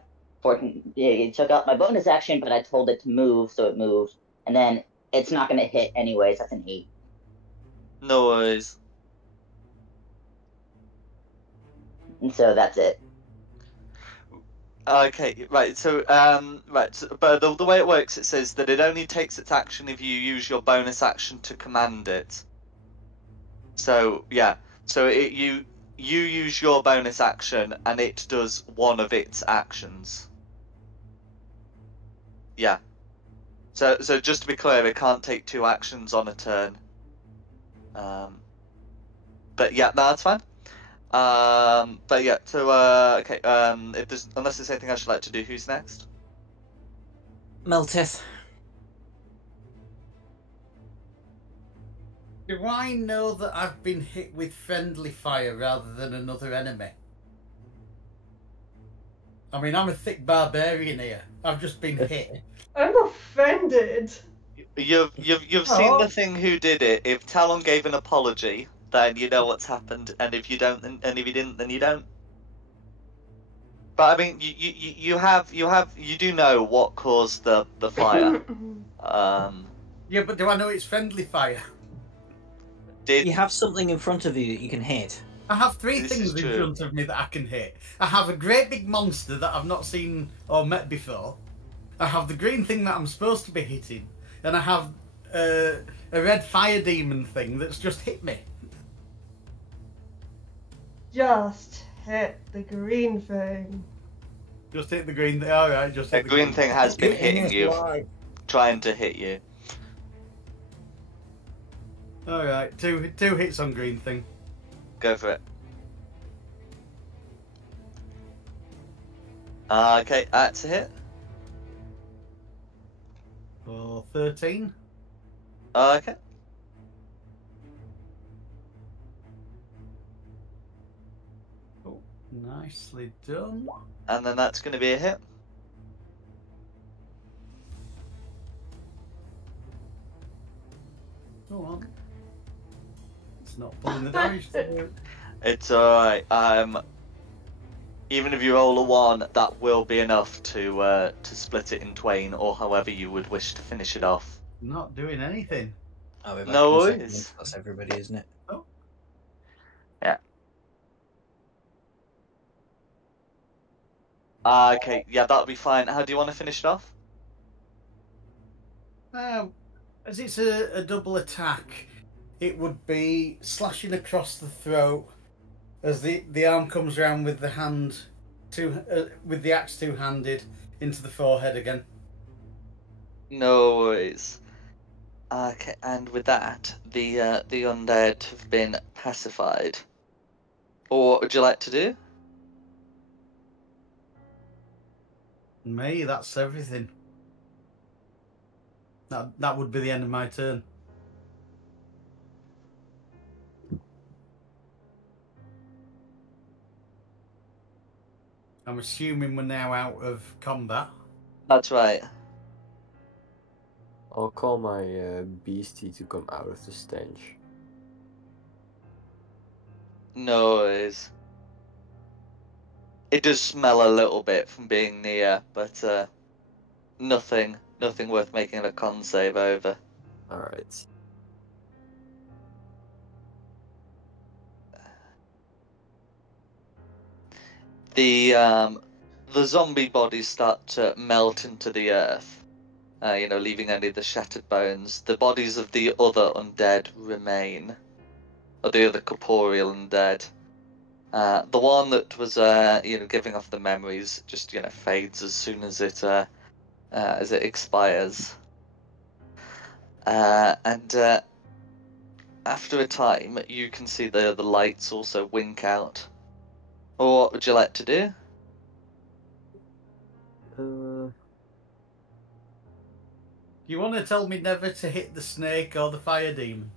it took out my bonus action, but I told it to move, so it moved. And then it's not going to hit anyways. That's an 8. No worries. And so that's it. Okay, right, so, but the way it works, it says that it only takes its action if you use your bonus action to command it. So, yeah, so you use your bonus action, and it does one of its actions. Yeah. So just to be clear, it can't take 2 actions on a turn. But yeah, no, that's fine. But yeah, so okay. Unless there's anything else you'd like to do, who's next? Meltith. Do I know that I've been hit with friendly fire rather than another enemy? I mean, I'm a thick barbarian here. I've just been hit. I'm offended. You've seen the thing who did it. If Talon gave an apology, then you know what's happened, and if you don't, and if you didn't, then you don't. But I mean, you do know what caused the fire. Yeah, but do I know it's friendly fire? You have something in front of you that you can hit. I have 3 This things is in true. front of me that I can hit. I have a great big monster that I've not seen or met before. I have the green thing that I'm supposed to be hitting. And I have a red fire demon thing that's just hit me. Just hit the green thing. Just hit the green thing. Alright, just The hit the green thing has been Get hitting in you, line. trying to hit you. Alright, two hits on green thing. Go for it. Okay, that's a hit. For 13. Okay. Oh, nicely done. And then that's going to be a hit. Go on. It's not pulling the dice. It's alright. Even if you roll a 1, that will be enough to split it in twain, or however you would wish to finish it off. Not doing anything. I'll be back No in a second. worries. That's everybody, isn't it? Okay, yeah, that'll be fine. How do you want to finish it off? As it's a double attack, it would be slashing across the throat as the arm comes round with the hand, with the axe two-handed into the forehead again. No worries. Okay, and with that, the undead have been pacified. Or what would you like to do? Me, that's everything. That would be the end of my turn. I'm assuming we're now out of combat. That's right. I'll call my beastie to come out of the stench. No worries. It does smell a little bit from being near, but nothing worth making a con save over. Alright. The zombie bodies start to melt into the earth, leaving only the shattered bones. The bodies of the other undead remain, or the other corporeal undead. The one that was, giving off the memories just, fades as soon as it expires. And after a time, you can see the lights also wink out. Or what would you like to do? You want to tell me never to hit the snake or the fire demon?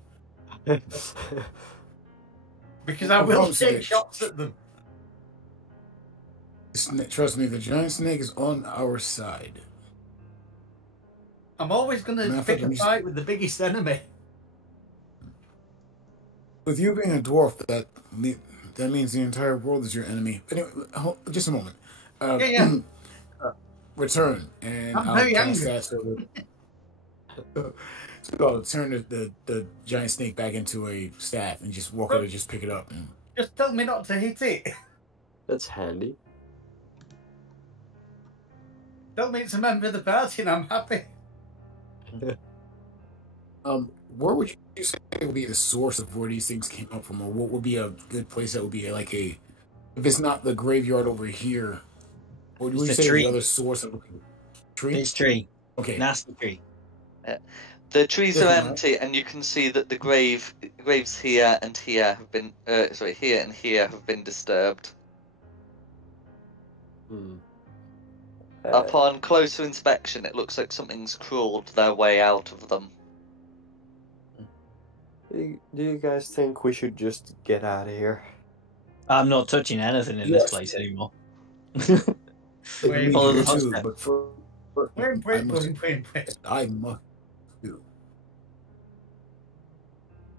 Because I will take shots at them. Trust me, the giant snake is on our side. I'm always going to pick a fight with the biggest enemy. With you being a dwarf, that means the entire world is your enemy. Anyway, just a moment. Yeah. Return, and I'm I'll very cast angry. that. So I'll turn the giant snake back into a staff and just walk over, just pick it up. And... Just tell me not to hit it. That's handy. Tell me it's a member of the party and I'm happy. Where would you say would be the source of where these things came up from, or what would be a good place that would be like if it's not the graveyard over here, or would you say the other source of tree? It's tree. Okay. Nasty tree. Yeah. The trees are empty, and you can see that the graves here and here have been here and here have been disturbed. Upon closer inspection, it looks like something's crawled their way out of them. Do you guys think we should just get out of here? I'm not touching anything in this place anymore. Wait, Follow the too, footsteps. but for I must do.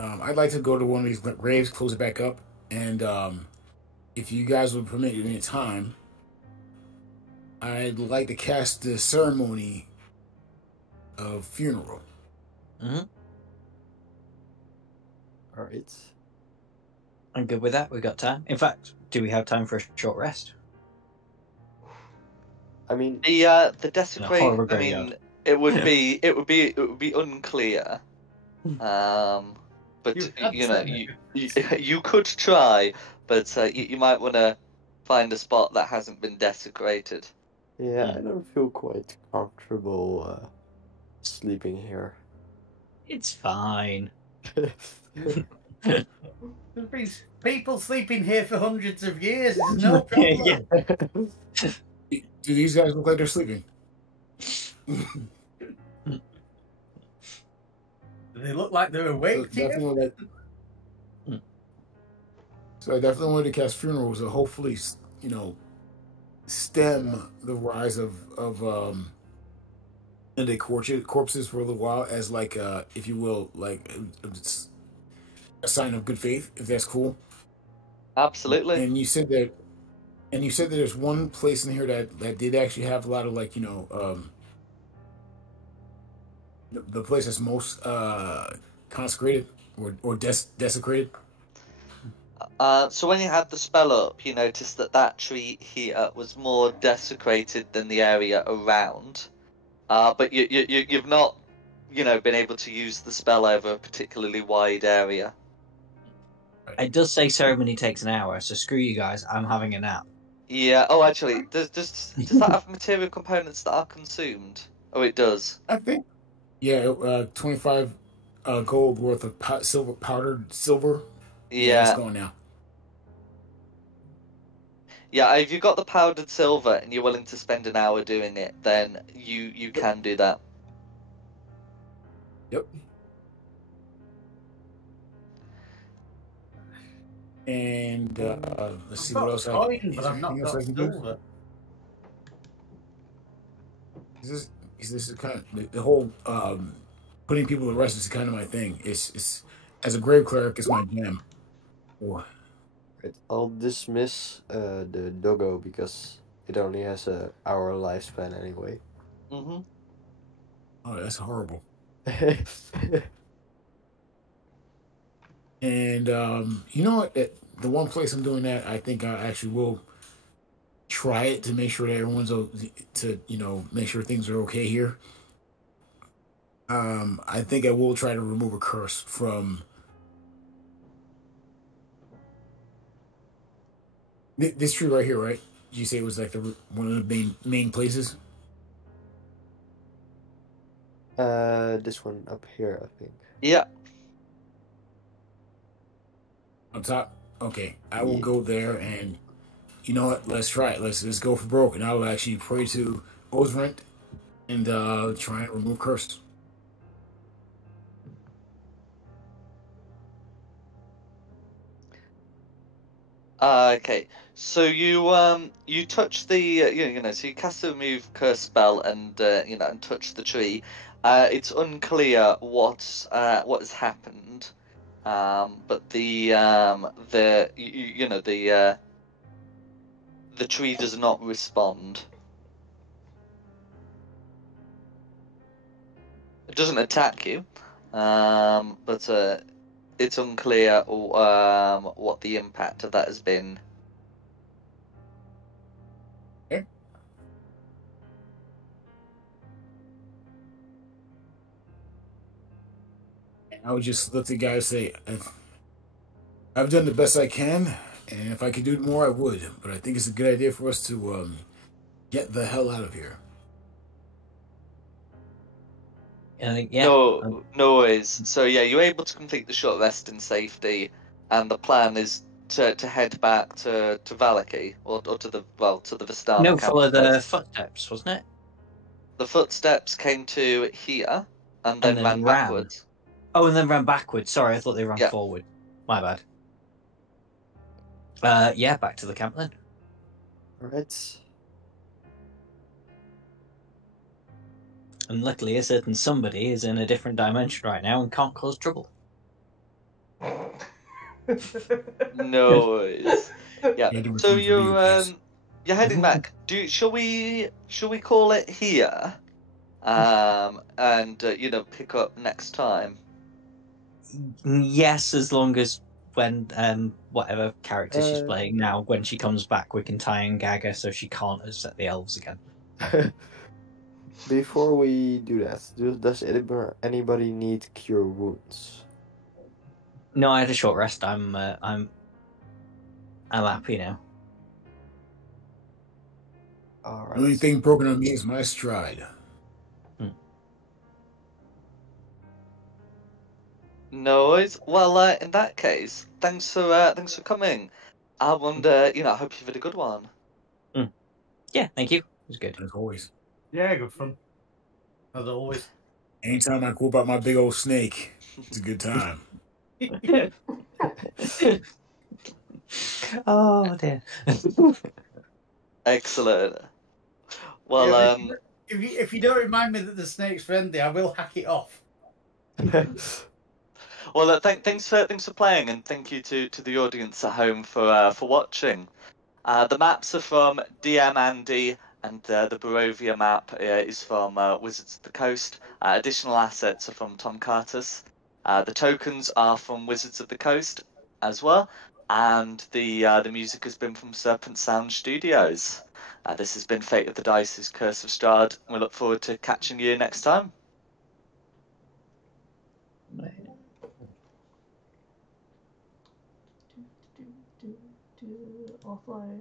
I'd like to go to one of these graves, close it back up, and if you guys would permit at any time, I'd like to cast the ceremony of funeral. Mm-hmm. All right. I'm good with that. We've got time. In fact, do we have time for a short rest? I mean, the desecrate. I mean, it would be unclear. But you could try, but you might want to find a spot that hasn't been desecrated. Yeah, I don't feel quite comfortable sleeping here. It's fine. There's been people sleeping here for hundreds of years. There's no problem. Yeah. Do these guys look like they're sleeping? They look like they're awake. So I definitely wanted to cast funerals to hopefully, stem the rise of the corpses for a little while as like if you will, like a sign of good faith, if that's cool. Absolutely. And you said that there's one place in here that did actually have a lot of the place that's most consecrated or desecrated. So when you had the spell up, you noticed that tree here was more desecrated than the area around. But you've not, been able to use the spell over a particularly wide area. It does say ceremony takes an hour, so screw you guys. I'm having a nap. Yeah. Oh, actually, does that have material components that are consumed? Oh, it does. I think. Yeah, 25 gold worth of powdered silver. Yeah, it's going now. Yeah, if you've got the powdered silver and you're willing to spend an hour doing it, then you can do that. Yep. And let's see what else. But I'm not got silver. This is kind of the whole putting people to rest is kind of my thing. It's as a grave cleric, it's my jam. Oh. Right, I'll dismiss the doggo because it only has an hour lifespan anyway. Mm-hmm. Oh, that's horrible. And you know what? The one place I'm doing that, I think I actually will try it to make sure that everyone's make sure things are okay here. I think I will try to remove a curse from This tree right here, right? Did you say it was like one of the main places? This one up here, I think. Yeah. On top? Okay. I will Yeah. go there and you know what? Let's try it. Let's go for broke. And I will actually pray to Osrent and try and remove curse. Okay. So you touch the so you cast the remove curse spell and and touch the tree. It's unclear what has happened. But the tree does not respond. It doesn't attack you, but it's unclear what the impact of that has been. Okay. And I would just look at the guy and say, I've done the best I can, and if I could do more, I would. But I think it's a good idea for us to get the hell out of here. Yeah. No worries. So yeah, you're able to complete the short rest in safety, and the plan is to head back to Valaki or to the Vistana No, camp follow the first. footsteps, wasn't it? The footsteps came to here and And then then ran ran. backwards. Oh, and then ran backwards. Sorry, I thought they ran Yeah. forward. My bad. Yeah, back to the camp then. Alright. And luckily, a certain somebody is in a different dimension right now and can't cause trouble. No worries. Yeah. You had to So return for video games. you're heading back. Shall we call it here? And pick up next time. Yes, as long as when whatever character she's Uh, playing now, when she comes back, we can tie and gag her so she can't upset the elves again. Before we do that, does anybody need cure wounds? No, I had a short rest. I'm happy now. Alright. The only thing broken on me is my stride. No worries. Well, in that case, thanks for coming. I wonder, I hope you've had a good one. Yeah, thank you. It was good. As always. Yeah, good fun. As always. Anytime I go about my big old snake, it's a good time. Oh dear. Excellent. Well, Yeah, if you don't remind me that the snake's friendly, I will hack it off. well, thanks for playing, and thank you to the audience at home for watching. The maps are from DM Andy, and the Barovia map is from Wizards of the Coast. Additional assets are from Tom Curtis. The tokens are from Wizards of the Coast as well, and the music has been from Serpent Sound Studios. This has been Fate of the Dice's Curse of Strahd. We look forward to catching you next time. Offline.